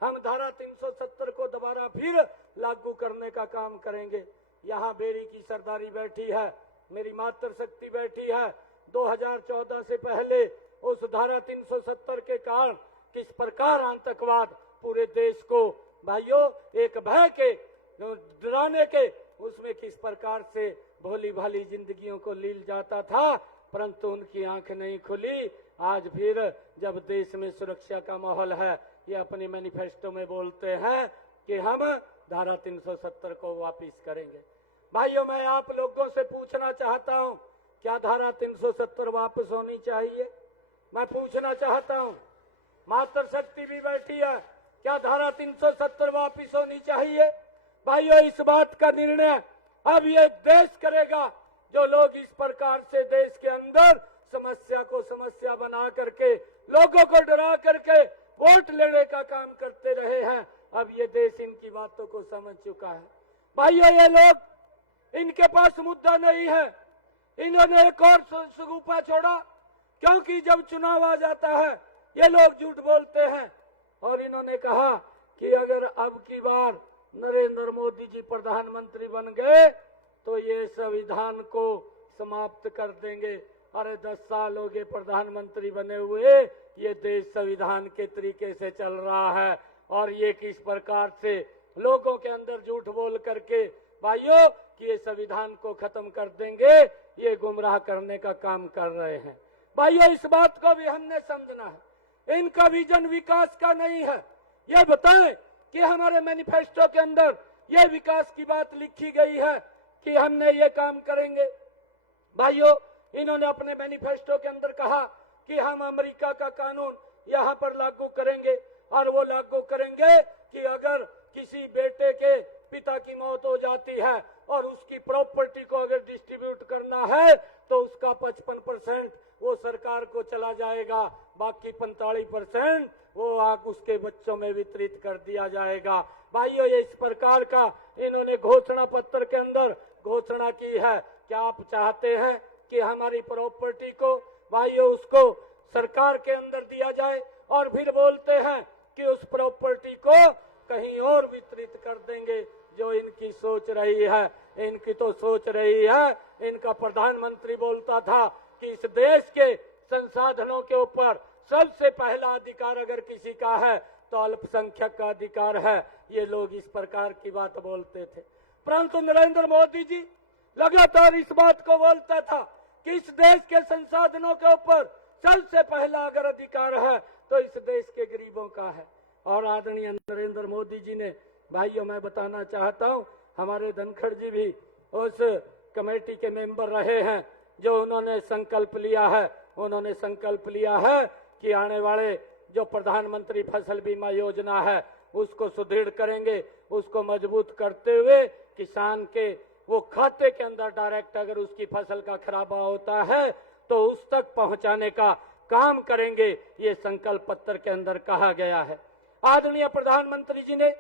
हम धारा 370 को दोबारा फिर लागू करने का काम करेंगे। यहाँ बेरी की सरदारी बैठी है, मेरी मातृशक्ति बैठी है। 2014 से पहले उस धारा 370 के कारण किस प्रकार आतंकवाद पूरे देश को भाइयों एक भय के डराने के उसमें किस प्रकार से भोली भाली जिंदगियों को लील जाता था, परंतु उनकी आंख नहीं खुली। आज फिर जब देश में सुरक्षा का माहौल है, ये अपने मैनिफेस्टो में बोलते हैं कि हम धारा 370 को वापस करेंगे। भाइयों मैं आप लोगों से पूछना चाहता हूं, क्या धारा 370 वापस होनी चाहिए? मैं पूछना चाहता हूं, मातृशक्ति भी बैठी है, क्या धारा 370 वापस होनी चाहिए? भाइयों इस बात का निर्णय अब ये देश करेगा। जो लोग इस प्रकार से देश के अंदर समस्या को समस्या बना करके लोगों को डरा करके वोट लेने का काम करते रहे हैं, अब ये देश इनकी बातों को समझ चुका है। भाइयों ये लोग, इनके पास मुद्दा नहीं है। इन्होंने एक और सुगुफा छोड़ा, क्योंकि जब चुनाव आ जाता है ये लोग झूठ बोलते हैं और इन्होंने कहा कि अगर अब की बार नरेंद्र मोदी जी प्रधानमंत्री बन गए तो ये संविधान को समाप्त कर देंगे। अरे 10 साल हो गए प्रधानमंत्री बने हुए, ये देश संविधान के तरीके से चल रहा है और ये किस प्रकार से लोगों के अंदर झूठ बोल करके भाइयों कि ये संविधान को खत्म कर देंगे, ये गुमराह करने का काम कर रहे हैं। भाइयों इस बात को भी हमने समझना है, इनका विजन विकास का नहीं है। ये बताएं कि हमारे मैनिफेस्टो के अंदर ये विकास की बात लिखी गई है कि हमने ये काम करेंगे। भाइयों इन्होंने अपने मैनिफेस्टो के अंदर कहा कि हम अमेरिका का कानून यहाँ पर लागू करेंगे और वो लागू करेंगे कि अगर किसी बेटे के पिता की मौत हो जाती है और उसकी प्रॉपर्टी को अगर डिस्ट्रीब्यूट करना है तो उसका 55% वो सरकार को चला जाएगा, बाकी 45% वो आग उसके बच्चों में वितरित कर दिया जाएगा। भाइयों ये इस प्रकार का इन्होंने घोषणा पत्र के अंदर घोषणा की है। क्या आप चाहते हैं कि हमारी प्रॉपर्टी को भाइयों उसको सरकार के अंदर दिया जाए और फिर बोलते हैं कि उस प्रॉपर्टी को कहीं और वितरित कर देंगे? जो इनकी सोच रही है, इनकी तो सोच रही है, इनका प्रधानमंत्री बोलता था कि इस देश के संसाधनों के ऊपर सबसे पहला अधिकार अगर किसी का है तो अल्पसंख्यक का अधिकार है। ये लोग इस प्रकार की बात बोलते थे, परंतु नरेंद्र मोदी जी लगातार इस बात को बोलता था कि इस देश के संसाधनों के ऊपर सबसे पहला अगर अधिकार है तो इस देश के गरीबों का है। और आदरणीय नरेंद्र मोदी जी ने, भाइयों मैं बताना चाहता हूं, हमारे धनखड़ जी भी उस कमेटी के मेंबर रहे हैं जो उन्होंने संकल्प लिया है। उन्होंने संकल्प लिया है कि आने वाले जो प्रधानमंत्री फसल बीमा योजना है उसको सुदृढ़ करेंगे, उसको मजबूत करते हुए किसान के वो खाते के अंदर डायरेक्ट अगर उसकी फसल का खराबा होता है तो उस तक पहुंचाने का काम करेंगे। ये संकल्प पत्र के अंदर कहा गया है। आदरणीय प्रधानमंत्री जी ने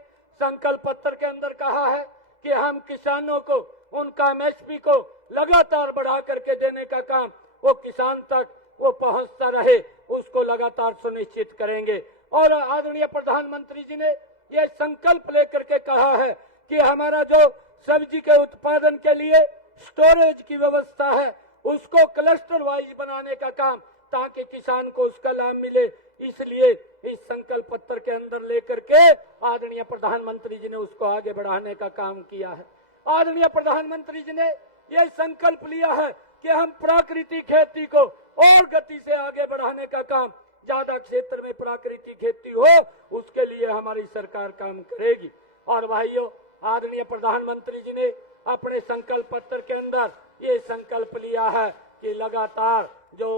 संकल्प पत्र के अंदर कहा है कि हम किसानों को उनका एमएसपी को लगातार बढ़ा करके देने का काम वो किसान तक वो पहुंचता रहे, उसको लगातार सुनिश्चित करेंगे। और आदरणीय प्रधानमंत्री जी ने ये संकल्प लेकर के कहा है कि हमारा जो सब्जी के उत्पादन के लिए स्टोरेज की व्यवस्था है उसको क्लस्टर वाइज बनाने का काम, ताकि किसान को उसका लाभ मिले। इसलिए इस संकल्प पत्र के अंदर लेकर के आदरणीय प्रधानमंत्री जी ने उसको आगे बढ़ाने का काम किया है। आदरणीय प्रधानमंत्री जी ने यह संकल्प लिया है कि हम प्राकृतिक खेती को और गति से आगे बढ़ाने का काम, ज्यादा क्षेत्र में प्राकृतिक खेती हो उसके लिए हमारी सरकार काम करेगी। और भाइयों, आदरणीय प्रधानमंत्री जी ने अपने संकल्प पत्र के अंदर ये संकल्प लिया है कि लगातार जो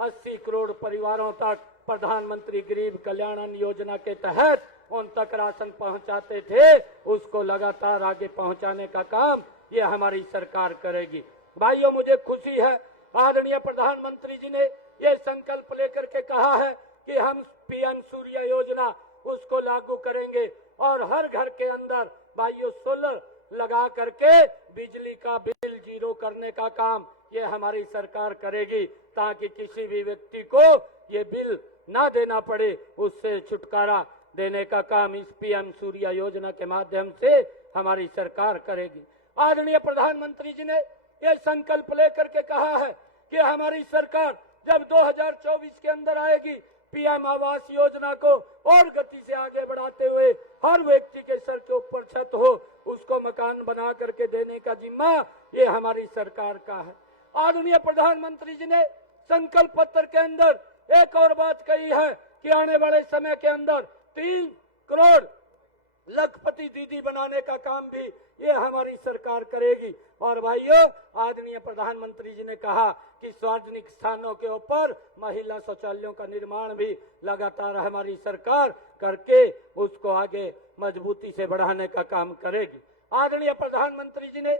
80 करोड़ परिवारों तक प्रधानमंत्री गरीब कल्याण अन्न योजना के तहत उन तक राशन पहुंचाते थे, उसको लगातार आगे पहुंचाने का काम ये हमारी सरकार करेगी। भाइयों, मुझे खुशी है आदरणीय प्रधानमंत्री जी ने ये संकल्प लेकर के कहा है कि हम पीएम सूर्य योजना उसको लागू करेंगे और हर घर के अंदर भाइयों सोलर लगा करके बिजली का बिल जीरो करने का काम ये हमारी सरकार करेगी, ताकि किसी भी व्यक्ति को ये बिल ना देना पड़े, उससे छुटकारा देने का काम इस पीएम सूर्य योजना के माध्यम से हमारी सरकार करेगी। आदरणीय प्रधानमंत्री जी ने ये संकल्प लेकर के कहा है कि हमारी सरकार जब 2024 के अंदर आएगी, पीएम आवास योजना को और गति से आगे बढ़ाते हुए हर व्यक्ति के सर के ऊपर छत हो, उसको मकान बना करके देने का जिम्मा ये हमारी सरकार का है। आदरणीय प्रधानमंत्री जी ने संकल्प पत्र के अंदर एक और बात कही है कि आने वाले समय के अंदर 3 करोड़ लखपति दीदी बनाने का काम भी ये हमारी सरकार करेगी। और भाइयों, आदरणीय प्रधानमंत्री जी ने कहा कि सार्वजनिक स्थानों के ऊपर महिला शौचालयों का निर्माण भी लगातार हमारी सरकार करके उसको आगे मजबूती से बढ़ाने का काम करेगी। आदरणीय प्रधानमंत्री जी ने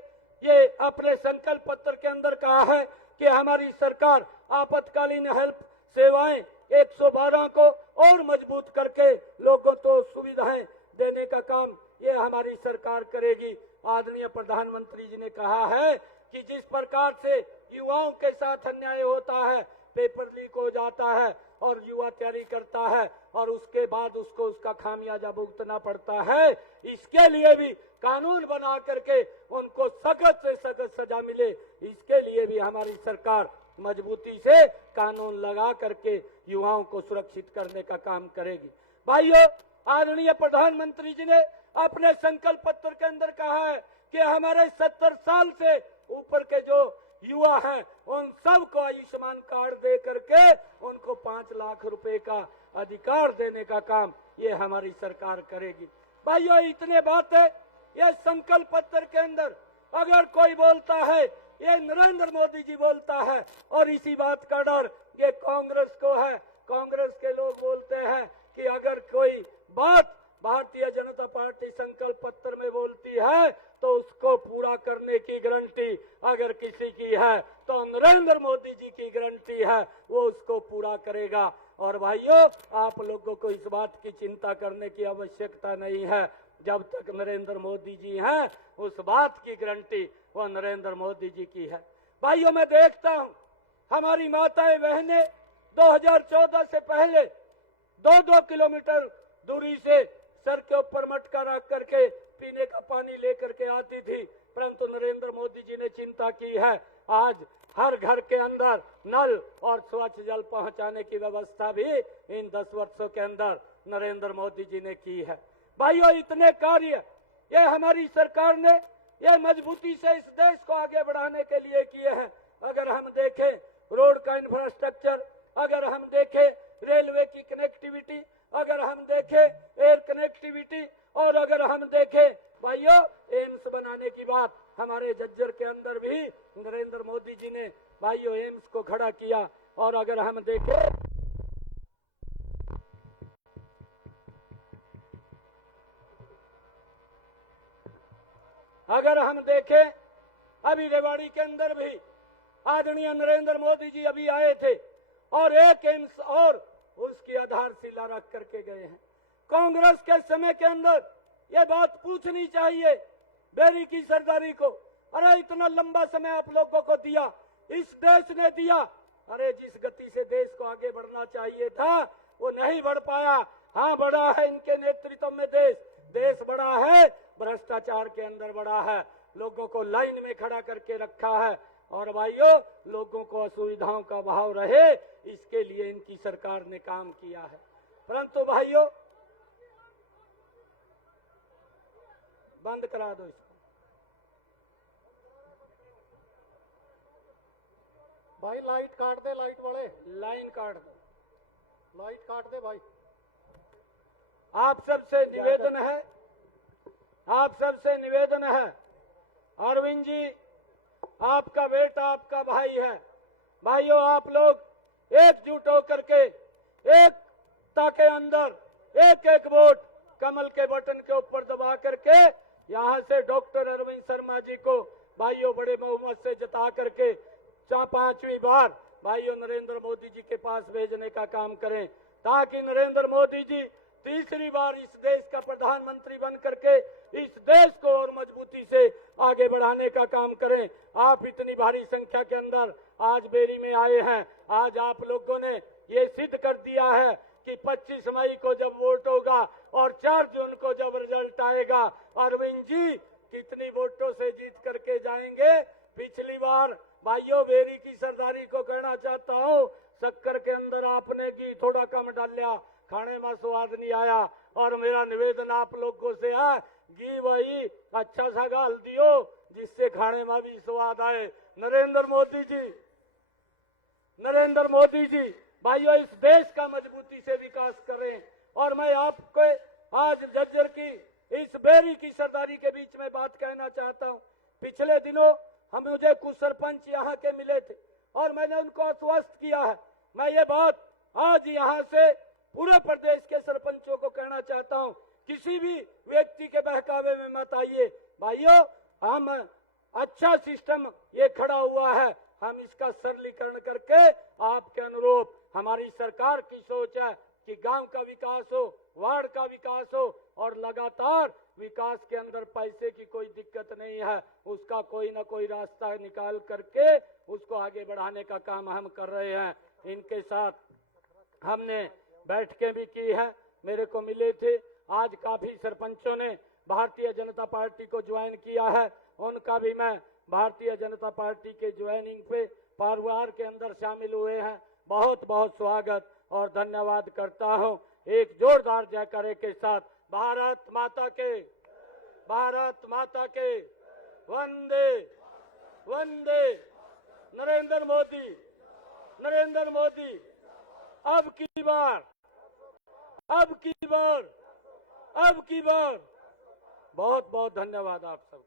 ये अपने संकल्प पत्र के अंदर कहा है कि हमारी सरकार आपातकालीन हेल्प सेवाएं 112 को और मजबूत करके लोगों को सुविधाएं देने का काम ये हमारी सरकार करेगी। आदरणीय प्रधानमंत्री जी ने कहा है कि जिस प्रकार से युवाओं के साथ अन्याय होता है, पेपर लीक हो जाता है और युवा तैयारी करता है और उसके बाद उसको उसका खामियाजा भुगतना पड़ता है, इसके लिए भी कानून बना करके उनको सख्त से सख्त सजा मिले, इसके लिए भी हमारी सरकार मजबूती से कानून लगा करके युवाओं को सुरक्षित करने का काम करेगी। भाइयों, आदरणीय प्रधानमंत्री जी ने अपने संकल्प पत्र के अंदर कहा है कि हमारे 70 साल से ऊपर के जो युवा हैं उन सबको आयुष्मान कार्ड दे करके उनको 5 लाख रुपए का अधिकार देने का काम ये हमारी सरकार करेगी। भाइयों, इतने बातें ये संकल्प पत्र के अंदर अगर कोई बोलता है, ये नरेंद्र मोदी जी बोलता है और इसी बात का डर ये कांग्रेस को है। कांग्रेस के लोग बोलते हैं कि अगर कोई बात भारतीय जनता पार्टी संकल्प पत्र में बोलती है तो उसको पूरा करने की गारंटी अगर किसी की है तो नरेंद्र मोदी जी की गारंटी है, वो उसको पूरा करेगा। और भाइयों, आप लोगों को इस बात की चिंता करने की आवश्यकता नहीं है, जब तक नरेंद्र मोदी जी हैं उस बात की गारंटी वो नरेंद्र मोदी जी की है। भाइयों, मैं देखता हूं हमारी माताएं बहनें 2014 से पहले 2-2 किलोमीटर दूरी से सर के ऊपर मटका रख करके पीने का पानी लेकर के आती थी, परंतु नरेंद्र मोदी जी ने चिंता की है। आज हर घर के अंदर नल और स्वच्छ जल पहुंचाने की व्यवस्था भी इन 10 वर्षों के अंदर नरेंद्र मोदी जी ने की है। भाइयों, इतने कार्य ये हमारी सरकार ने ये मजबूती से इस देश को आगे बढ़ाने के लिए किए हैं। अगर हम देखें रोड का इंफ्रास्ट्रक्चर, अगर हम देखें रेलवे की कनेक्टिविटी, अगर हम देखें एयर कनेक्टिविटी और अगर हम देखें भाइयों एम्स बनाने की बात, हमारे झज्जर के अंदर भी नरेंद्र मोदी जी ने भाइयों एम्स को खड़ा किया। और अगर हम देखें अभी रेवाड़ी के अंदर भी आदरणीय नरेंद्र मोदी जी अभी आए थे और एक एम्स और उसकी आधारशिला रख करके गए हैं। कांग्रेस के समय के अंदर ये बात पूछनी चाहिए बेरी की सरदारी को, अरे इतना लंबा समय आप लोगों को दिया, इस देश ने दिया, अरे जिस गति से देश को आगे बढ़ना चाहिए था वो नहीं बढ़ पाया। हाँ, बढ़ा है इनके नेतृत्व में देश बड़ा है, भ्रष्टाचार के अंदर बड़ा है, लोगों को लाइन में खड़ा करके रखा है। और भाइयों, लोगों को असुविधाओं का अभाव रहे इसके लिए इनकी सरकार ने काम किया है। परंतु भाइयों, बंद करा दो इसको। भाई लाइट काट दे, लाइट वाले लाइन काट दो, लाइट काट दे भाई। आप सबसे निवेदन है, अरविंद जी आपका बेटा आपका भाई है। भाइयों, आप लोग एकजुट होकर के एकता के अंदर एक एक वोट कमल के बटन के ऊपर दबा करके यहां से डॉक्टर अरविंद शर्मा जी को भाइयों बड़े बहुमत से जिता करके 5वीं बार भाइयों नरेंद्र मोदी जी के पास भेजने का काम करें, ताकि नरेंद्र मोदी जी तीसरी बार इस देश का प्रधानमंत्री बन करके इस देश को और मजबूती से आगे बढ़ाने का काम करें। आप इतनी भारी संख्या के अंदर आज बेरी में आए हैं। आज आप लोगों ने ये सिद्ध कर दिया है कि 25 मई को जब वोट होगा और 4 जून को जब रिजल्ट आएगा, अरविंद जी कितनी वोटों से जीत करके जाएंगे। पिछली बार भाइयों बेरी की सरदारी को कहना चाहता हूँ, शक्कर के अंदर आपने घी थोड़ा कम डाल लिया, खाने में स्वाद नहीं आया। और मेरा निवेदन आप लोगों से है, घी वही अच्छा सा डाल दियो जिससे खाने में भी स्वाद आए। नरेंद्र मोदी जी भाइयों इस देश का मजबूती से विकास करें। और मैं आपको आज झज्जर की इस बेरी की सरदारी के बीच में बात कहना चाहता हूं। पिछले दिनों मुझे कुछ सरपंच यहाँ के मिले थे और मैंने उनको आश्वस्त किया है। मैं ये बात आज यहाँ से पूरे प्रदेश के सरपंचों को कहना चाहता हूं, किसी भी व्यक्ति के बहकावे में मत आइए। भाइयों, हम अच्छा सिस्टम ये खड़ा हुआ है, हम इसका सरलीकरण करके आपके अनुरूप हमारी सरकार की सोच है कि गांव का विकास हो, वार्ड का विकास हो और लगातार विकास के अंदर पैसे की कोई दिक्कत नहीं है, उसका कोई ना कोई रास्ता निकाल करके उसको आगे बढ़ाने का काम हम कर रहे हैं। इनके साथ हमने बैठकें भी की है, मेरे को मिले थे। आज काफी सरपंचों ने भारतीय जनता पार्टी को ज्वाइन किया है, उनका भी मैं भारतीय जनता पार्टी के ज्वाइनिंग पे परिवार के अंदर शामिल हुए हैं, बहुत बहुत स्वागत और धन्यवाद करता हूं। एक जोरदार जयकारे के साथ भारत माता के वंदे वंदे। नरेंद्र मोदी अब की बार बहुत बहुत धन्यवाद आप सब।